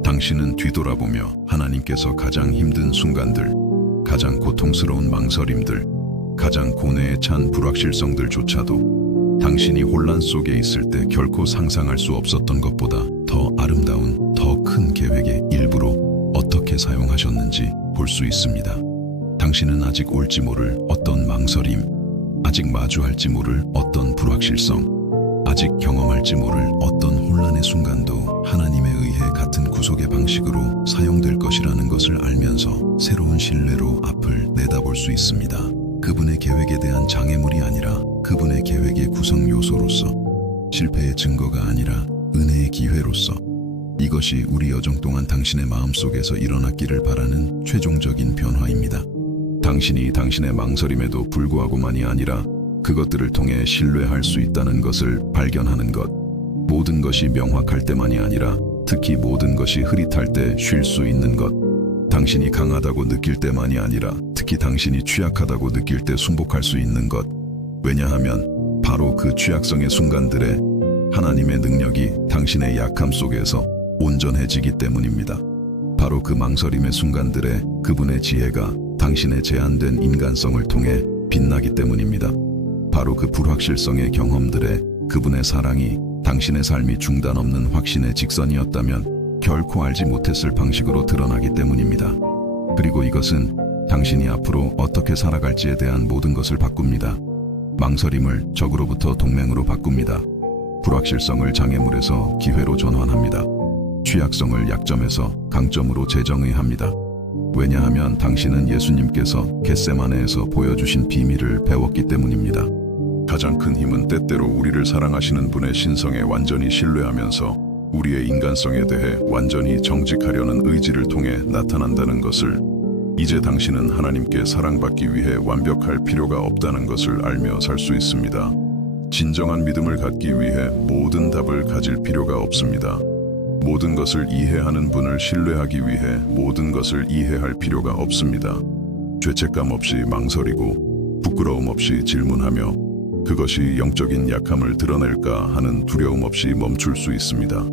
당신은 뒤돌아보며 하나님께서 가장 힘든 순간들, 가장 고통스러운 망설임들, 가장 고뇌에 찬 불확실성들조차도 당신이 혼란 속에 있을 때 결코 상상할 수 없었던 것보다 더 아름다운, 더 큰 계획의 일부로 어떻게 사용하셨는지 볼 수 있습니다. 당신은 아직 올지 모를 어떤 망설임, 아직 마주할지 모를 어떤 불확실성, 아직 경험할지 모를 어떤 혼란의 순간도 하나님에 의해 같은 구속의 방식으로 사용될 것이라는 것을 알면서 새로운 신뢰로 앞을 내다볼 수 있습니다. 그분의 계획에 대한 장애물이 아니라 그분의 계획의 구성 요소로서, 실패의 증거가 아니라 은혜의 기회로서, 이것이 우리 여정 동안 당신의 마음속에서 일어났기를 바라는 최종적인 변화입니다. 당신이 당신의 망설임에도 불구하고만이 아니라 그것들을 통해 신뢰할 수 있다는 것을 발견하는 것, 모든 것이 명확할 때만이 아니라 특히 모든 것이 흐릿할 때 쉴 수 있는 것, 당신이 강하다고 느낄 때만이 아니라 특히 당신이 취약하다고 느낄 때 순복할 수 있는 것, 왜냐하면 바로 그 취약성의 순간들에 하나님의 능력이 당신의 약함 속에서 온전해지기 때문입니다. 바로 그 망설임의 순간들에 그분의 지혜가 당신의 제한된 인간성을 통해 빛나기 때문입니다. 바로 그 불확실성의 경험들에 그분의 사랑이 당신의 삶이 중단 없는 확신의 직선이었다면 결코 알지 못했을 방식으로 드러나기 때문입니다. 그리고 이것은 당신이 앞으로 어떻게 살아갈지에 대한 모든 것을 바꿉니다. 망설임을 적으로부터 동맹으로 바꿉니다. 불확실성을 장애물에서 기회로 전환합니다. 취약성을 약점에서 강점으로 재정의합니다. 왜냐하면 당신은 예수님께서 겟세마네에서 보여주신 비밀을 배웠기 때문입니다. 가장 큰 힘은 때때로 우리를 사랑하시는 분의 신성에 완전히 신뢰하면서 우리의 인간성에 대해 완전히 정직하려는 의지를 통해 나타난다는 것을, 이제 당신은 하나님께 사랑받기 위해 완벽할 필요가 없다는 것을 알며 살 수 있습니다. 진정한 믿음을 갖기 위해 모든 답을 가질 필요가 없습니다. 모든 것을 이해하는 분을 신뢰하기 위해 모든 것을 이해할 필요가 없습니다. 죄책감 없이 망설이고 부끄러움 없이 질문하며 그것이 영적인 약함을 드러낼까 하는 두려움 없이 멈출 수 있습니다.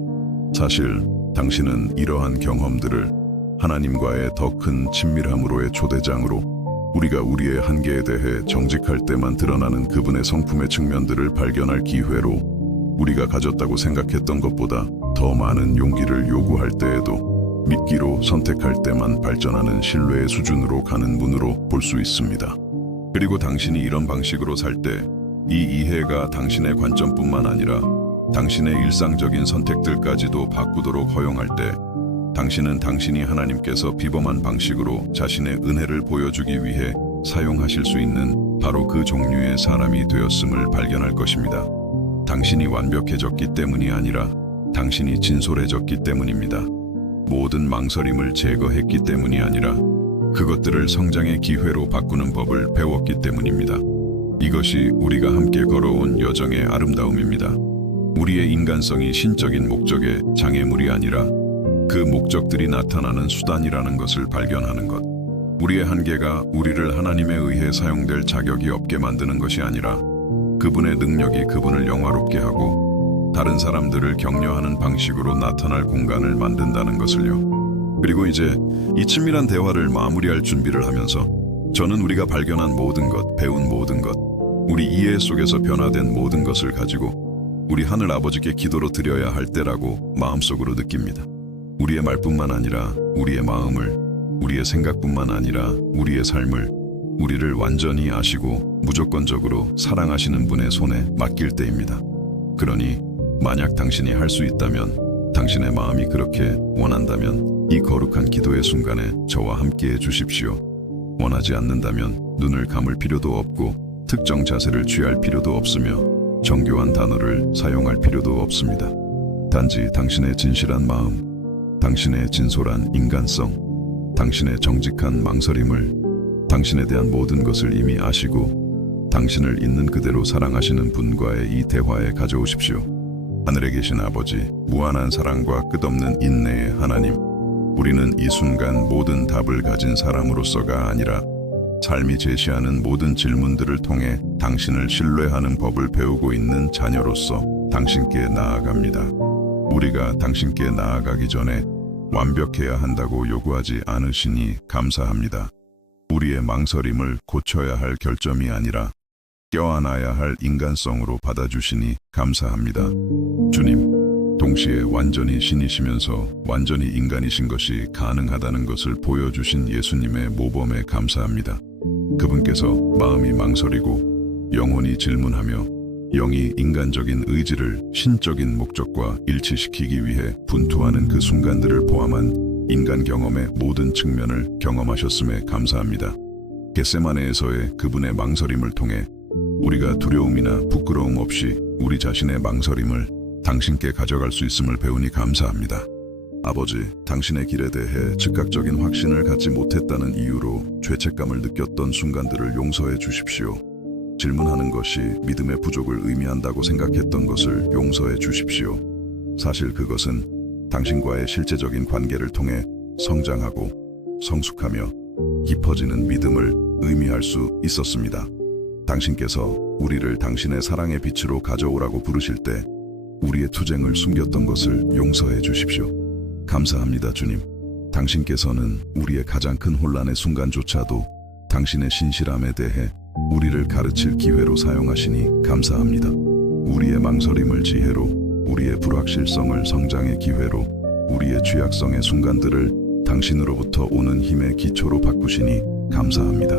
사실 당신은 이러한 경험들을 하나님과의 더 큰 친밀함으로의 초대장으로, 우리가 우리의 한계에 대해 정직할 때만 드러나는 그분의 성품의 측면들을 발견할 기회로, 우리가 가졌다고 생각했던 것보다 더 많은 용기를 요구할 때에도 믿기로 선택할 때만 발전하는 신뢰의 수준으로 가는 문으로 볼 수 있습니다. 그리고 당신이 이런 방식으로 살 때 이 이해가 당신의 관점뿐만 아니라 당신의 일상적인 선택들까지도 바꾸도록 허용할 때, 당신은 당신이 하나님께서 비범한 방식으로 자신의 은혜를 보여주기 위해 사용하실 수 있는 바로 그 종류의 사람이 되었음을 발견할 것입니다. 당신이 완벽해졌기 때문이 아니라 당신이 진솔해졌기 때문입니다. 모든 망설임을 제거했기 때문이 아니라 그것들을 성장의 기회로 바꾸는 법을 배웠기 때문입니다. 이것이 우리가 함께 걸어온 여정의 아름다움입니다. 우리의 인간성이 신적인 목적의 장애물이 아니라 그 목적들이 나타나는 수단이라는 것을 발견하는 것. 우리의 한계가 우리를 하나님에 의해 사용될 자격이 없게 만드는 것이 아니라 그분의 능력이 그분을 영화롭게 하고 다른 사람들을 격려하는 방식으로 나타날 공간을 만든다는 것을요. 그리고 이제 이 친밀한 대화를 마무리할 준비를 하면서 저는 우리가 발견한 모든 것, 배운 모든 것, 우리 이해 속에서 변화된 모든 것을 가지고 우리 하늘 아버지께 기도로 드려야 할 때라고 마음속으로 느낍니다. 우리의 말뿐만 아니라 우리의 마음을, 우리의 생각뿐만 아니라 우리의 삶을, 우리를 완전히 아시고 무조건적으로 사랑하시는 분의 손에 맡길 때입니다. 그러니 만약 당신이 할 수 있다면, 당신의 마음이 그렇게 원한다면 이 거룩한 기도의 순간에 저와 함께 해주십시오. 원하지 않는다면 눈을 감을 필요도 없고 특정 자세를 취할 필요도 없으며 정교한 단어를 사용할 필요도 없습니다. 단지 당신의 진실한 마음, 당신의 진솔한 인간성, 당신의 정직한 망설임을, 당신에 대한 모든 것을 이미 아시고 당신을 있는 그대로 사랑하시는 분과의 이 대화에 가져오십시오. 하늘에 계신 아버지, 무한한 사랑과 끝없는 인내의 하나님, 우리는 이 순간 모든 답을 가진 사람으로서가 아니라 삶이 제시하는 모든 질문들을 통해 당신을 신뢰하는 법을 배우고 있는 자녀로서 당신께 나아갑니다. 우리가 당신께 나아가기 전에 완벽해야 한다고 요구하지 않으시니 감사합니다. 우리의 망설임을 고쳐야 할 결점이 아니라 껴안아야 할 인간성으로 받아주시니 감사합니다. 주님, 동시에 완전히 신이시면서 완전히 인간이신 것이 가능하다는 것을 보여주신 예수님의 모범에 감사합니다. 그분께서 마음이 망설이고 영혼이 질문하며 영이 인간적인 의지를 신적인 목적과 일치시키기 위해 분투하는 그 순간들을 포함한 인간 경험의 모든 측면을 경험하셨음에 감사합니다. 겟세마네에서의 그분의 망설임을 통해 우리가 두려움이나 부끄러움 없이 우리 자신의 망설임을 당신께 가져갈 수 있음을 배우니 감사합니다. 아버지, 당신의 길에 대해 즉각적인 확신을 갖지 못했다는 이유로 죄책감을 느꼈던 순간들을 용서해 주십시오. 질문하는 것이 믿음의 부족을 의미한다고 생각했던 것을 용서해 주십시오. 사실 그것은 당신과의 실제적인 관계를 통해 성장하고 성숙하며 깊어지는 믿음을 의미할 수 있었습니다. 당신께서 우리를 당신의 사랑의 빛으로 가져오라고 부르실 때 우리의 투쟁을 숨겼던 것을 용서해 주십시오. 감사합니다, 주님. 당신께서는 우리의 가장 큰 혼란의 순간조차도 당신의 신실함에 대해 우리를 가르칠 기회로 사용하시니 감사합니다. 우리의 망설임을 지혜로, 우리의 불확실성을 성장의 기회로, 우리의 취약성의 순간들을 당신으로부터 오는 힘의 기초로 바꾸시니 감사합니다.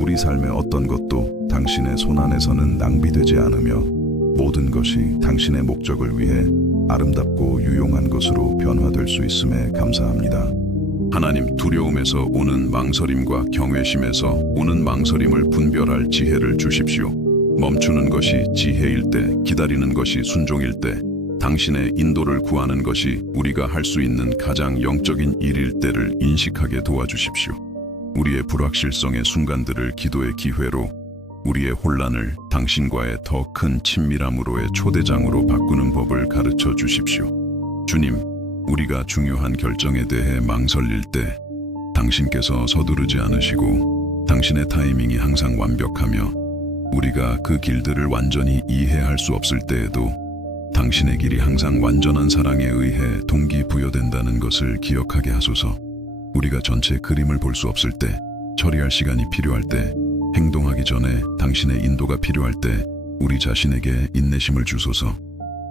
우리 삶의 어떤 것도 당신의 손안에서는 낭비되지 않으며 모든 것이 당신의 목적을 위해 아름답고 유용한 것으로 변화될 수 있음에 감사합니다. 하나님, 두려움에서 오는 망설임과 경외심에서 오는 망설임을 분별할 지혜를 주십시오. 멈추는 것이 지혜일 때, 기다리는 것이 순종일 때, 당신의 인도를 구하는 것이 우리가 할 수 있는 가장 영적인 일일 때를 인식하게 도와주십시오. 우리의 불확실성의 순간들을 기도의 기회로, 우리의 혼란을 당신과의 더 큰 친밀함으로의 초대장으로 바꾸는 법을 가르쳐 주십시오. 주님, 우리가 중요한 결정에 대해 망설일 때 당신께서 서두르지 않으시고 당신의 타이밍이 항상 완벽하며 우리가 그 길들을 완전히 이해할 수 없을 때에도 당신의 길이 항상 완전한 사랑에 의해 동기부여된다는 것을 기억하게 하소서. 우리가 전체 그림을 볼 수 없을 때, 처리할 시간이 필요할 때, 행동하기 전에 당신의 인도가 필요할 때 우리 자신에게 인내심을 주소서.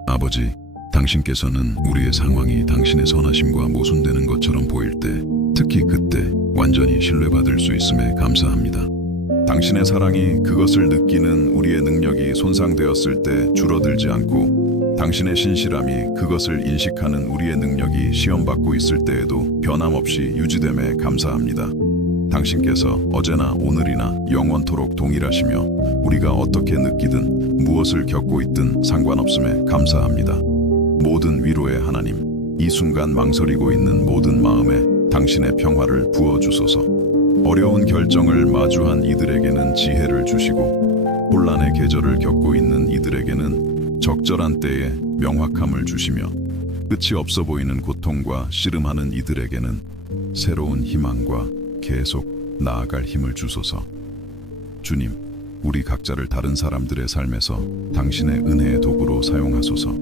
아버지, 당신께서는 우리의 상황이 당신의 선하심과 모순되는 것처럼 보일 때, 특히 그때 완전히 신뢰받을 수 있음에 감사합니다. 당신의 사랑이 그것을 느끼는 우리의 능력이 손상되었을 때 줄어들지 않고 당신의 신실함이 그것을 인식하는 우리의 능력이 시험받고 있을 때에도 변함없이 유지됨에 감사합니다. 당신께서 어제나 오늘이나 영원토록 동일하시며 우리가 어떻게 느끼든 무엇을 겪고 있든 상관없음에 감사합니다. 모든 위로의 하나님, 이 순간 망설이고 있는 모든 마음에 당신의 평화를 부어주소서. 어려운 결정을 마주한 이들에게는 지혜를 주시고 혼란의 계절을 겪고 있는 이들에게는 적절한 때에 명확함을 주시며 끝이 없어 보이는 고통과 씨름하는 이들에게는 새로운 희망과 계속 나아갈 힘을 주소서. 주님, 우리 각자를 다른 사람들의 삶에서 당신의 은혜의 도구로 사용하소서.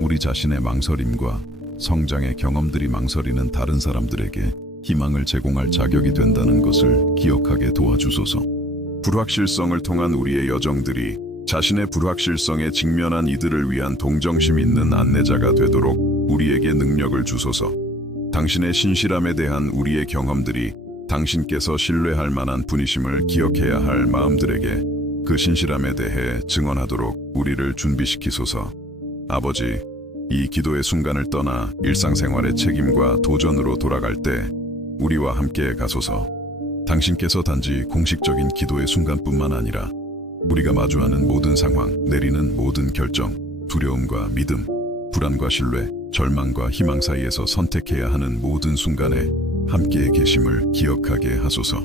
우리 자신의 망설임과 성장의 경험들이 망설이는 다른 사람들에게 희망을 제공할 자격이 된다는 것을 기억하게 도와주소서. 불확실성을 통한 우리의 여정들이 자신의 불확실성에 직면한 이들을 위한 동정심 있는 안내자가 되도록 우리에게 능력을 주소서. 당신의 신실함에 대한 우리의 경험들이 당신께서 신뢰할 만한 분이심을 기억해야 할 마음들에게 그 신실함에 대해 증언하도록 우리를 준비시키소서. 아버지, 이 기도의 순간을 떠나 일상생활의 책임과 도전으로 돌아갈 때 우리와 함께 가소서. 당신께서 단지 공식적인 기도의 순간뿐만 아니라 우리가 마주하는 모든 상황, 내리는 모든 결정, 두려움과 믿음, 불안과 신뢰, 절망과 희망 사이에서 선택해야 하는 모든 순간에 함께 계심을 기억하게 하소서.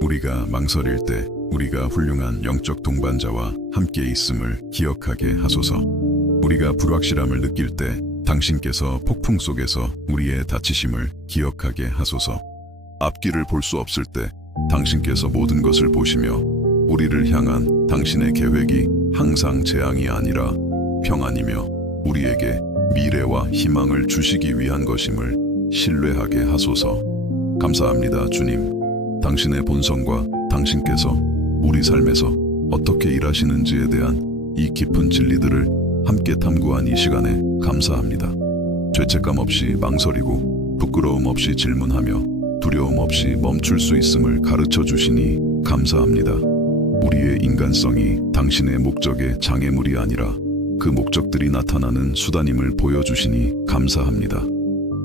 우리가 망설일 때 우리가 훌륭한 영적 동반자와 함께 있음을 기억하게 하소서. 우리가 불확실함을 느낄 때 당신께서 폭풍 속에서 우리의 다치심을 기억하게 하소서. 앞길을 볼 수 없을 때 당신께서 모든 것을 보시며 우리를 향한 당신의 계획이 항상 재앙이 아니라 평안이며 우리에게 미래와 희망을 주시기 위한 것임을 신뢰하게 하소서. 감사합니다, 주님. 당신의 본성과 당신께서 우리 삶에서 어떻게 일하시는지에 대한 이 깊은 진리들을 함께 탐구한 이 시간에 감사합니다. 죄책감 없이 망설이고 부끄러움 없이 질문하며 두려움 없이 멈출 수 있음을 가르쳐 주시니 감사합니다. 우리의 인간성이 당신의 목적의 장애물이 아니라 그 목적들이 나타나는 수단임을 보여주시니 감사합니다.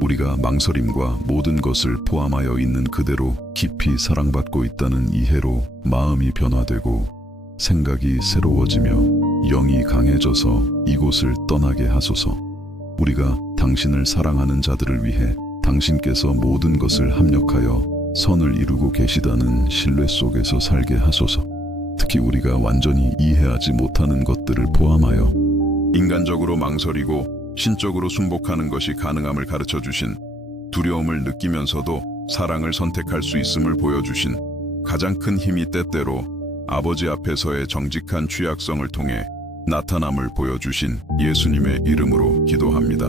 우리가 망설임과 모든 것을 포함하여 있는 그대로 깊이 사랑받고 있다는 이해로 마음이 변화되고 생각이 새로워지며 영이 강해져서 이곳을 떠나게 하소서. 우리가 당신을 사랑하는 자들을 위해 당신께서 모든 것을 합력하여 선을 이루고 계시다는 신뢰 속에서 살게 하소서. 특히 우리가 완전히 이해하지 못하는 것들을 포함하여 인간적으로 망설이고 신적으로 순복하는 것이 가능함을 가르쳐 주신, 두려움을 느끼면서도 사랑을 선택할 수 있음을 보여주신 가장 큰 힘이 때때로 아버지 앞에서의 정직한 취약성을 통해 나타남을 보여주신 예수님의 이름으로 기도합니다.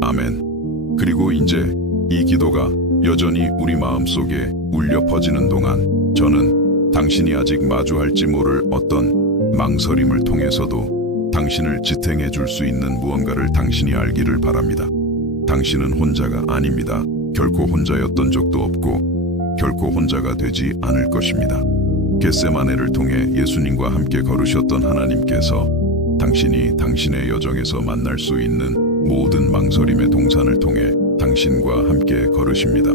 아멘. 그리고 이제 이 기도가 여전히 우리 마음속에 울려 퍼지는 동안 저는 당신이 아직 마주할지 모를 어떤 망설임을 통해서도 당신을 지탱해 줄 수 있는 무언가를 당신이 알기를 바랍니다. 당신은 혼자가 아닙니다. 결코 혼자였던 적도 없고 결코 혼자가 되지 않을 것입니다. 겟세마네를 통해 예수님과 함께 걸으셨던 하나님께서 당신이 당신의 여정에서 만날 수 있는 모든 망설임의 동산을 통해 당신과 함께 걸으십니다.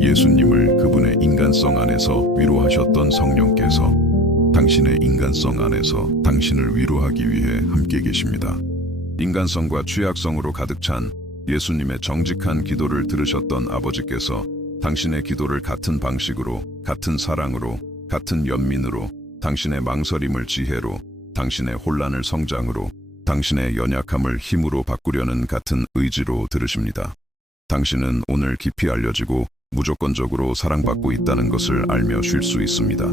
예수님을 그분의 인간성 안에서 위로하셨던 성령께서 당신의 인간성 안에서 당신을 위로하기 위해 함께 계십니다. 인간성과 취약성으로 가득 찬 예수님의 정직한 기도를 들으셨던 아버지께서 당신의 기도를 같은 방식으로, 같은 사랑으로, 같은 연민으로, 당신의 망설임을 지혜로, 당신의 혼란을 성장으로, 당신의 연약함을 힘으로 바꾸려는 같은 의지로 들으십니다. 당신은 오늘 깊이 알려지고 무조건적으로 사랑받고 있다는 것을 알며 쉴 수 있습니다.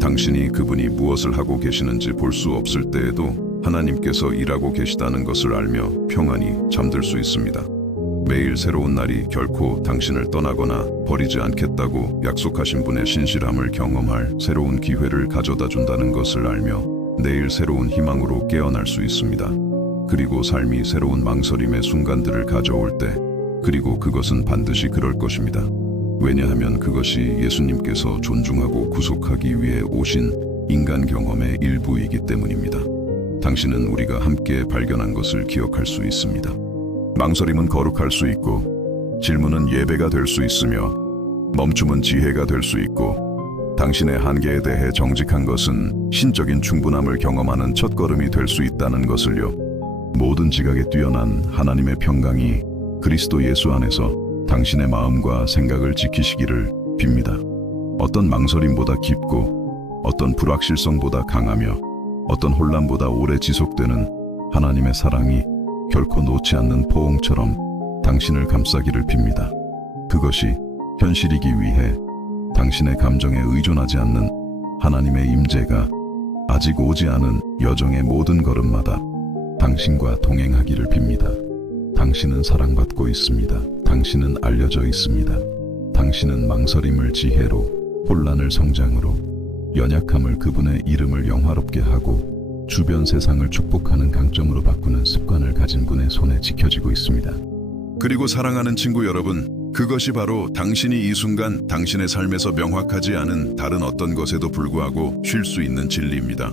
당신이 그분이 무엇을 하고 계시는지 볼 수 없을 때에도 하나님께서 일하고 계시다는 것을 알며 평안히 잠들 수 있습니다. 매일 새로운 날이 결코 당신을 떠나거나 버리지 않겠다고 약속하신 분의 신실함을 경험할 새로운 기회를 가져다 준다는 것을 알며 내일 새로운 희망으로 깨어날 수 있습니다. 그리고 삶이 새로운 망설임의 순간들을 가져올 때, 그리고 그것은 반드시 그럴 것입니다. 왜냐하면 그것이 예수님께서 존중하고 구속하기 위해 오신 인간 경험의 일부이기 때문입니다. 당신은 우리가 함께 발견한 것을 기억할 수 있습니다. 망설임은 거룩할 수 있고, 질문은 예배가 될 수 있으며, 멈춤은 지혜가 될 수 있고, 당신의 한계에 대해 정직한 것은 신적인 충분함을 경험하는 첫걸음이 될 수 있다는 것을요. 모든 지각에 뛰어난 하나님의 평강이 그리스도 예수 안에서 당신의 마음과 생각을 지키시기를 빕니다. 어떤 망설임보다 깊고, 어떤 불확실성보다 강하며, 어떤 혼란보다 오래 지속되는 하나님의 사랑이 결코 놓지 않는 포옹처럼 당신을 감싸기를 빕니다. 그것이 현실이기 위해 당신의 감정에 의존하지 않는 하나님의 임재가 아직 오지 않은 여정의 모든 걸음마다 당신과 동행하기를 빕니다. 당신은 사랑받고 있습니다. 당신은 알려져 있습니다. 당신은 망설임을 지혜로, 혼란을 성장으로, 연약함을 그분의 이름을 영화롭게 하고 주변 세상을 축복하는 강점으로 바꾸는 습관을 가진 분의 손에 지켜지고 있습니다. 그리고 사랑하는 친구 여러분, 그것이 바로 당신이 이 순간 당신의 삶에서 명확하지 않은 다른 어떤 것에도 불구하고 쉴 수 있는 진리입니다.